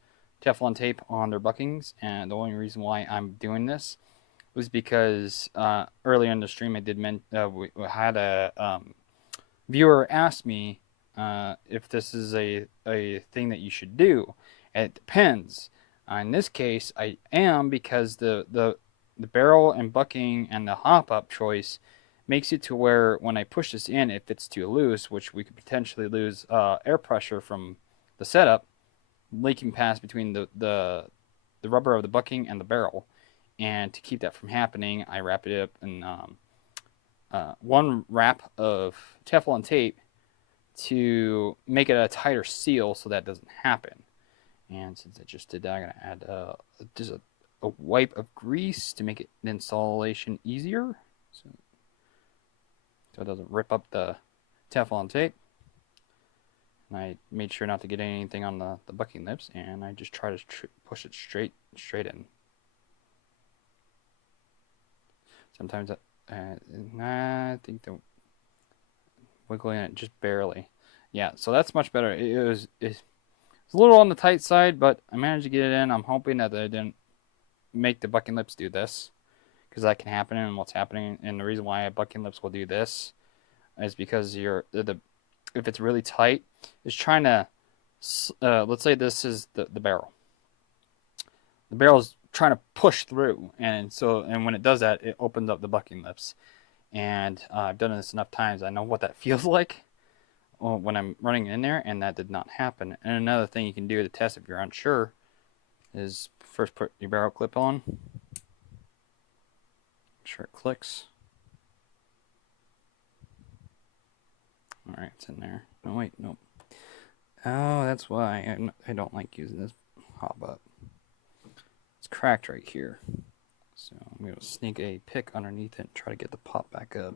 Teflon tape on their buckings, and the only reason why I'm doing this was because earlier in the stream I did we had a viewer ask me if this is a thing that you should do. And it depends. In this case, I am, because the barrel and bucking and the hop-up choice makes it to where when I push this in, if it's too loose, which we could potentially lose air pressure from the setup, leaking past between the rubber of the bucking and the barrel. And to keep that from happening, I wrap it up in one wrap of Teflon tape to make it a tighter seal so that doesn't happen. And since I just did that, I'm going to add just a wipe of grease to make the installation easier. So it doesn't rip up the Teflon tape. And I made sure not to get anything on the bucking lips, and I just try to push it straight in. Sometimes I think the wiggling it just barely. Yeah, so that's much better. It's a little on the tight side, but I managed to get it in. I'm hoping that I didn't make the bucking lips do this, because that can happen, and what's happening, and the reason why a bucking lips will do this is because if it's really tight, it's trying to let's say this is the barrel. The barrel's trying to push through, and when it does that, it opens up the bucking lips. And I've done this enough times, I know what that feels like when I'm running in there, and that did not happen. And another thing you can do to test if you're unsure is first put your barrel clip on. Make sure it clicks. Alright, it's in there. No, wait, nope. Oh, that's why I don't like using this hop up. It's cracked right here. So I'm going to sneak a pick underneath it and try to get the pop back up.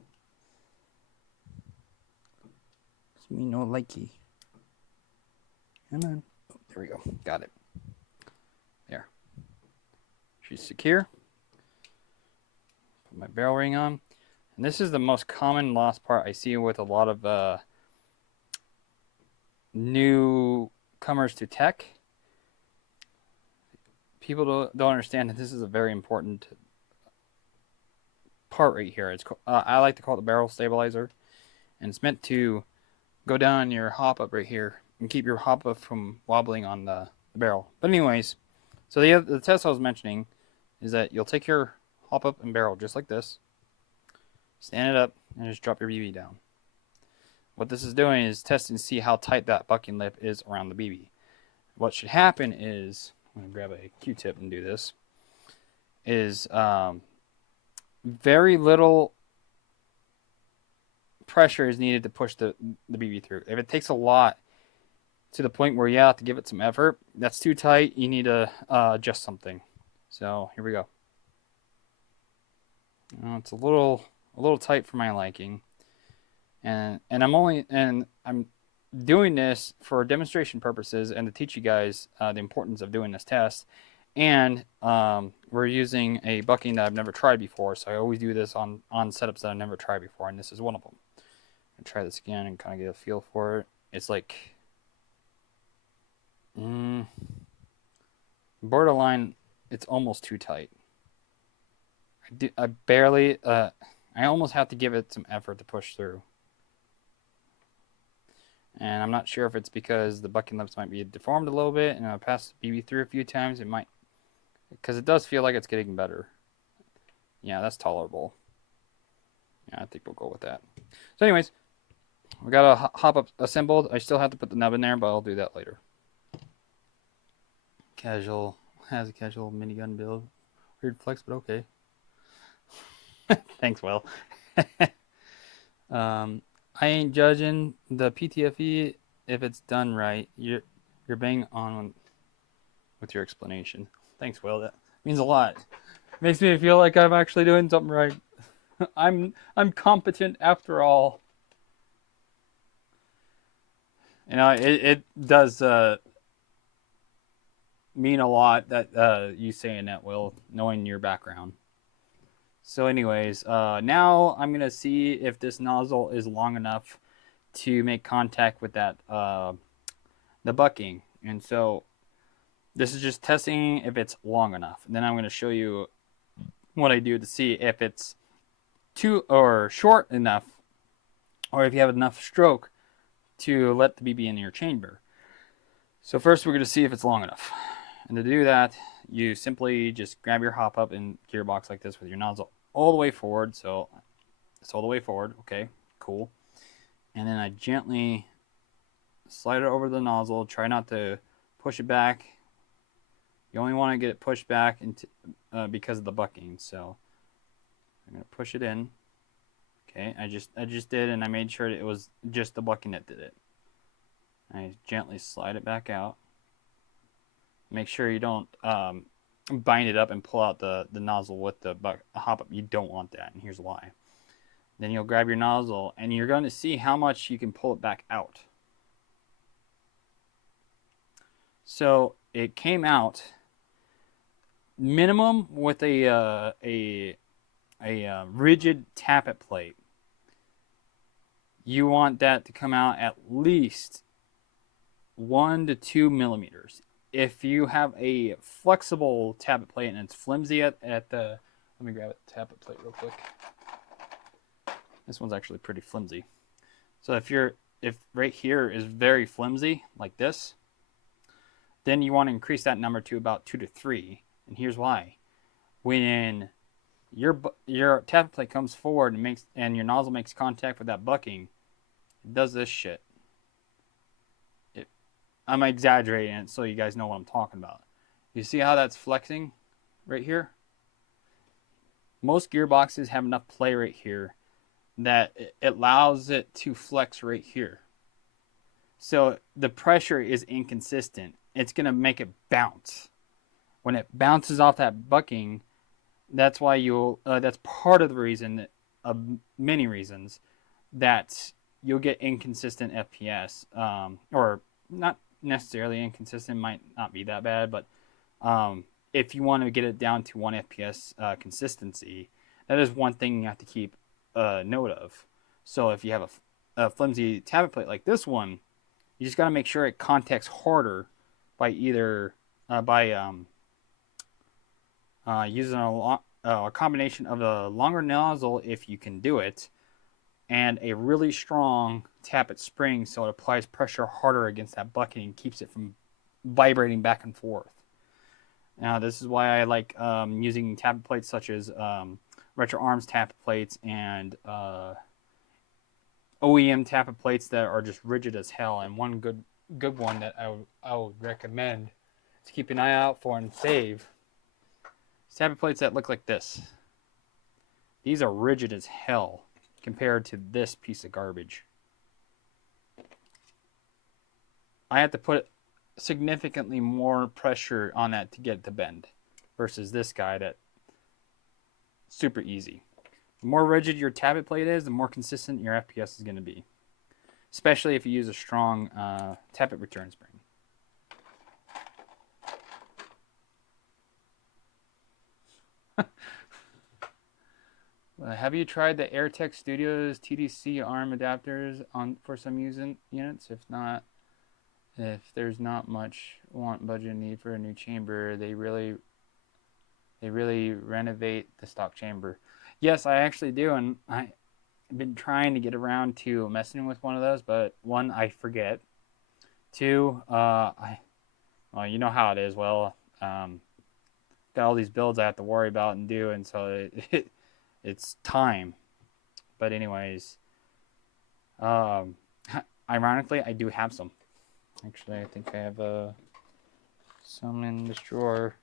It's me no likey. Come on. Oh, there we go. Got it. There. She's secure. Put my barrel ring on. And this is the most common lost part I see with a lot of newcomers to tech. People don't understand that this is a very important part right here. It's I like to call it the barrel stabilizer, and it's meant to go down your hop up right here and keep your hop up from wobbling on the barrel. But anyways, so the test I was mentioning is that you'll take your hop up and barrel just like this, stand it up, and just drop your BB down. What this is doing is testing to see how tight that bucking lip is around the BB. What should happen is, I'm going to grab a Q-tip and do this, is very little pressure is needed to push the BB through. If it takes a lot to the point where you have to give it some effort, that's too tight. You need to adjust something. So here we go. It's a little tight for my liking, and I'm doing this for demonstration purposes and to teach you guys the importance of doing this test. And we're using a bucking that I've never tried before, so I always do this on setups that I've never tried before, and this is one of them. I'll try this again and kind of get a feel for it. It's like borderline. It's almost too tight. I almost have to give it some effort to push through. And I'm not sure if it's because the bucking lips might be deformed a little bit, and I passed BB through a few times. It might, because it does feel like it's getting better. Yeah, that's tolerable. Yeah, I think we'll go with that. So anyways, we got a hop up assembled. I still have to put the nub in there, but I'll do that later. Casual, has a casual minigun build. Weird flex, but okay. Thanks, Will. I ain't judging the PTFE if it's done right. You're bang on with your explanation. Thanks, Will. That means a lot. Makes me feel like I'm actually doing something right. I'm competent after all. You know, it does mean a lot that you saying that, Will, knowing your background. So anyways, now I'm going to see if this nozzle is long enough to make contact with that the bucking. And so this is just testing if it's long enough. And then I'm going to show you what I do to see if it's too or short enough, or if you have enough stroke to let the BB in your chamber. So first we're going to see if it's long enough. And to do that, you simply just grab your hop up and gearbox like this with your nozzle all the way forward. So it's all the way forward. Okay, cool. And then I gently slide it over the nozzle. Try not to push it back. You only want to get it pushed back into because of the bucking. So I'm going to push it in. Okay, I just did, and I made sure it was just the bucking that did it. I gently slide it back out. Make sure you don't bind it up and pull out the nozzle with the hop up. You don't want that, and here's why. Then you'll grab your nozzle, and you're going to see how much you can pull it back out. So it came out minimum with a rigid tappet plate. You want that to come out at least 1 to 2 millimeters. If you have a flexible tappet plate and it's flimsy at the, let me grab a tappet plate real quick. This one's actually pretty flimsy. So if right here is very flimsy like this, then you want to increase that number to about 2 to 3. And here's why. When your tappet plate comes forward and your nozzle makes contact with that bucking, it does this shit. I'm exaggerating it so you guys know what I'm talking about. You see how that's flexing right here? Most gearboxes have enough play right here that it allows it to flex right here. So the pressure is inconsistent. It's going to make it bounce. When it bounces off that bucking, that's why that's part of the reason, of many reasons, that you'll get inconsistent FPS, or not necessarily inconsistent, might not be that bad, but if you want to get it down to 1 FPS consistency, that is one thing you have to keep note of. So if you have a flimsy tappet plate like this one, you just got to make sure it contacts harder by either using a combination of a longer nozzle if you can do it, and a really strong tappet spring so it applies pressure harder against that bucket and keeps it from vibrating back and forth. Now this is why I like using tappet plates such as Retro Arms tappet plates and OEM tappet plates that are just rigid as hell. And one good one that I would recommend to keep an eye out for and save is tappet plates that look like this. These are rigid as hell compared to this piece of garbage. I have to put significantly more pressure on that to get it to bend versus this guy that super easy. The more rigid your tappet plate is, the more consistent your FPS is going to be, especially if you use a strong tappet return spring. Have you tried the AirTech Studios TDC arm adapters for some units? If there's not much budget need for a new chamber, they really renovate the stock chamber. Yes, I actually do, and been trying to get around to messing with one of those, but one, I forget. Two, well, you know how it is. Well, got all these builds I have to worry about and do, and so it's time. But anyways, um, ironically, I do have some. Actually, I think I have some in this drawer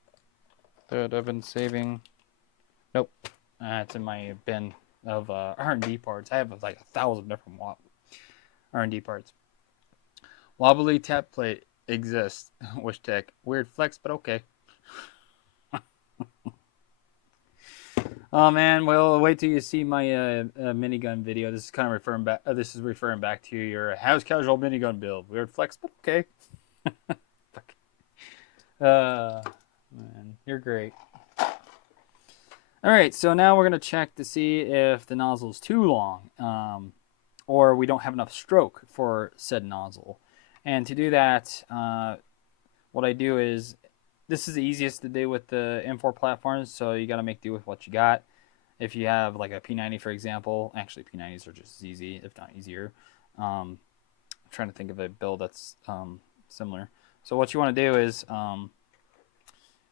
that I've been saving. Nope, it's in my bin of R&D parts. I have like 1,000 different R&D parts. Wobbly tap plate exists. Wyshtech. Weird flex, but okay. Oh man, well wait till you see my minigun video. This is kind of referring back. This is referring back to your house casual minigun build. Weird flex, but okay. Man, you're great. All right, so now we're gonna check to see if the nozzle is too long, or we don't have enough stroke for said nozzle. And to do that, what I do is, this is the easiest to do with the M4 platforms, so you got to make do with what you got. If you have like a P90, for example, actually P90s are just as easy, if not easier. I'm trying to think of a build that's similar. So what you want to do is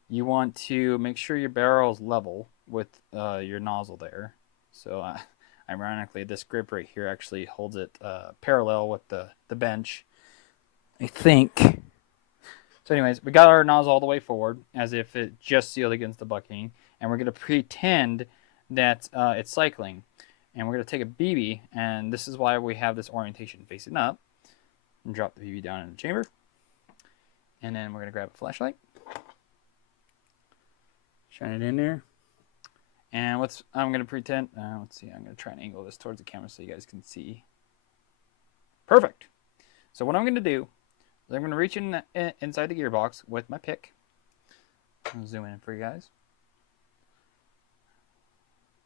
you want to make sure your barrel is level with your nozzle there. So ironically, this grip right here actually holds it parallel with the bench, I think. So anyways, we got our nozzle all the way forward as if it just sealed against the bucking, and we're going to pretend that it's cycling. And we're going to take a BB, and this is why we have this orientation facing up, and drop the BB down in the chamber. And then we're going to grab a flashlight, shine it in there. And I'm going to pretend, let's see, I'm going to try and angle this towards the camera so you guys can see. Perfect. So what I'm going to do is I'm going to reach inside the gearbox with my pick. I'll zoom in for you guys.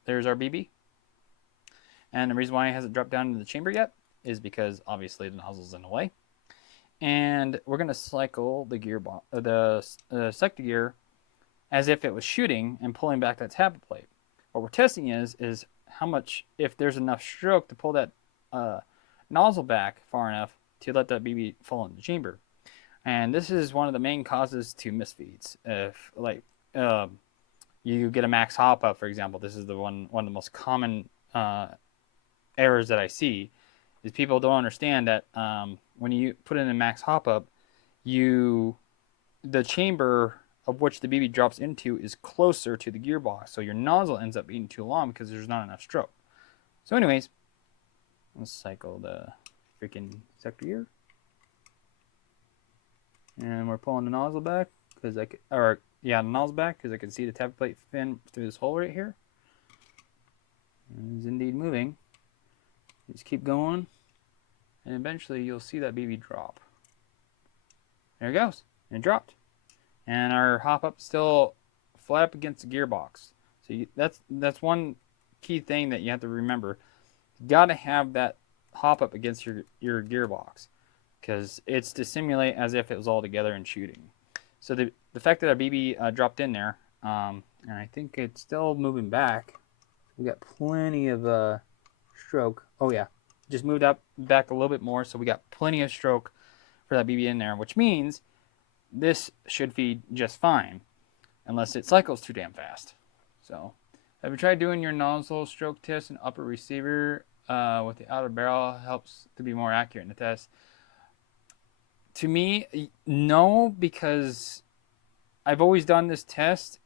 There's our BB. And the reason why it hasn't dropped down into the chamber yet is because obviously the nozzle's in the way. And we're going to cycle the gearbox, the sector gear, as if it was shooting and pulling back that tappet plate. What we're testing is how much, if there's enough stroke to pull that nozzle back far enough to let that BB fall in the chamber. And this is one of the main causes to misfeeds. If like you get a max hop up, for example, this is the one of the most common errors that I see, is people don't understand that when you put in a max hop up, the chamber of which the BB drops into is closer to the gearbox, so your nozzle ends up being too long because there's not enough stroke. So anyways, let's cycle the freaking sector gear, and we're pulling the nozzle back because the nozzle back because I can see the tappet plate fin through this hole right here. It is indeed moving. Just keep going, and eventually you'll see that BB drop. There it goes. It dropped. And our hop up still flat up against the gearbox. So that's one key thing that you have to remember. You got to have that hop up against your gearbox, because it's to simulate as if it was all together and shooting. So the fact that our BB dropped in there, and I think it's still moving back. We got plenty of stroke. Oh yeah, just moved back a little bit more, so we got plenty of stroke for that BB in there, which means this should feed just fine, unless it cycles too damn fast. So, have you tried doing your nozzle stroke test and upper receiver with the outer barrel? Helps to be more accurate in the test. To me, no, because I've always done this test,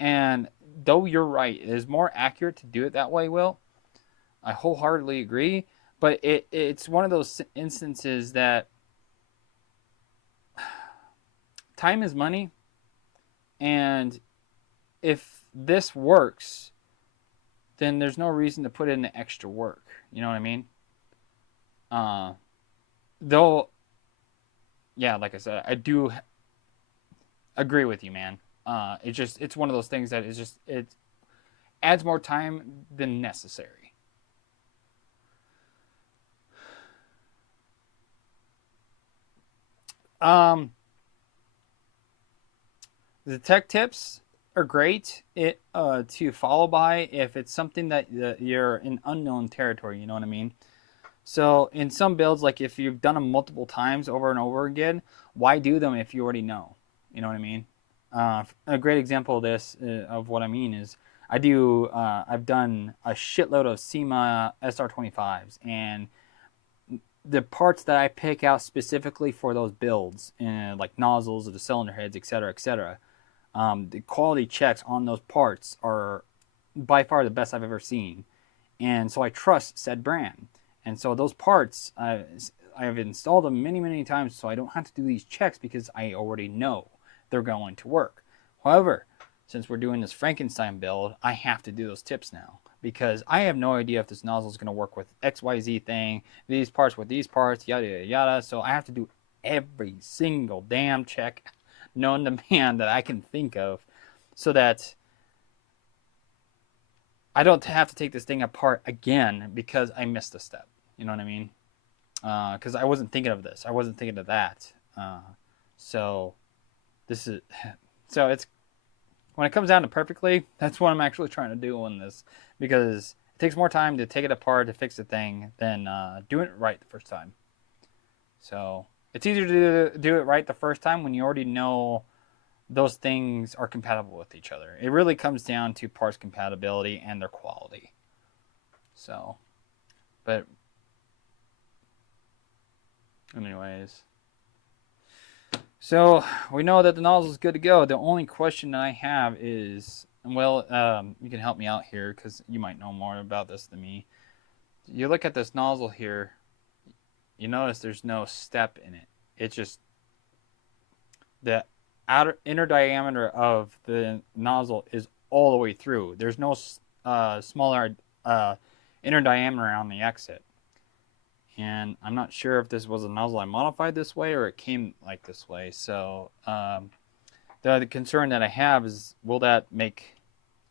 and though you're right, it is more accurate to do it that way, Will. I wholeheartedly agree, but it's one of those instances that time is money, and if this works, then there's no reason to put in the extra work. You know what I mean? Though, yeah, like I said, I do agree with you, man. It's one of those things that it adds more time than necessary. The tech tips, are great to follow by if it's something that you're in unknown territory. You know what I mean? So in some builds, like if you've done them multiple times over and over again, why do them if you already know? You know what I mean? A great example of this, of what I mean, is I've done a shitload of SEMA SR25s, and the parts that I pick out specifically for those builds, like nozzles or the cylinder heads, etc., the quality checks on those parts are by far the best I've ever seen. And so I trust said brand. And so those parts, I've installed them many, many times, so I don't have to do these checks because I already know they're going to work. However, since we're doing this Frankenstein build, I have to do those tips now because I have no idea if this nozzle is going to work with XYZ thing, these parts with these parts, yada, yada, yada. So I have to do every single damn check known to man that I can think of so that I don't have to take this thing apart again because I missed a step. You know what I mean? Because I wasn't thinking of this. I wasn't thinking of that. So this is, so it's, when it comes down to perfectly, that's what I'm actually trying to do on this, because it takes more time to take it apart to fix the thing than doing it right the first time. So it's easier to do it right the first time when you already know those things are compatible with each other. It really comes down to parts compatibility and their quality. So, but anyways, so we know that the nozzle is good to go. The only question that I have is, well, you can help me out here because you might know more about this than me. You look at this nozzle here, you notice there's no step in it. It's just the inner diameter of the nozzle is all the way through. There's no smaller inner diameter on the exit. And I'm not sure if this was a nozzle I modified this way or it came like this way. So the concern that I have is, will that make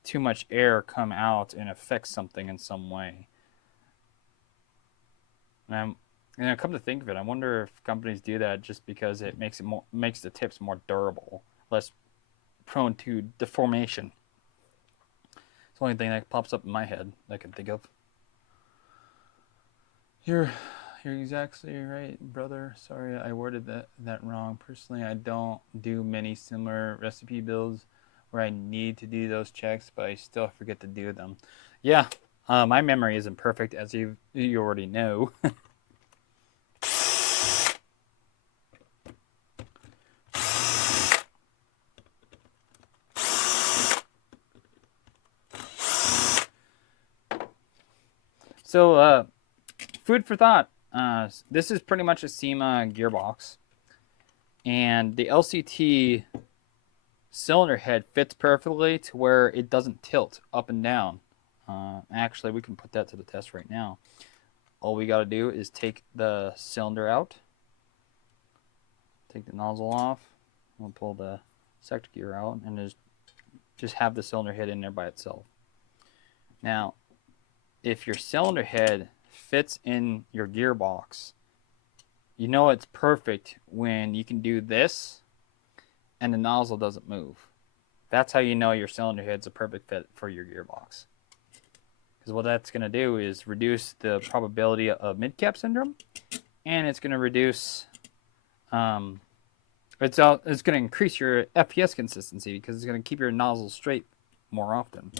too much air come out and affect something in some way? And come to think of it, I wonder if companies do that just because it makes the tips more durable, less prone to deformation. It's the only thing that pops up in my head that I can think of. You're exactly right, brother. Sorry, I worded that wrong. Personally, I don't do many similar recipe builds where I need to do those checks, but I still forget to do them. Yeah, my memory isn't perfect, as you already know. So, food for thought. This is pretty much a SEMA gearbox, and the LCT cylinder head fits perfectly to where it doesn't tilt up and down. Actually, we can put that to the test right now. All we got to do is take the cylinder out, take the nozzle off, we'll pull the sector gear out, and just have the cylinder head in there by itself. Now, if your cylinder head fits in your gearbox, you know it's perfect when you can do this and the nozzle doesn't move. That's how you know your cylinder head's a perfect fit for your gearbox. Because what that's going to do is reduce the probability of mid-cap syndrome, and it's going to reduce, it's going to increase your FPS consistency because it's going to keep your nozzle straight more often.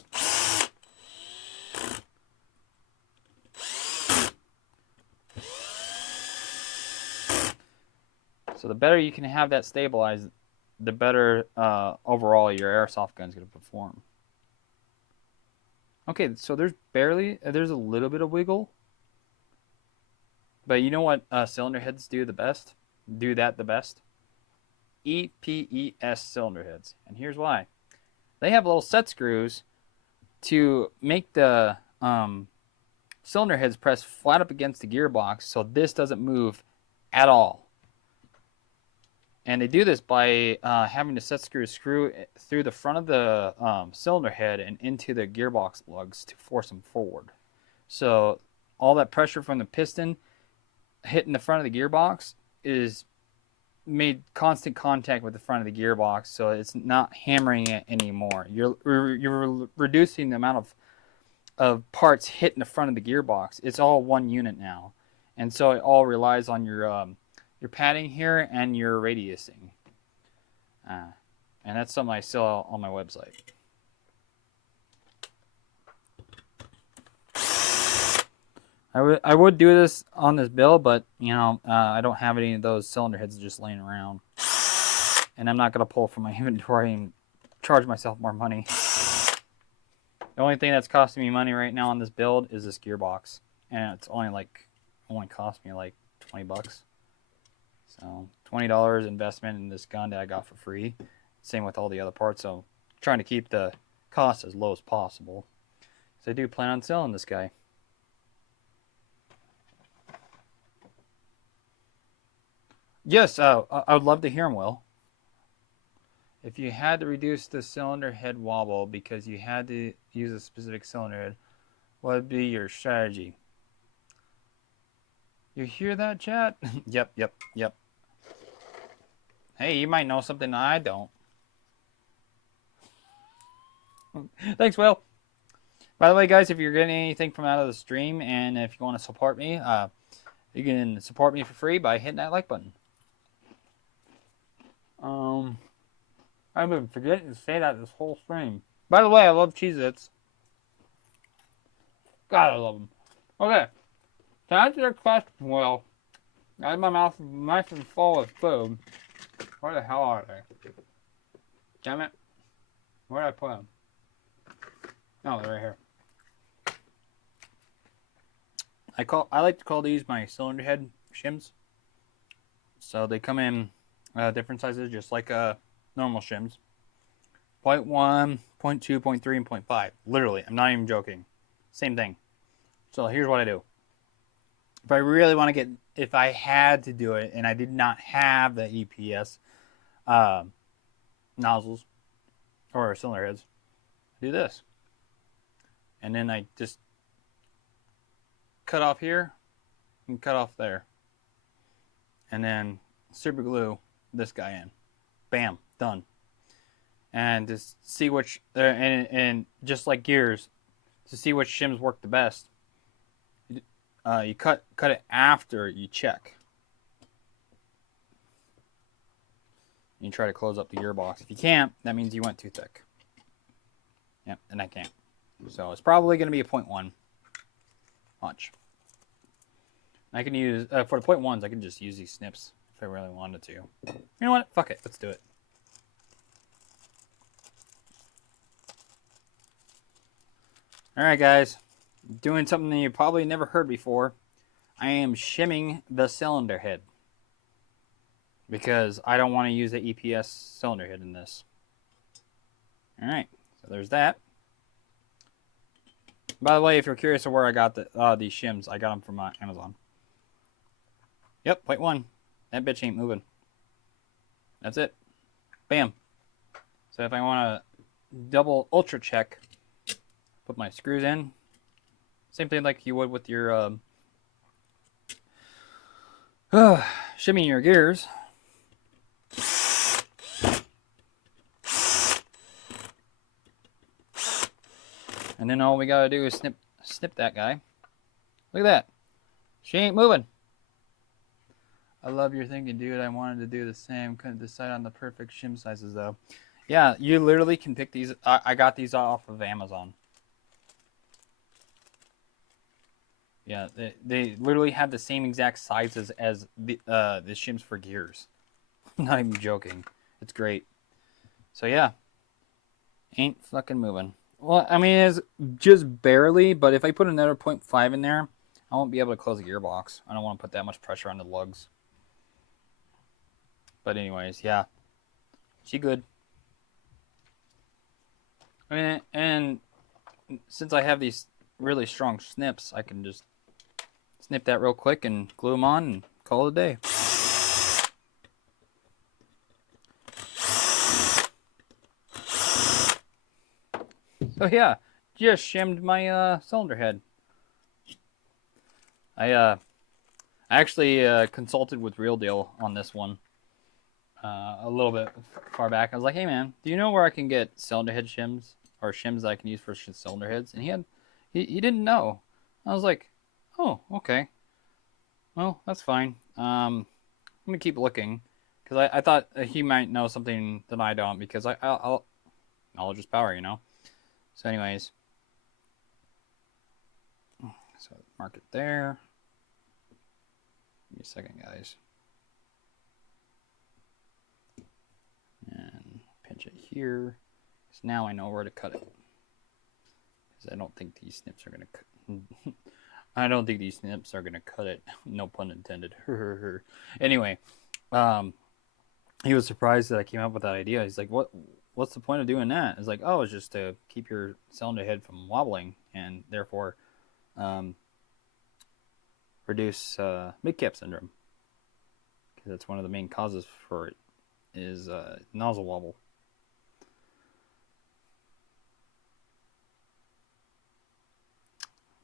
So the better you can have that stabilized, the better overall your airsoft gun is going to perform. Okay, so there's a little bit of wiggle. But you know what cylinder heads do the best? Do that the best? EPES cylinder heads. And here's why. They have little set screws to make the cylinder heads press flat up against the gearbox so this doesn't move at all. And they do this by having the set screw through the front of the cylinder head and into the gearbox lugs to force them forward. So all that pressure from the piston hitting the front of the gearbox is made constant contact with the front of the gearbox, so it's not hammering it anymore. You're reducing the amount of parts hitting the front of the gearbox. It's all one unit now, and so it all relies on your padding here and your radiusing. And that's something I sell on my website. I would do this on this build, but you know I don't have any of those cylinder heads just laying around, and I'm not gonna pull from my inventory and charge myself more money. The only thing that's costing me money right now on this build is this gearbox, and it's only cost me like $20. So $20 investment in this gun that I got for free. Same with all the other parts. So I'm trying to keep the cost as low as possible. So I do plan on selling this guy. Yes, I would love to hear him, Will. If you had to reduce the cylinder head wobble because you had to use a specific cylinder head, what would be your strategy? You hear that, chat? Yep. Hey, you might know something I don't. Thanks, Will. By the way, guys, if you're getting anything from out of the stream and if you want to support me, you can support me for free by hitting that like button. I've been forgetting to say that this whole stream. By the way, I love Cheez-Its. God, I love them. Okay. To answer your question, Will, I have my mouth nice and full of food. Where the hell are they? Damn it. Where did I put them? Oh, they're right here. I like to call these my cylinder head shims. So they come in different sizes, just like normal shims. 0.1, 0.2, 0.3, and 0.5. Literally, I'm not even joking. Same thing. So here's what I do. If I really want to get, if I had to do it and I did not have the EPS nozzles or cylinder heads, I do this. And then I just cut off here and cut off there. And then super glue this guy in. Bam, done. And to see which, and just like gears, to see which shims work the best, you cut it after you check. You try to close up the gearbox. If you can't, that means you went too thick. Yep, and I can't. So it's probably going to be a 0.1. Watch. I can use, for the 0.1s, I can just use these snips if I really wanted to. You know what? Fuck it. Let's do it. Alright, guys. Doing something that you probably never heard before. I am shimming the cylinder head. Because I don't want to use the EPS cylinder head in this. Alright. So there's that. By the way, if you're curious of where I got these shims, I got them from Amazon. Yep, 0.1. That bitch ain't moving. That's it. Bam. So if I want to double ultra check, put my screws in. Same thing like you would with your shimming your gears. And then all we gotta do is snip that guy. Look at that. She ain't moving. I love your thinking, dude. I wanted to do the same. Couldn't decide on the perfect shim sizes though. Yeah, you literally can pick these. I got these off of Amazon. Yeah, they literally have the same exact sizes as the shims for gears. I'm not even joking. It's great. So yeah, ain't fucking moving. Well, I mean, it's just barely, but if I put another 0.5 in there, I won't be able to close the gearbox. I don't want to put that much pressure on the lugs. But anyways, yeah. She good. I mean, and since I have these really strong snips, I can just snip that real quick and glue them on and call it a day. So yeah, just shimmed my cylinder head. I actually consulted with Real Deal on this one. a little bit far back. I was like, "Hey man, do you know where I can get cylinder head shims or shims that I can use for cylinder heads?" And he didn't know. I was like, "Oh, okay. Well, that's fine. I'm gonna keep looking because I thought he might know something that I don't because I'll knowledge is power, you know." So, anyways, so mark it there. Give me a second, guys. And pinch it here. So now I know where to cut it. Because I don't think these snips are gonna cut. I don't think these snips are gonna cut it. No pun intended. Anyway, he was surprised that I came up with that idea. He's like, What's the point of doing that?" It's like, "Oh, it's just to keep your cylinder head from wobbling and therefore reduce mid-cap syndrome, because that's one of the main causes for it is nozzle wobble."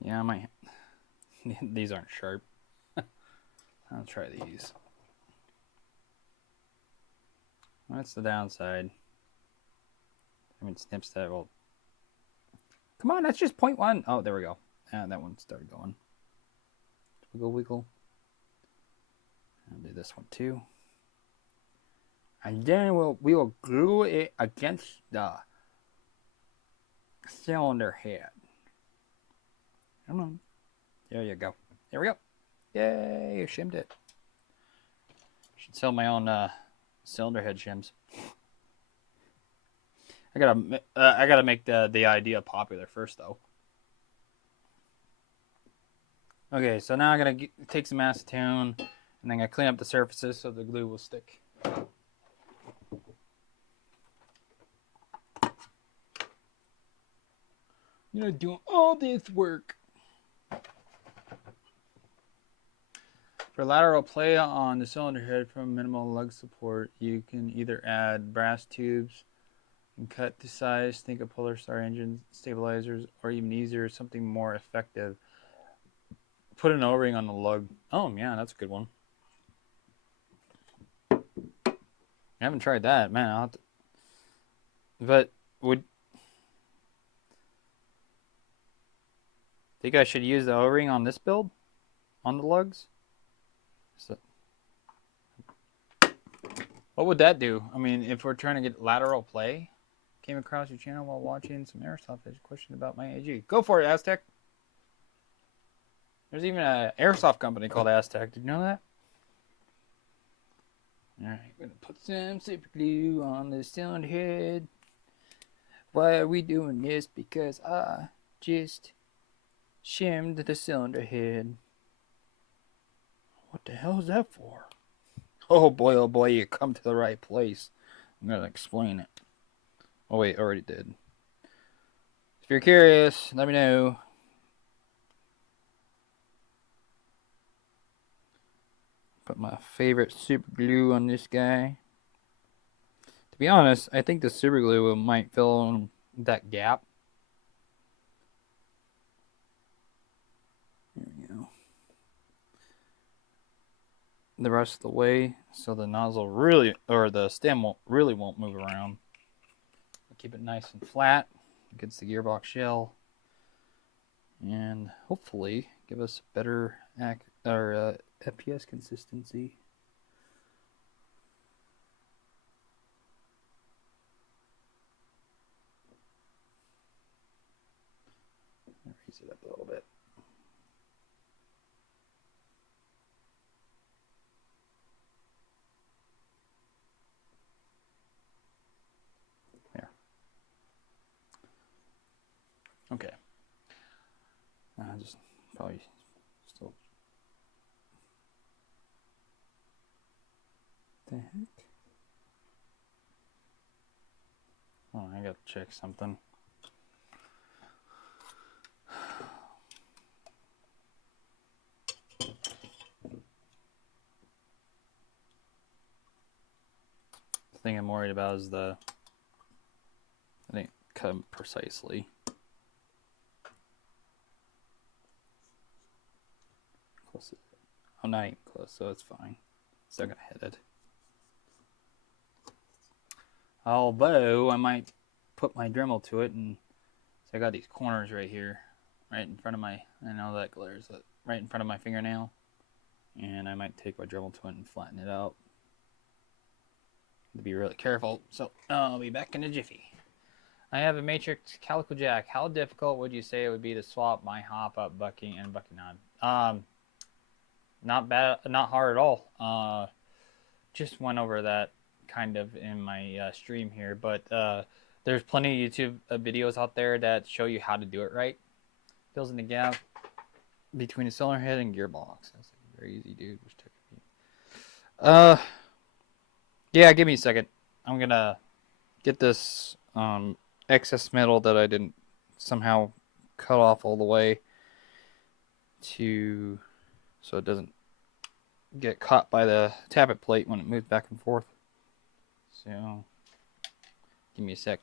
Yeah, I might. These aren't sharp. I'll try these. That's the downside. I mean, snips that will. Come on, that's just 0.1. Oh, there we go. And that one started going. Wiggle, wiggle. I'll do this one too. And then we will glue it against the cylinder head. Come on. There you go. There we go. Yay, shimmed it. Should sell my own cylinder head shims. I gotta make the idea popular first, though. Okay, so now I'm gonna take some acetone, and then I'm gonna clean up the surfaces so the glue will stick. You know, doing all this work. For lateral play on the cylinder head from minimal lug support, you can either add brass tubes and cut to size, think of Polar Star engine stabilizers, or even easier, something more effective. Put an O-ring on the lug. Oh, yeah, that's a good one. I haven't tried that, man. I'll have to... But think I should use the O-ring on this build? On the lugs? So, what would that do? I mean, if we're trying to get lateral play, came across your channel while watching some Airsoft. There's a question about my AG. Go for it, Aztec. There's even an Airsoft company called Aztec. Did you know that? Alright, we're going to put some super glue on the cylinder head. Why are we doing this? Because I just shimmed the cylinder head. What the hell is that for? Oh boy, you come to the right place. I'm going to explain it. Oh wait, already did. If you're curious, let me know. Put my favorite super glue on this guy. To be honest, I think the super glue might fill in that gap. There we go. The rest of the way, so the nozzle really, or the stem won't move around. Keep it nice and flat against the gearbox shell, and hopefully give us better FPS consistency. Raise it up a little bit. There. Okay. Just probably still. The heck? Oh, I gotta check something. The thing I'm worried about is I didn't cut them precisely. Close. I'm not even close, so it's fine. Still gonna hit it. Although I might put my Dremel to it, and so I got these corners right here, right in front of my, I know that glares, but right in front of my fingernail. And I might take my Dremel to it and flatten it out. To be really careful. So I'll be back in a jiffy. I have a Matrix Calico Jack. How difficult would you say it would be to swap my hop up bucking and bucking knob? Not bad, not hard at all. Just went over that kind of in my stream here, but there's plenty of YouTube videos out there that show you how to do it right. Fills in the gap between the cylinder head and gearbox. That's very easy, dude. Yeah, give me a second. I'm gonna get this excess metal that I didn't somehow cut off all the way to, so it doesn't get caught by the tappet plate when it moves back and forth. So give me a sec.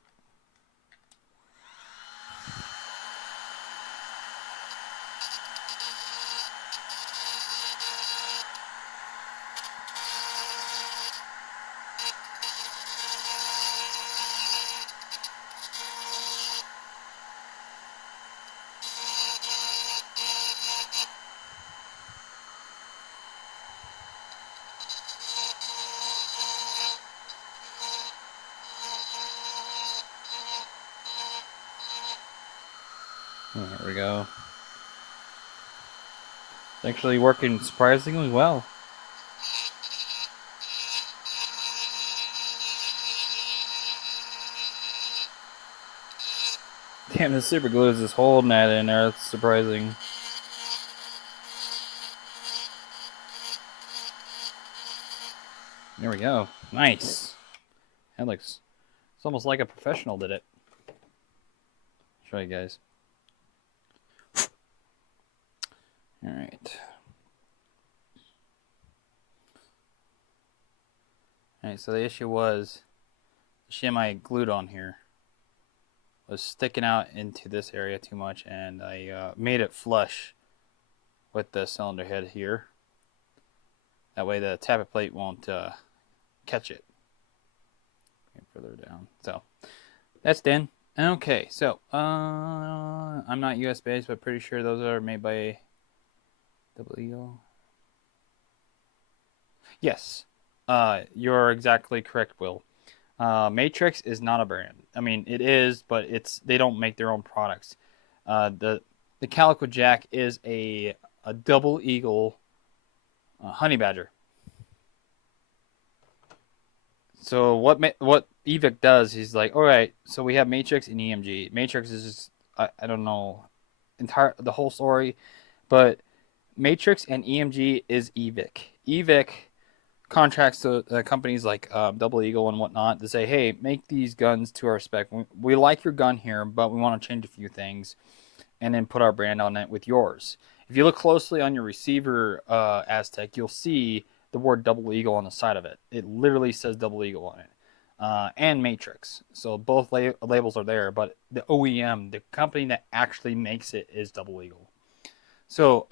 There we go. It's actually working surprisingly well. Damn, the super glue is just holding that in there. That's surprising. There we go. Nice. That looks, it's almost like a professional did it. Show you guys. All right. All right, so the issue was the shim I glued on here was sticking out into this area too much, and I made it flush with the cylinder head here. That way the tappet plate won't catch it. Further down. So that's done. Okay, so I'm not US based, but pretty sure those are made by Double Eagle. Yes, you're exactly correct, Will. Matrix is not a brand. I mean, it is, but they don't make their own products. The Calico Jack is a Double Eagle honey badger. So what Evic does, he's like, all right, so we have Matrix and EMG. Matrix is just, I don't know the whole story, but Matrix and EMG is Evic. Evic contracts to companies like Double Eagle and whatnot to say, hey, make these guns to our spec. We like your gun here, but we want to change a few things, and then put our brand on it with yours. If you look closely on your receiver Aztec, you'll see the word Double Eagle on the side of it. It literally says Double Eagle on it. And Matrix. So both labels are there, but the OEM, the company that actually makes it, is Double Eagle. So,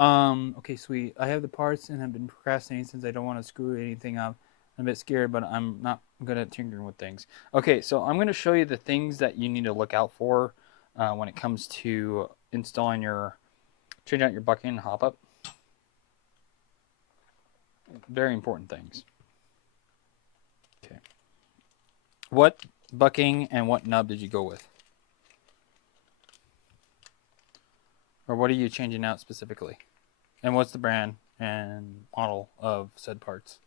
okay, sweet. I have the parts and I've been procrastinating since I don't want to screw anything up. I'm a bit scared, but I'm not good at tinkering with things. Okay, so I'm going to show you the things that you need to look out for when it comes to installing changing out your bucking and hop up. Very important things. Okay. What bucking and what nub did you go with? Or what are you changing out specifically? And what's the brand and model of said parts?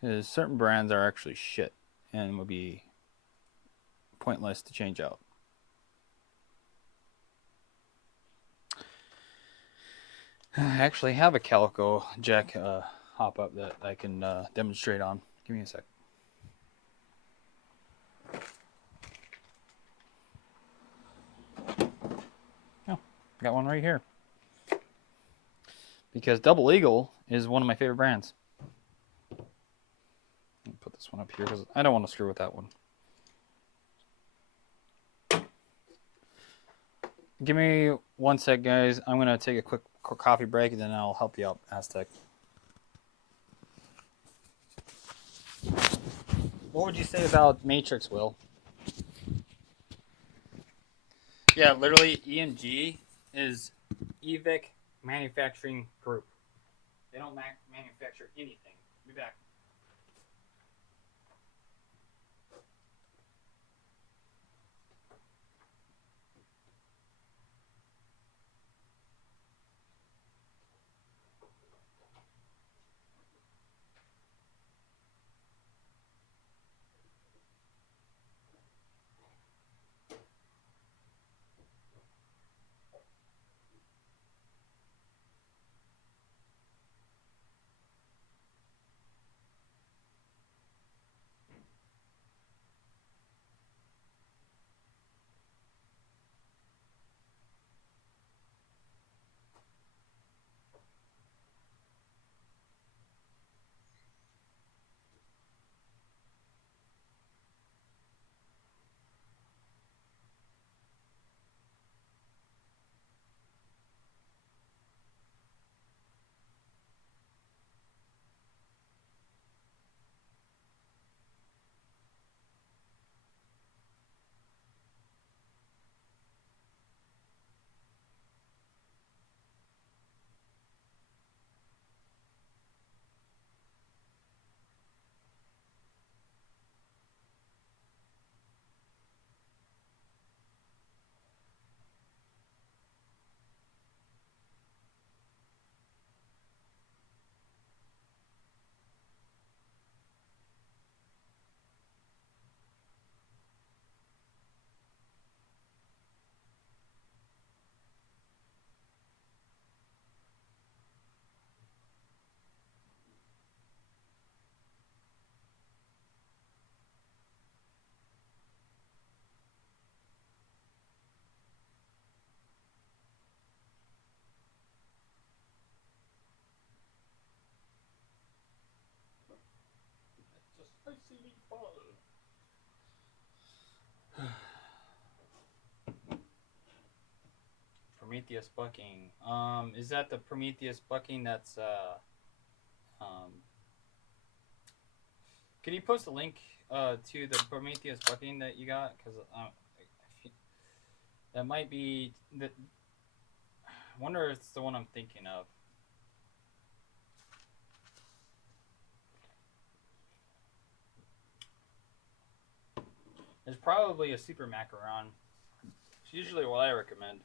Because certain brands are actually shit and would be pointless to change out. I actually have a Calico Jack hop up that I can demonstrate on. Give me a sec. Oh, got one right here. Because Double Eagle is one of my favorite brands. Let me put this one up here because I don't want to screw with that one. Give me one sec, guys. I'm going to take a quick coffee break and then I'll help you out, Aztec. What would you say about Matrix, Will? Yeah, literally, EMG is EVIC Manufacturing Group. They don't manufacture anything. Be back. Prometheus bucking. Is that the Prometheus bucking that's um Can you post a link to the Prometheus bucking that you got? Because that might be the. I wonder if it's the one I'm thinking of. There's probably a super macaron. It's usually what I recommend,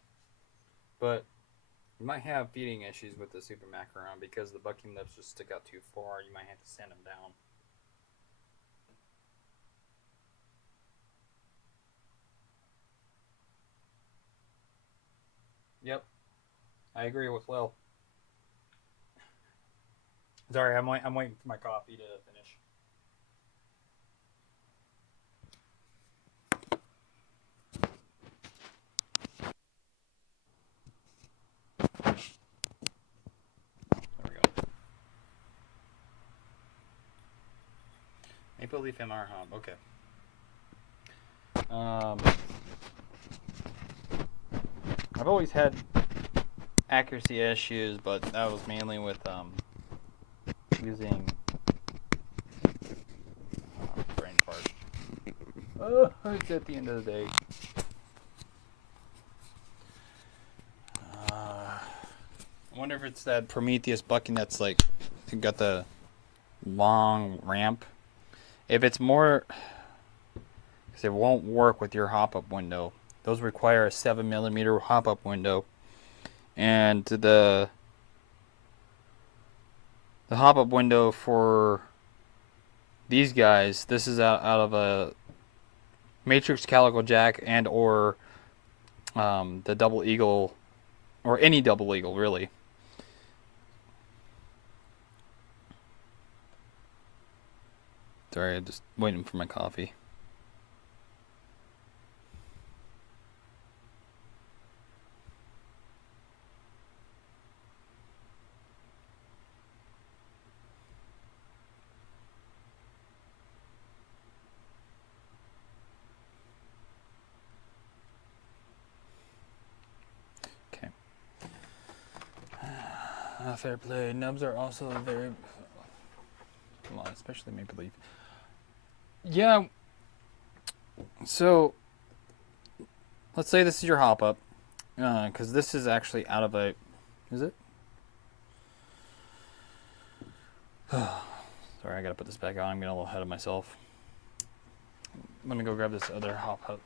but you might have feeding issues with the super macaron because the bucking lips just stick out too far. You might have to sand them down. Yep, I agree with Will. Sorry, I'm waiting for my coffee to finish. There we go. Maple Leaf MR hub. Okay. I've always had accuracy issues, but that was mainly with using brain fart. Oh, it's at the end of the day. I wonder if it's that Prometheus bucking that's like got the long ramp. If it's more, because it won't work with your hop-up window. Those require a 7mm hop-up window, and the hop-up window for these guys, this is out of a Matrix Calico Jack and or the Double Eagle, or any Double Eagle really. Sorry, I'm just waiting for my coffee. Okay. Fair play. Nubs are also very, well, especially Maple Leaf. Yeah. So let's say this is your hop up, because this is actually out of a. Is it? Sorry, I gotta put this back on. I'm getting a little ahead of myself. Let me go grab this other hop up.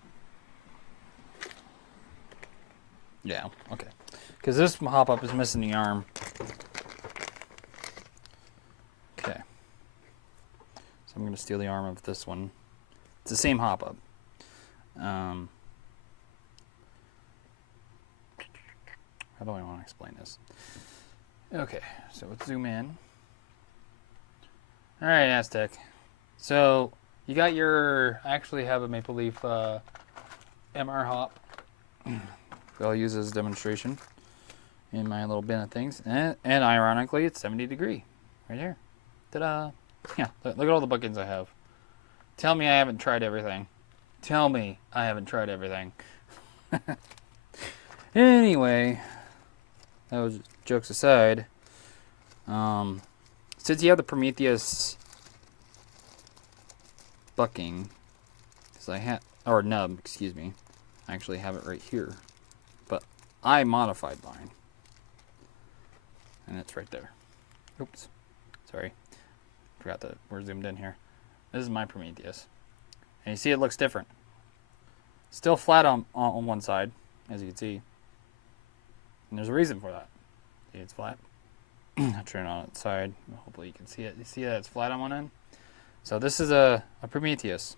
Yeah, okay. Because this hop up is missing the arm. Okay. So I'm gonna steal the arm of this one. It's the same hop up. How do I want to explain this? Okay, so let's zoom in. All right, Aztec. So you got your. I actually have a Maple Leaf MR hop. I'll use as a demonstration in my little bin of things, and ironically, it's 70 degree right here. Ta-da! Yeah, look at all the buckets I have. Tell me I haven't tried everything. Tell me I haven't tried everything. Anyway, that was jokes aside. Since you have the Prometheus bucking, because I have, or nub, excuse me, I actually have it right here, but I modified mine, and it's right there. Oops, sorry, forgot that we're zoomed in here. This is my Prometheus, and you see it looks different. Still flat on one side, as you can see, and there's a reason for that. See, it's flat. I'll turn it on its side. Hopefully you can see it. You see that it's flat on one end? So this is a Prometheus.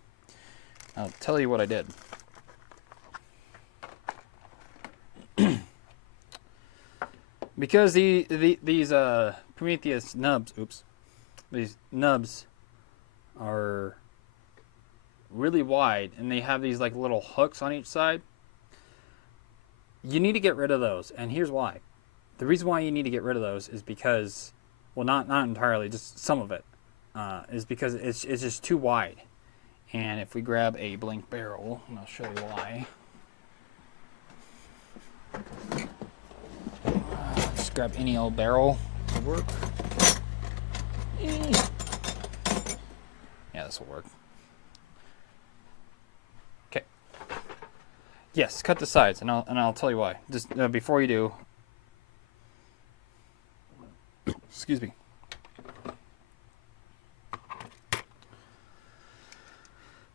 I'll tell you what I did. Because these Prometheus nubs, these nubs are really wide, and they have these like little hooks on each side. You need to get rid of those, and here's why. The reason why you need to get rid of those is because, well, not entirely, just some of it, is because it's just too wide. And if we grab a blank barrel, and I'll show you why. Just grab any old barrel to work. Yeah, this will work. Okay. Yes, cut the sides, and I'll tell you why. Just before you do. Excuse me.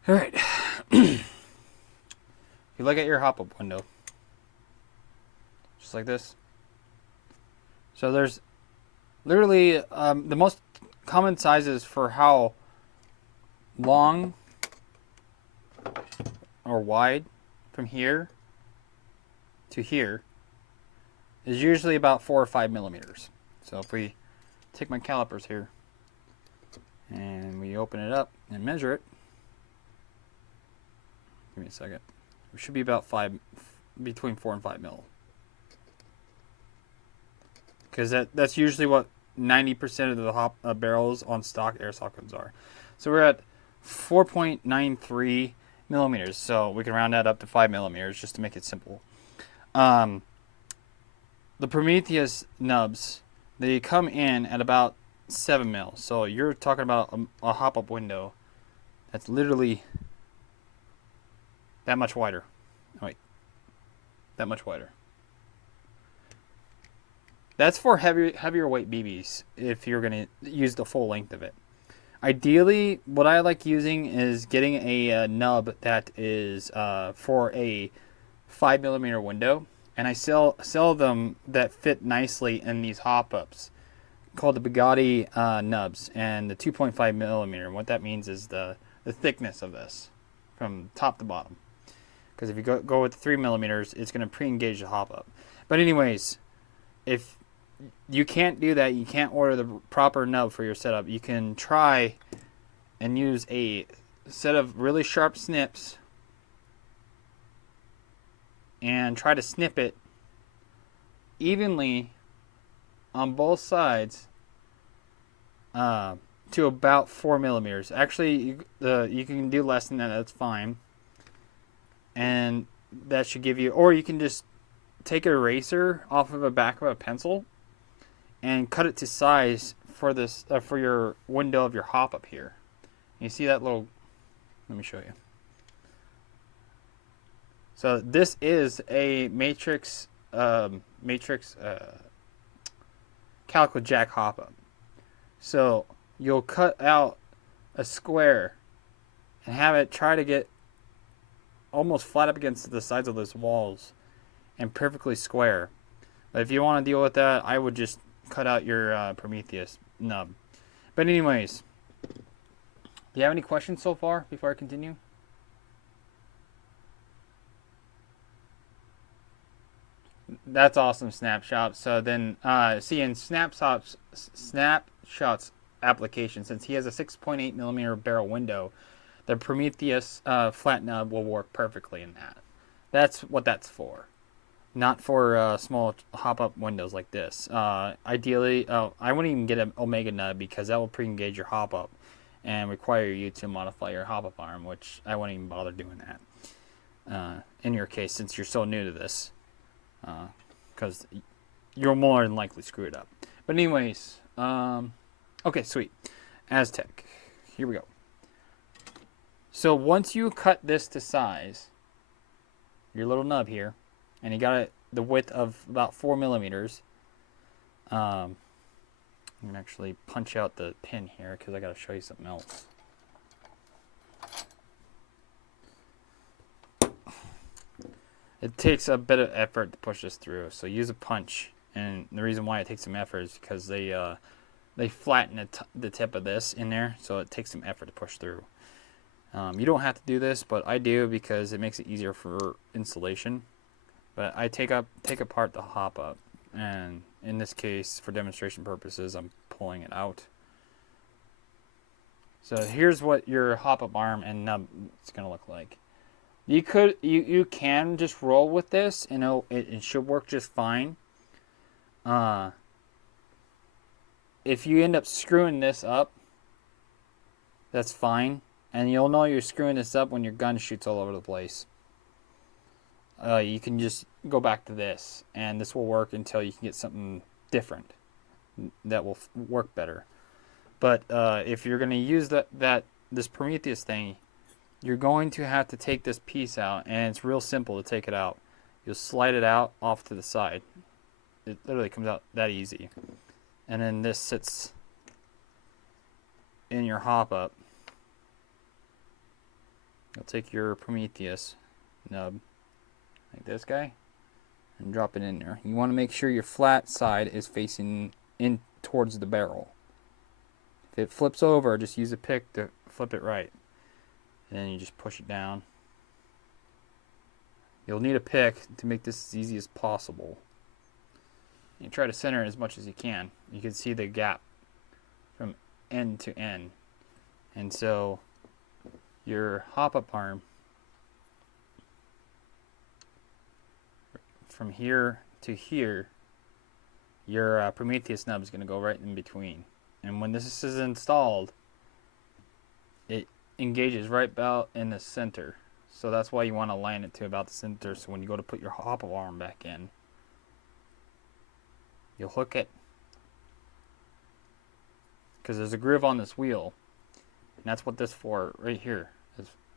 All right. You look at your hop-up window, just like this. So there's literally the most common sizes for how long or wide from here to here is usually about 4 or 5 millimeters. So if we take my calipers here and we open it up and measure it, give me a second. It should be about between 4 and 5 mil. Because that's usually what 90% of the hop barrels on stock airsoft guns are. So we're at 4.93 millimeters. So we can round that up to 5 millimeters just to make it simple. The Prometheus nubs, they come in at about 7 mil. So you're talking about a hop-up window that's literally that much wider. Oh, wait. That much wider. That's for heavier weight BBs if you're going to use the full length of it. Ideally, what I like using is getting a nub that is for a 5 millimeter window. And I sell them that fit nicely in these hop-ups called the Bugatti nubs and the 2.5 millimeter. And what that means is the thickness of this from top to bottom. Because if you go with the 3 millimeters, it's going to pre-engage the hop-up. But anyways, if you can't do that, you can't order the proper nub for your setup, you can try and use a set of really sharp snips and try to snip it evenly on both sides to about 4 millimeters. Actually, you can do less than that. That's fine. And that should give you, or you can just take an eraser off of the back of a pencil and cut it to size for this for your window of your hop up here. You see that little Let me show you. So this is a matrix calico jack hop up. So you'll cut out a square and have it try to get almost flat up against the sides of those walls and perfectly square. But if you want to deal with that, I would just cut out your Prometheus nub. But anyways, do you have any questions so far before I continue? That's awesome, Snapshot. So then, see in Snapshot's application, since he has a 6.8 millimeter barrel window, the Prometheus flat nub will work perfectly in that. That's what that's for, not for small hop-up windows like this. Ideally, I wouldn't even get an Omega nub because that will pre-engage your hop-up and require you to modify your hop-up arm, which I wouldn't even bother doing that. In your case, since you're so new to this. Because you'll more than likely screw it up. But anyways, okay, sweet. Aztec, here we go. So once you cut this to size, your little nub here, and you got it the width of about 4 millimeters. I'm gonna actually punch out the pin here because I gotta show you something else. It takes a bit of effort to push this through, so use a punch. And the reason why it takes some effort is because they flatten the tip of this in there, so it takes some effort to push through. You don't have to do this, but I do because it makes it easier for installation. But I take apart the hop up, and in this case, for demonstration purposes, I'm pulling it out. So here's what your hop up arm and nub is gonna look like. You can just roll with this, and it should work just fine. If you end up screwing this up, that's fine, and you'll know you're screwing this up when your gun shoots all over the place. You can just go back to this, and this will work until you can get something different that will work better. But if you're going to use this Prometheus thing, you're going to have to take this piece out, and it's real simple to take it out. You'll slide it out off to the side. It literally comes out that easy. And then this sits in your hop up. You'll take your Prometheus nub, like this guy, and drop it in there. You want to make sure your flat side is facing in towards the barrel. If it flips over, just use a pick to flip it right. And then you just push it down. You'll need a pick to make this as easy as possible. You try to center it as much as you can. You can see the gap from end to end. And so your hop-up arm, from here to here, your Prometheus nub is going to go right in between. And when this is installed, it engages right about in the center. So that's why you want to line it to about the center, so when you go to put your hop-up arm back in, you'll hook it, because there's a groove on this wheel, and that's what this for right here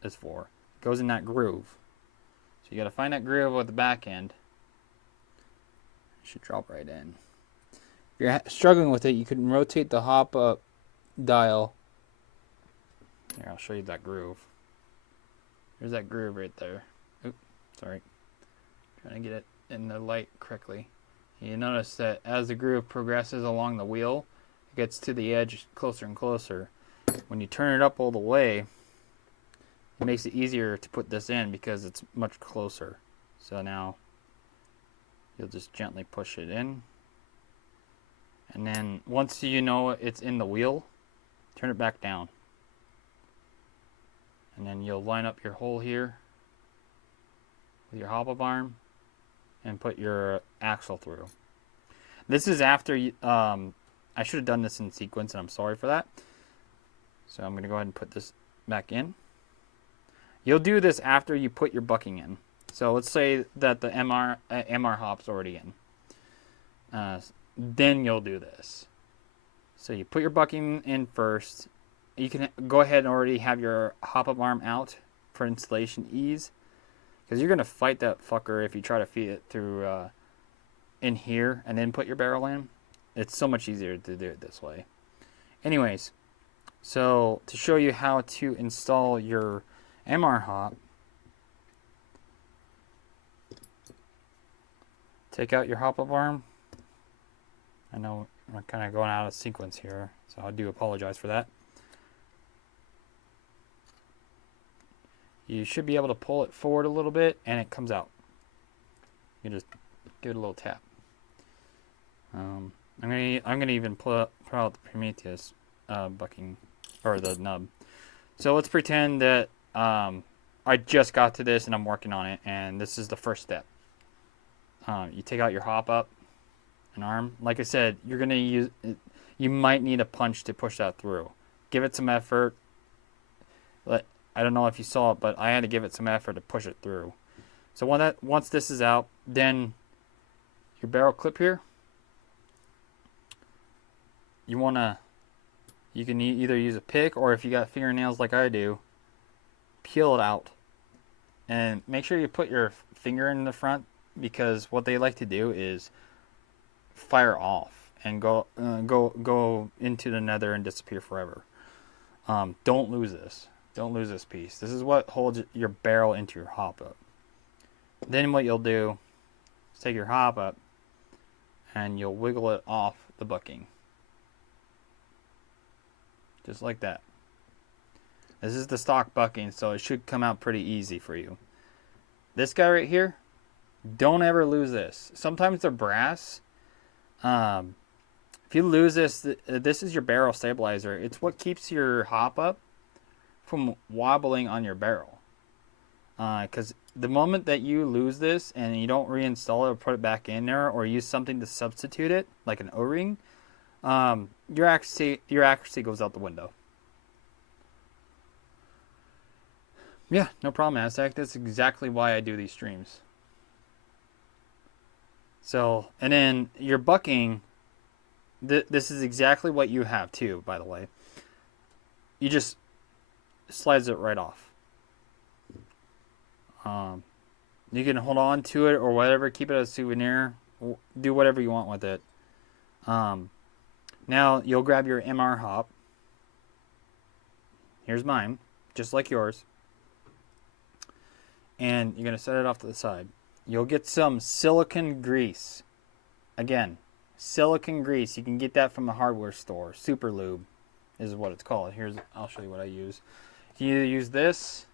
is for. It goes in that groove. So you got to find that groove at the back end. It should drop right in. If you're struggling with it, you can rotate the hop-up dial. Here, I'll show you that groove. There's that groove right there. Oops, sorry. Trying to get it in the light correctly. You notice that as the groove progresses along the wheel, it gets to the edge closer and closer. When you turn it up all the way, it makes it easier to put this in because it's much closer. So now you'll just gently push it in. And then once you know it's in the wheel, turn it back down. And then you'll line up your hole here with your hop-up arm and put your axle through. This is after you, I should have done this in sequence, and I'm sorry for that. So I'm going to go ahead and put this back in. You'll do this after you put your bucking in. So let's say that the MR hop's already in. Then you'll do this. So you put your bucking in first, you can go ahead and already have your hop-up arm out for installation ease, because you're gonna fight that fucker if you try to feed it through in here and then put your barrel in. It's so much easier to do it this way. Anyways, so to show you how to install your MR hop, take out your hop-up arm. I know I'm kind of going out of sequence here, so I do apologize for that. You should be able to pull it forward a little bit and it comes out. You just give it a little tap. I'm gonna even pull out the Prometheus bucking, or the nub. So let's pretend that I just got to this and I'm working on it, and this is the first step. You take out your hop up an arm. Like I said, you're gonna use. You might need a punch to push that through. Give it some effort. I don't know if you saw it, but I had to give it some effort to push it through. So once this is out, then your barrel clip here, you can either use a pick, or if you got fingernails like I do, peel it out. And make sure you put your finger in the front, because what they like to do is fire off and go into the nether and disappear forever. Don't lose this. Don't lose this piece. This is what holds your barrel into your hop up. Then what you'll do is take your hop up and you'll wiggle it off the bucking. Just like that. This is the stock bucking, so it should come out pretty easy for you. This guy right here, don't ever lose this. Sometimes they're brass. If you lose this, this is your barrel stabilizer. It's what keeps your hop up from wobbling on your barrel. Because the moment that you lose this and you don't reinstall it or put it back in there, or use something to substitute it, like an O-ring, your accuracy goes out the window. Yeah, no problem, Aztec. That's exactly why I do these streams. So, and then your bucking, this is exactly what you have too, by the way. You just slides it right off. You can hold on to it or whatever, keep it as a souvenir, do whatever you want with it. Now you'll grab your MR hop. Here's mine, just like yours. And you're going to set it off to the side. You'll get some silicone grease. Again, silicone grease. You can get that from a hardware store. Super Lube is what it's called. I'll show you what I use. You either use this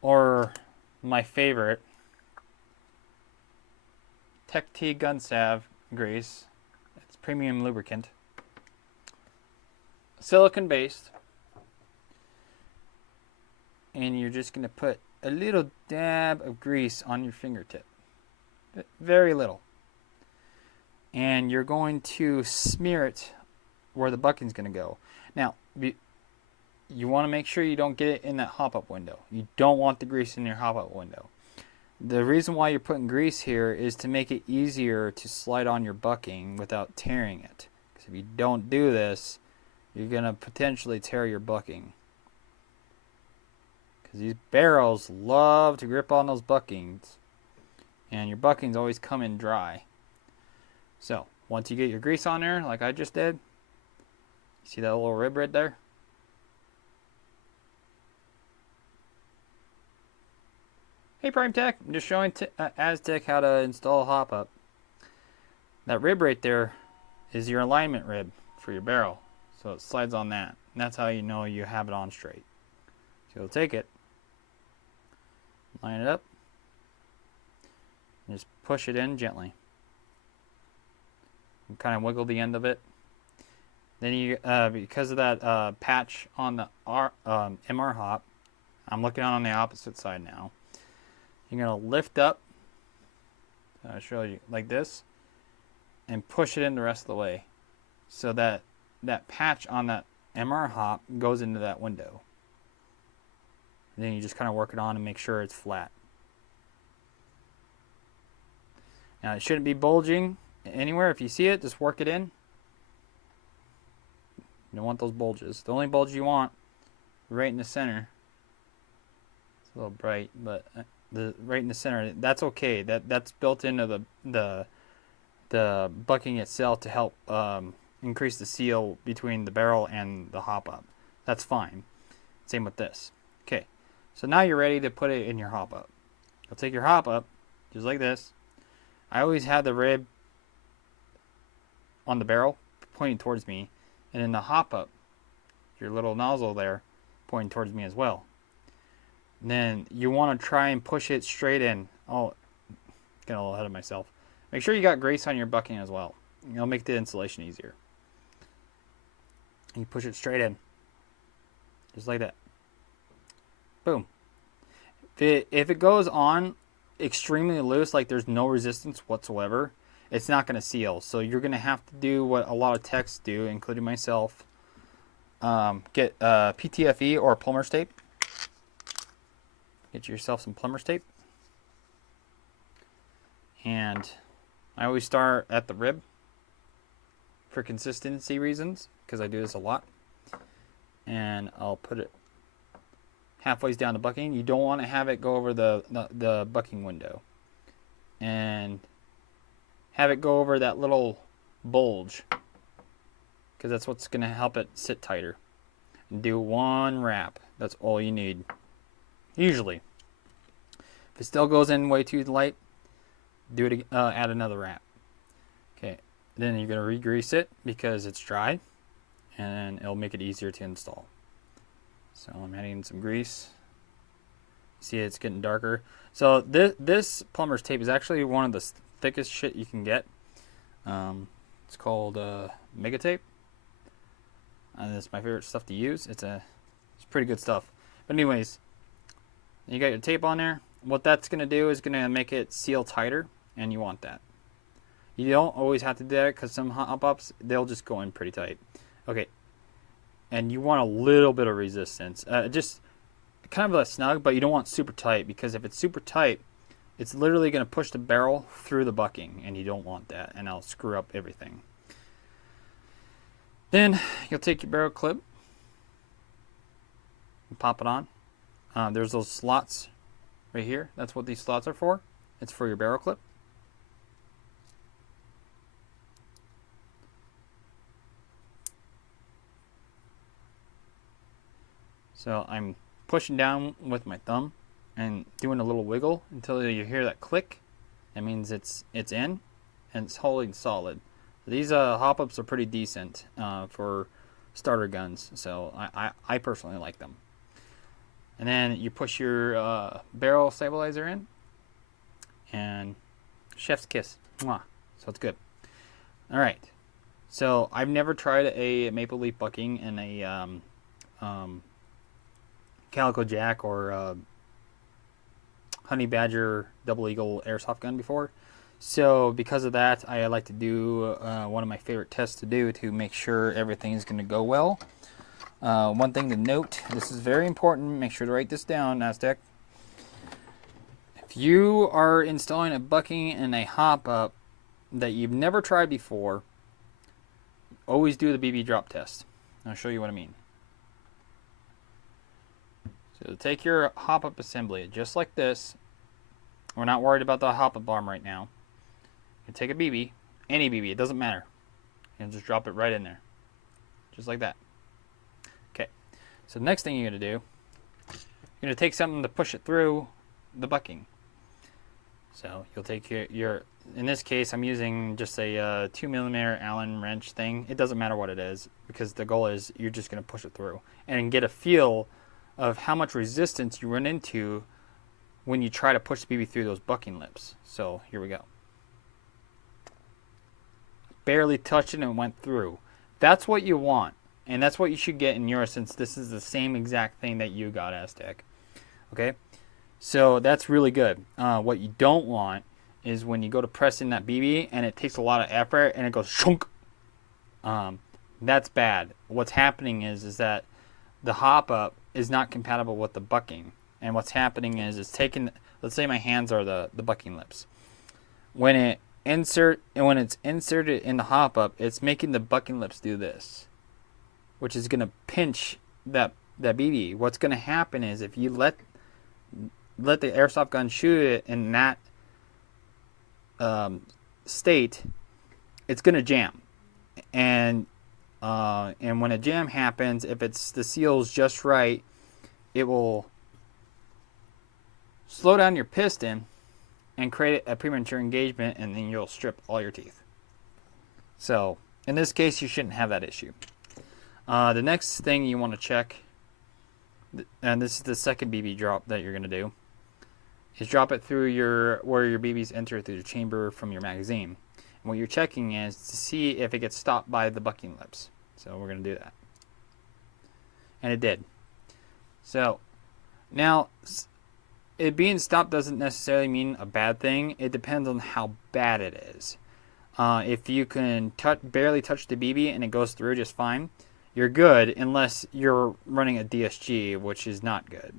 or my favorite, Tech T Gun Salve grease. It's premium lubricant. Silicone based. And you're just going to put a little dab of grease on your fingertip. Very little. And you're going to smear it where the bucking's going to go. Now, you want to make sure you don't get it in that hop-up window. You don't want the grease in your hop-up window. The reason why you're putting grease here is to make it easier to slide on your bucking without tearing it. Because if you don't do this, you're going to potentially tear your bucking. Because these barrels love to grip on those buckings. And your buckings always come in dry. So, once you get your grease on there, like I just did, see that little rib right there? Hey Prime Tech, I'm just showing Aztec how to install hop-up. That rib right there is your alignment rib for your barrel. So it slides on that. And that's how you know you have it on straight. So you'll take it, line it up, and just push it in gently. And kind of wiggle the end of it. Then you, because of that patch on the MR hop, I'm looking on the opposite side now. You're going to lift up, I'll show you, like this, and push it in the rest of the way. So that patch on that MR hop goes into that window. And then you just kind of work it on and make sure it's flat. Now it shouldn't be bulging anywhere. If you see it, just work it in. You don't want those bulges. The only bulge you want, right in the center. It's a little bright, but the right in the center. That's okay. That's built into the bucking itself to help increase the seal between the barrel and the hop up. That's fine. Same with this. Okay, so now you're ready to put it in your hop up. You'll take your hop up, just like this. I always have the rib on the barrel pointing towards me, and in the hop up, your little nozzle there pointing towards me as well. And then you want to try and push it straight in. Oh, getting a little ahead of myself. Make sure you got grease on your bucking as well. It'll make the installation easier. And you push it straight in, just like that. Boom. If it goes on extremely loose, like there's no resistance whatsoever, it's not going to seal. So you're going to have to do what a lot of techs do, including myself. Get PTFE or plumber's tape. Get yourself some plumber's tape. And I always start at the rib for consistency reasons, because I do this a lot. And I'll put it halfway down the bucking. You don't want to have it go over the bucking window. And have it go over that little bulge, because that's what's going to help it sit tighter. And do one wrap. That's all you need. Usually. If it still goes in way too light, do it. Add another wrap. Okay. Then you're going to re-grease it because it's dry, and it'll make it easier to install. So I'm adding some grease. See, it's getting darker. So this plumber's tape is actually one of the thickest shit you can get. It's called Mega Tape. And it's my favorite stuff to use. It's pretty good stuff. But anyways, you got your tape on there. What that's going to do is going to make it seal tighter, and you want that. You don't always have to do that, because some hop-ups, they'll just go in pretty tight. Okay. And you want a little bit of resistance. Just kind of a snug, but you don't want super tight, because if it's super tight, it's literally going to push the barrel through the bucking, and you don't want that, and I'll screw up everything. Then you'll take your barrel clip and pop it on. There's those slots right here. That's what these slots are for. It's for your barrel clip. So I'm pushing down with my thumb and doing a little wiggle until you hear that click. That means it's in and it's holding solid. These hop-ups are pretty decent for starter guns, so I personally like them. And then you push your barrel stabilizer in, and chef's kiss. Mwah. So it's good. All right. So I've never tried a Maple Leaf bucking in a Calico Jack or Honey Badger Double Eagle Airsoft gun before. So because of that, I like to do one of my favorite tests to do to make sure everything is going to go well. One thing to note, this is very important, make sure to write this down, Aztec. If you are installing a bucking and a hop-up that you've never tried before, always do the BB drop test. I'll show you what I mean. So take your hop-up assembly, just like this. We're not worried about the hop-up arm right now. You take a BB, any BB, it doesn't matter. And just drop it right in there. Just like that. Okay. So the next thing you're going to do, you're going to take something to push it through the bucking. So you'll take your in this case, I'm using just a 2mm Allen wrench thing. It doesn't matter what it is, because the goal is you're just going to push it through and get a feel of how much resistance you run into when you try to push the BB through those bucking lips. So here we go. Barely touched it and it went through. That's what you want, and that's what you should get in yours, since this is the same exact thing that you got, Aztec. Okay, so that's really good. What you don't want is when you go to press in that BB and it takes a lot of effort and it goes shunk. That's bad. What's happening is that the hop up is not compatible with the bucking, and what's happening is it's taking, let's say my hands are the bucking lips. When it's inserted in the hop up, it's making the bucking lips do this. which is going to pinch that BB. What's going to happen is if you let the airsoft gun shoot it in that state, it's going to jam. And when a jam happens, if the seal's just right, it will slow down your piston and create a premature engagement, and then you'll strip all your teeth. So in this case, you shouldn't have that issue. The next thing you want to check, and this is the second BB drop that you're going to do, is drop it through where your BBs enter through the chamber from your magazine. And what you're checking is to see if it gets stopped by the bucking lips. So we're going to do that. And it did. So now, it being stopped doesn't necessarily mean a bad thing. It depends on how bad it is. If you can barely touch the BB and it goes through just fine, you're good, unless you're running a DSG, which is not good.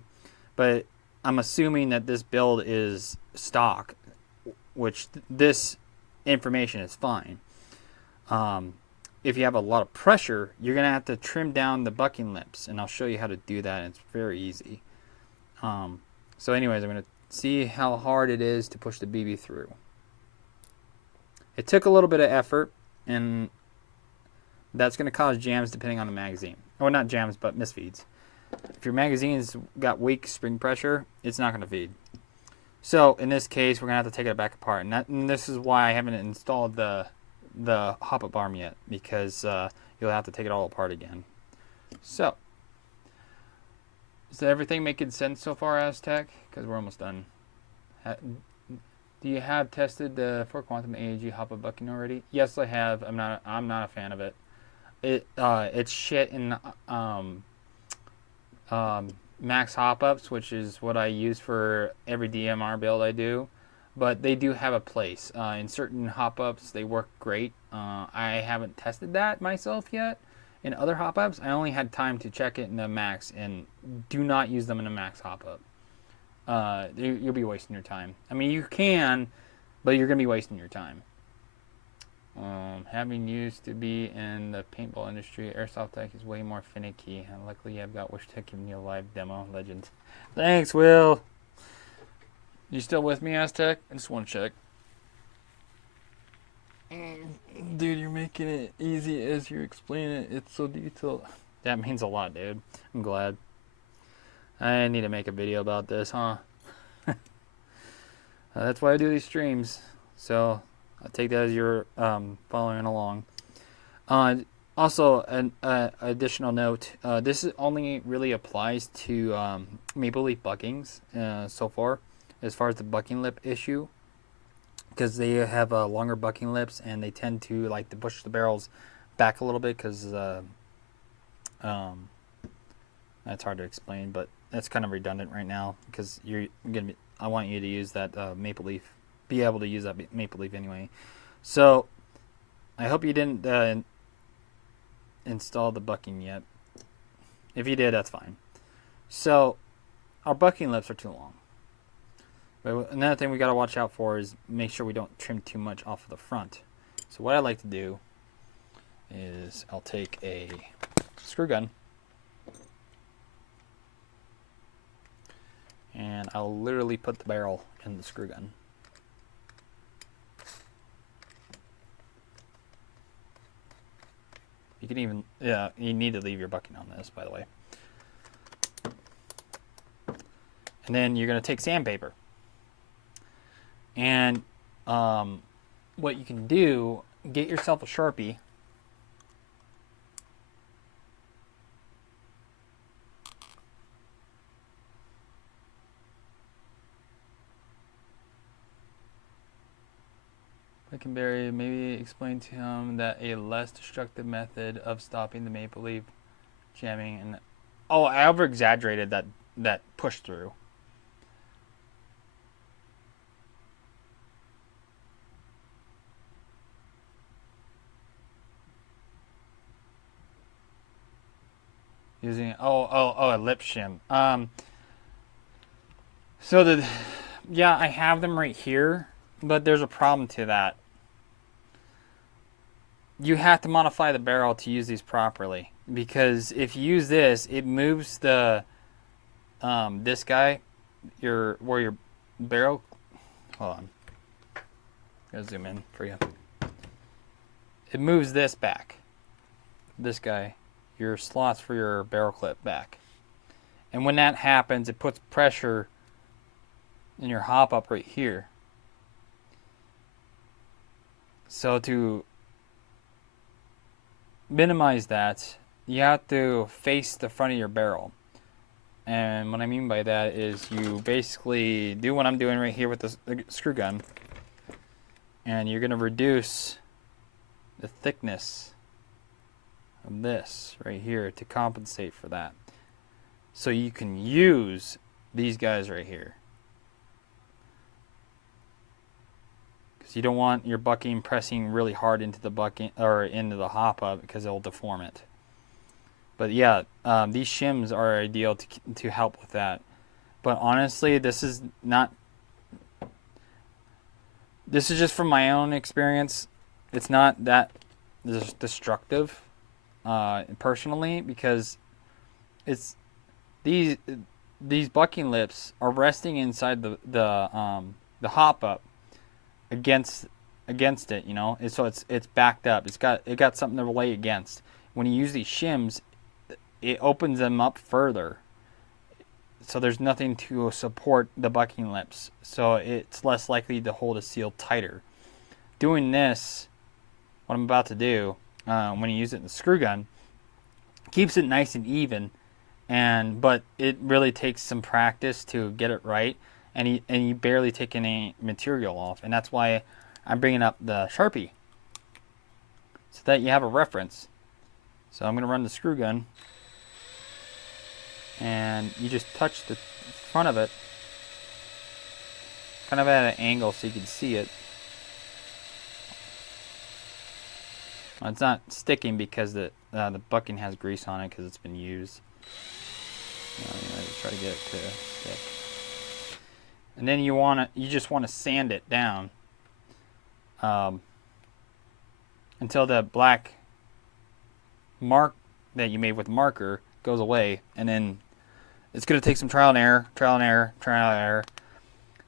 But I'm assuming that this build is stock, which this information is fine. If you have a lot of pressure, you're going to have to trim down the bucking lips, and I'll show you how to do that. It's very easy. So anyways, I'm going to see how hard it is to push the BB through. It took a little bit of effort, and that's going to cause jams depending on the magazine. Well, not jams, but misfeeds. If your magazine's got weak spring pressure, it's not going to feed. So in this case, we're going to have to take it back apart. And this is why I haven't installed the hop-up arm yet, because you'll have to take it all apart again. So, is everything making sense so far, Aztec? Because we're almost done. Do you have tested the for quantum AAG hop-up bucking already? Yes, I have. I'm not a fan of it. It's shit in max hop-ups, which is what I use for every DMR build I do. But they do have a place. In certain hop-ups, they work great. I haven't tested that myself yet. In other hop-ups, I only had time to check it in the max, and do not use them in a max hop-up. You'll be wasting your time. I mean, you can, but you're going to be wasting your time. Having used to be in the paintball industry, Airsoft Tech is way more finicky. And luckily, I've got Wyshtech giving you a live demo. Legend. Thanks, Will. You still with me, Aztec? I just want to check. Dude, you're making it easy as you explain it. It's so detailed. That means a lot, dude. I'm glad. I need to make a video about this, huh? That's why I do these streams. So I'll take that as you're following along. Also, an additional note. This only really applies to maple leaf buckings so far as the bucking lip issue. Because they have longer bucking lips, and they tend to like to push the barrels back a little bit. Because that's hard to explain, but that's kind of redundant right now. Because I want you to use that maple leaf, be able to use that maple leaf anyway. So I hope you didn't install the bucking yet. If you did, that's fine. So our bucking lips are too long. But another thing we got to watch out for is make sure we don't trim too much off of the front. So what I like to do is I'll take a screw gun and I'll literally put the barrel in the screw gun. You can even, you need to leave your bucking on this, by the way. And then you're going to take sandpaper. And what you can do, get yourself a Sharpie. Barry, maybe explain to him that a less destructive method of stopping the maple leaf jamming and I over exaggerated that push through. Using a lip shim. So I have them right here, but there's a problem to that. You have to modify the barrel to use these properly. because if you use this, it moves the this guy, where your barrel. Hold on, gotta zoom in for you. It moves this back. This guy, your slots for your barrel clip back, and when that happens, it puts pressure in your hop up right here. So to minimize that, you have to face the front of your barrel. And what I mean by that is you basically do what I'm doing right here with the screw gun, and you're going to reduce the thickness of this right here to compensate for that. So you can use these guys right here. Because you don't want your bucking pressing really hard into the bucking or into the hop up, because it'll deform it. But yeah, these shims are ideal to help with that. But honestly, this is just from my own experience. It's not that destructive, personally, because it's these bucking lips are resting inside the hop up against it, you know. So it's backed up. It got something to lay against. When you use these shims, it opens them up further, so there's nothing to support the bucking lips, so it's less likely to hold a seal tighter. Doing this, what I'm about to do, when you use it in the screw gun, keeps it nice and even, but it really takes some practice to get it right, and you barely take any material off, and that's why I'm bringing up the Sharpie, so that you have a reference. So I'm going to run the screw gun, and you just touch the front of it kind of at an angle so you can see it. Well, it's not sticking because the bucking has grease on it because it's been used. Try to get it to stick. And then you just want to sand it down until the black mark that you made with marker goes away, and then it's going to take some trial and error.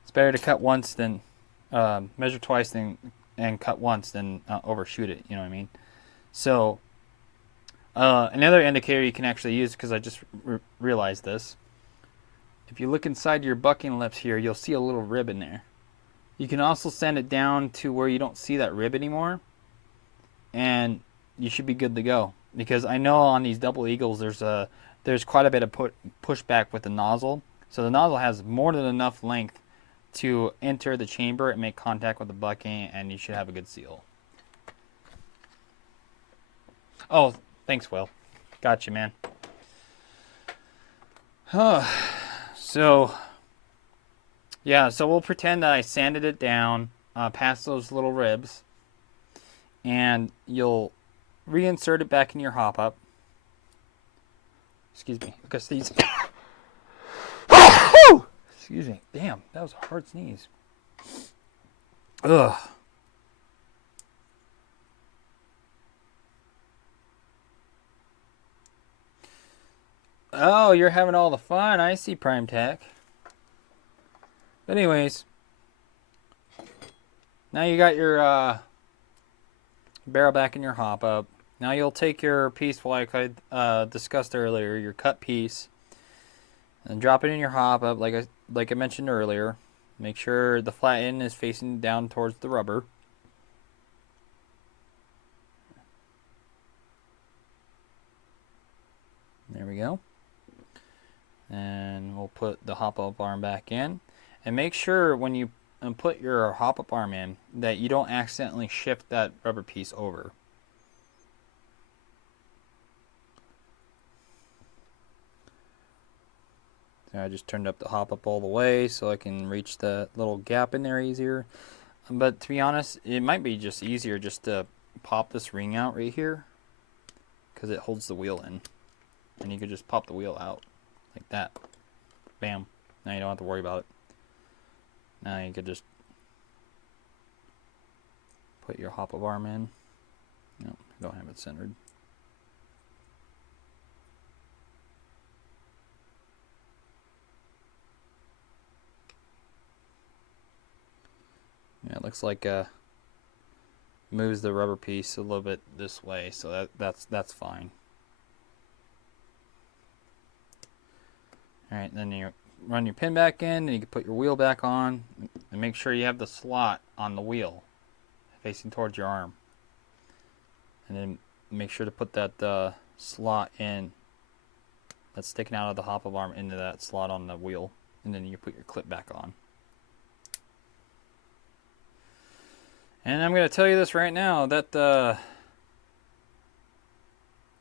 It's better to cut once than measure twice and cut once than overshoot it, you know what I mean? So another indicator you can actually use, because I just realized this, if you look inside your bucking lips here, you'll see a little rib in there. You can also sand it down to where you don't see that rib anymore, and you should be good to go. Because I know on these double eagles there's quite a bit of pushback with the nozzle. So the nozzle has more than enough length to enter the chamber and make contact with the bucking, and you should have a good seal. Oh, thanks, Will. Got you, man. So, yeah, so we'll pretend that I sanded it down past those little ribs, and you'll reinsert it back in your hop up. Excuse me, because these. Excuse me. Damn, that was a hard sneeze. Ugh. Oh, you're having all the fun. I see, Prime Tech. But anyways, now you got your barrel back in your hop up. Now you'll take your piece, like I discussed earlier, your cut piece, and drop it in your hop up, like I mentioned earlier. Make sure the flat end is facing down towards the rubber. There we go. And we'll put the hop up arm back in, and make sure when you put your hop up arm in that you don't accidentally shift that rubber piece over. So I just turned up the hop up all the way so I can reach the little gap in there easier. But to be honest, it might be just easier just to pop this ring out right here, because it holds the wheel in, and you could just pop the wheel out like that. Bam. Now you don't have to worry about it. Now you could just put your hop-up arm in. Nope, don't have it centered. Yeah, it looks like moves the rubber piece a little bit this way, so that's fine. All right, then you run your pin back in, and you can put your wheel back on, and make sure you have the slot on the wheel facing towards your arm. And then make sure to put that slot in that's sticking out of the hop-up arm into that slot on the wheel, and then you put your clip back on. And I'm going to tell you this right now, that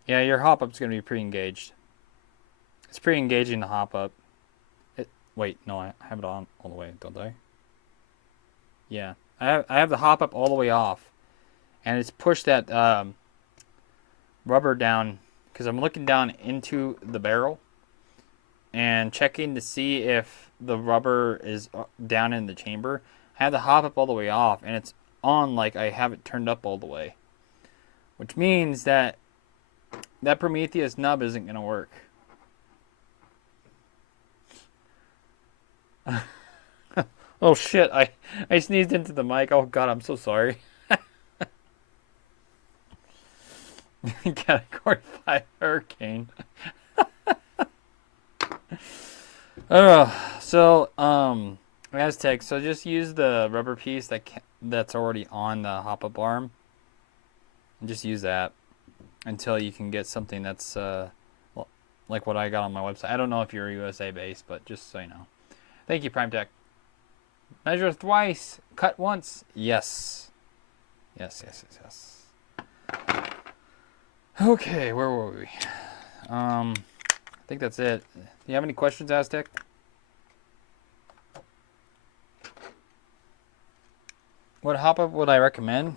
yeah, your hop-up's going to be pre-engaged. It's pre-engaging the hop-up. Wait, no, I have it on all the way, don't I? Yeah, I have the hop-up all the way off, and it's pushed that rubber down, because I'm looking down into the barrel and checking to see if the rubber is down in the chamber. I have the hop-up all the way off, and it's on like I have it turned up all the way, which means that that Prometheus nub isn't going to work. Oh shit, I sneezed into the mic. Oh god, I'm so sorry. Category 5 hurricane. So Wyshtech, so just use the rubber piece that's already on the hop-up arm, and just use that until you can get something that's like what I got on my website. I don't know if you're USA based, but just so you know. Thank you, PrimeTech. Measure twice, cut once. Yes. Yes. Okay, where were we? I think that's it. Do you have any questions, Aztec? What hop-up would I recommend?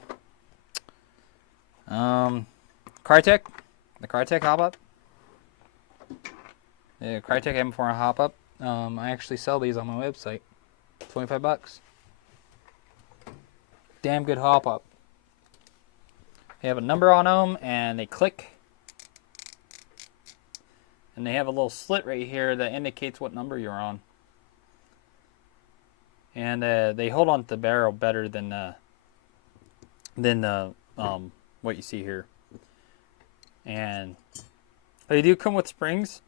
Crytek. The Crytek hop-up. The Crytek M4 hop-up. I actually sell these on my website. $25. Damn good hop-up. They have a number on them, and they click. And they have a little slit right here that indicates what number you're on. And they hold on to the barrel better than what you see here. And they do come with springs,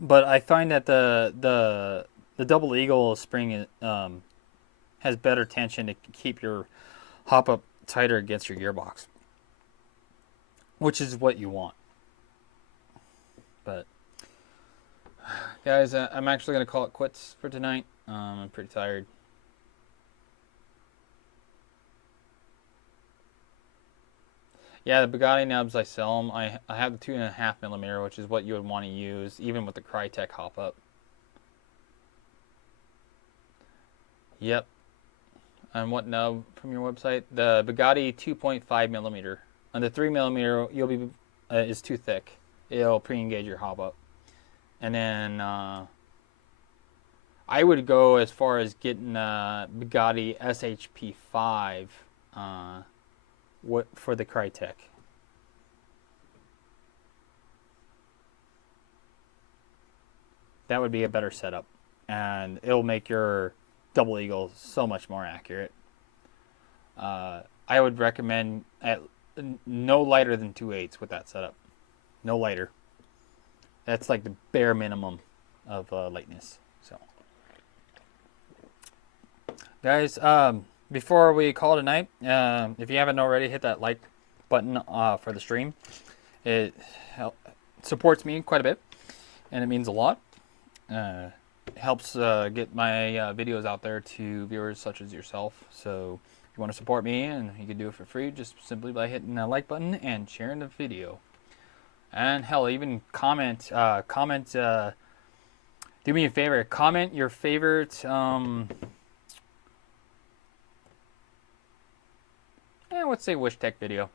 but I find that the double eagle spring has better tension to keep your hop up tighter against your gearbox, which is what you want. But guys, I'm actually going to call it quits for tonight. I'm pretty tired. Yeah, the Bugatti nubs, I sell them. I have the 2.5mm, which is what you would want to use, even with the Crytek hop-up. Yep. And what nub from your website? The Bugatti 2.5mm. And the 3mm, you'll be is too thick. It'll pre-engage your hop-up. And then I would go as far as getting Bugatti SHP5 for the Crytek. That would be a better setup, and it'll make your double eagle so much more accurate. I would recommend no lighter than 2/8 with that setup. No lighter. That's like the bare minimum of lightness. So, guys, before we call it a night, if you haven't already, hit that like button for the stream. It supports me quite a bit, and it means a lot. Helps get my videos out there to viewers such as yourself. So if you want to support me, and you can do it for free, just simply by hitting that like button and sharing the video. And hell, even comment. Do me a favor. Comment your favorite. Let's say Wyshtech video.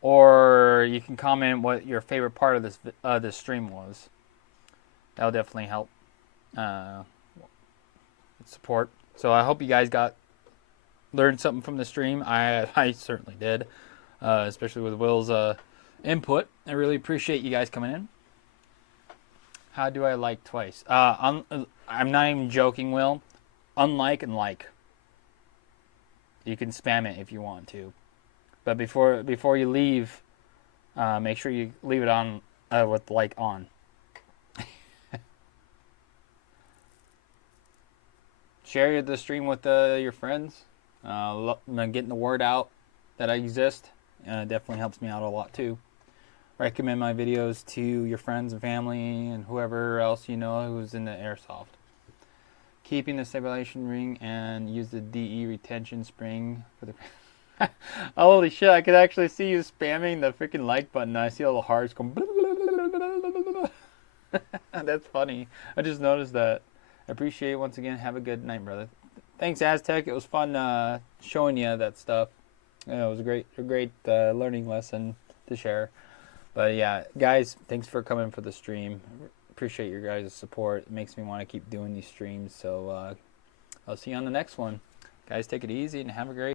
Or you can comment what your favorite part of this stream was. That'll definitely help support. So I hope you guys learned something from the stream. I certainly did, especially with Will's input. I really appreciate you guys coming in. How do I like twice? I'm not even joking, Will. Unlike and like. You can spam it if you want to, but before you leave, make sure you leave it on with like on. Share the stream with your friends. Getting the word out that I exist definitely helps me out a lot too. Recommend my videos to your friends and family and whoever else you know who's into airsoft. Keeping the stabilization ring and use the DE retention spring for the. Holy shit! I could actually see you spamming the freaking like button. I see all the hearts going. That's funny. I just noticed that. I appreciate it once again. Have a good night, brother. Thanks, Aztec. It was fun showing you that stuff. Yeah, it was a great learning lesson to share. But yeah, guys, thanks for coming for the stream. Appreciate your guys' support. It makes me want to keep doing these streams. So I'll see you on the next one. Guys, take it easy and have a great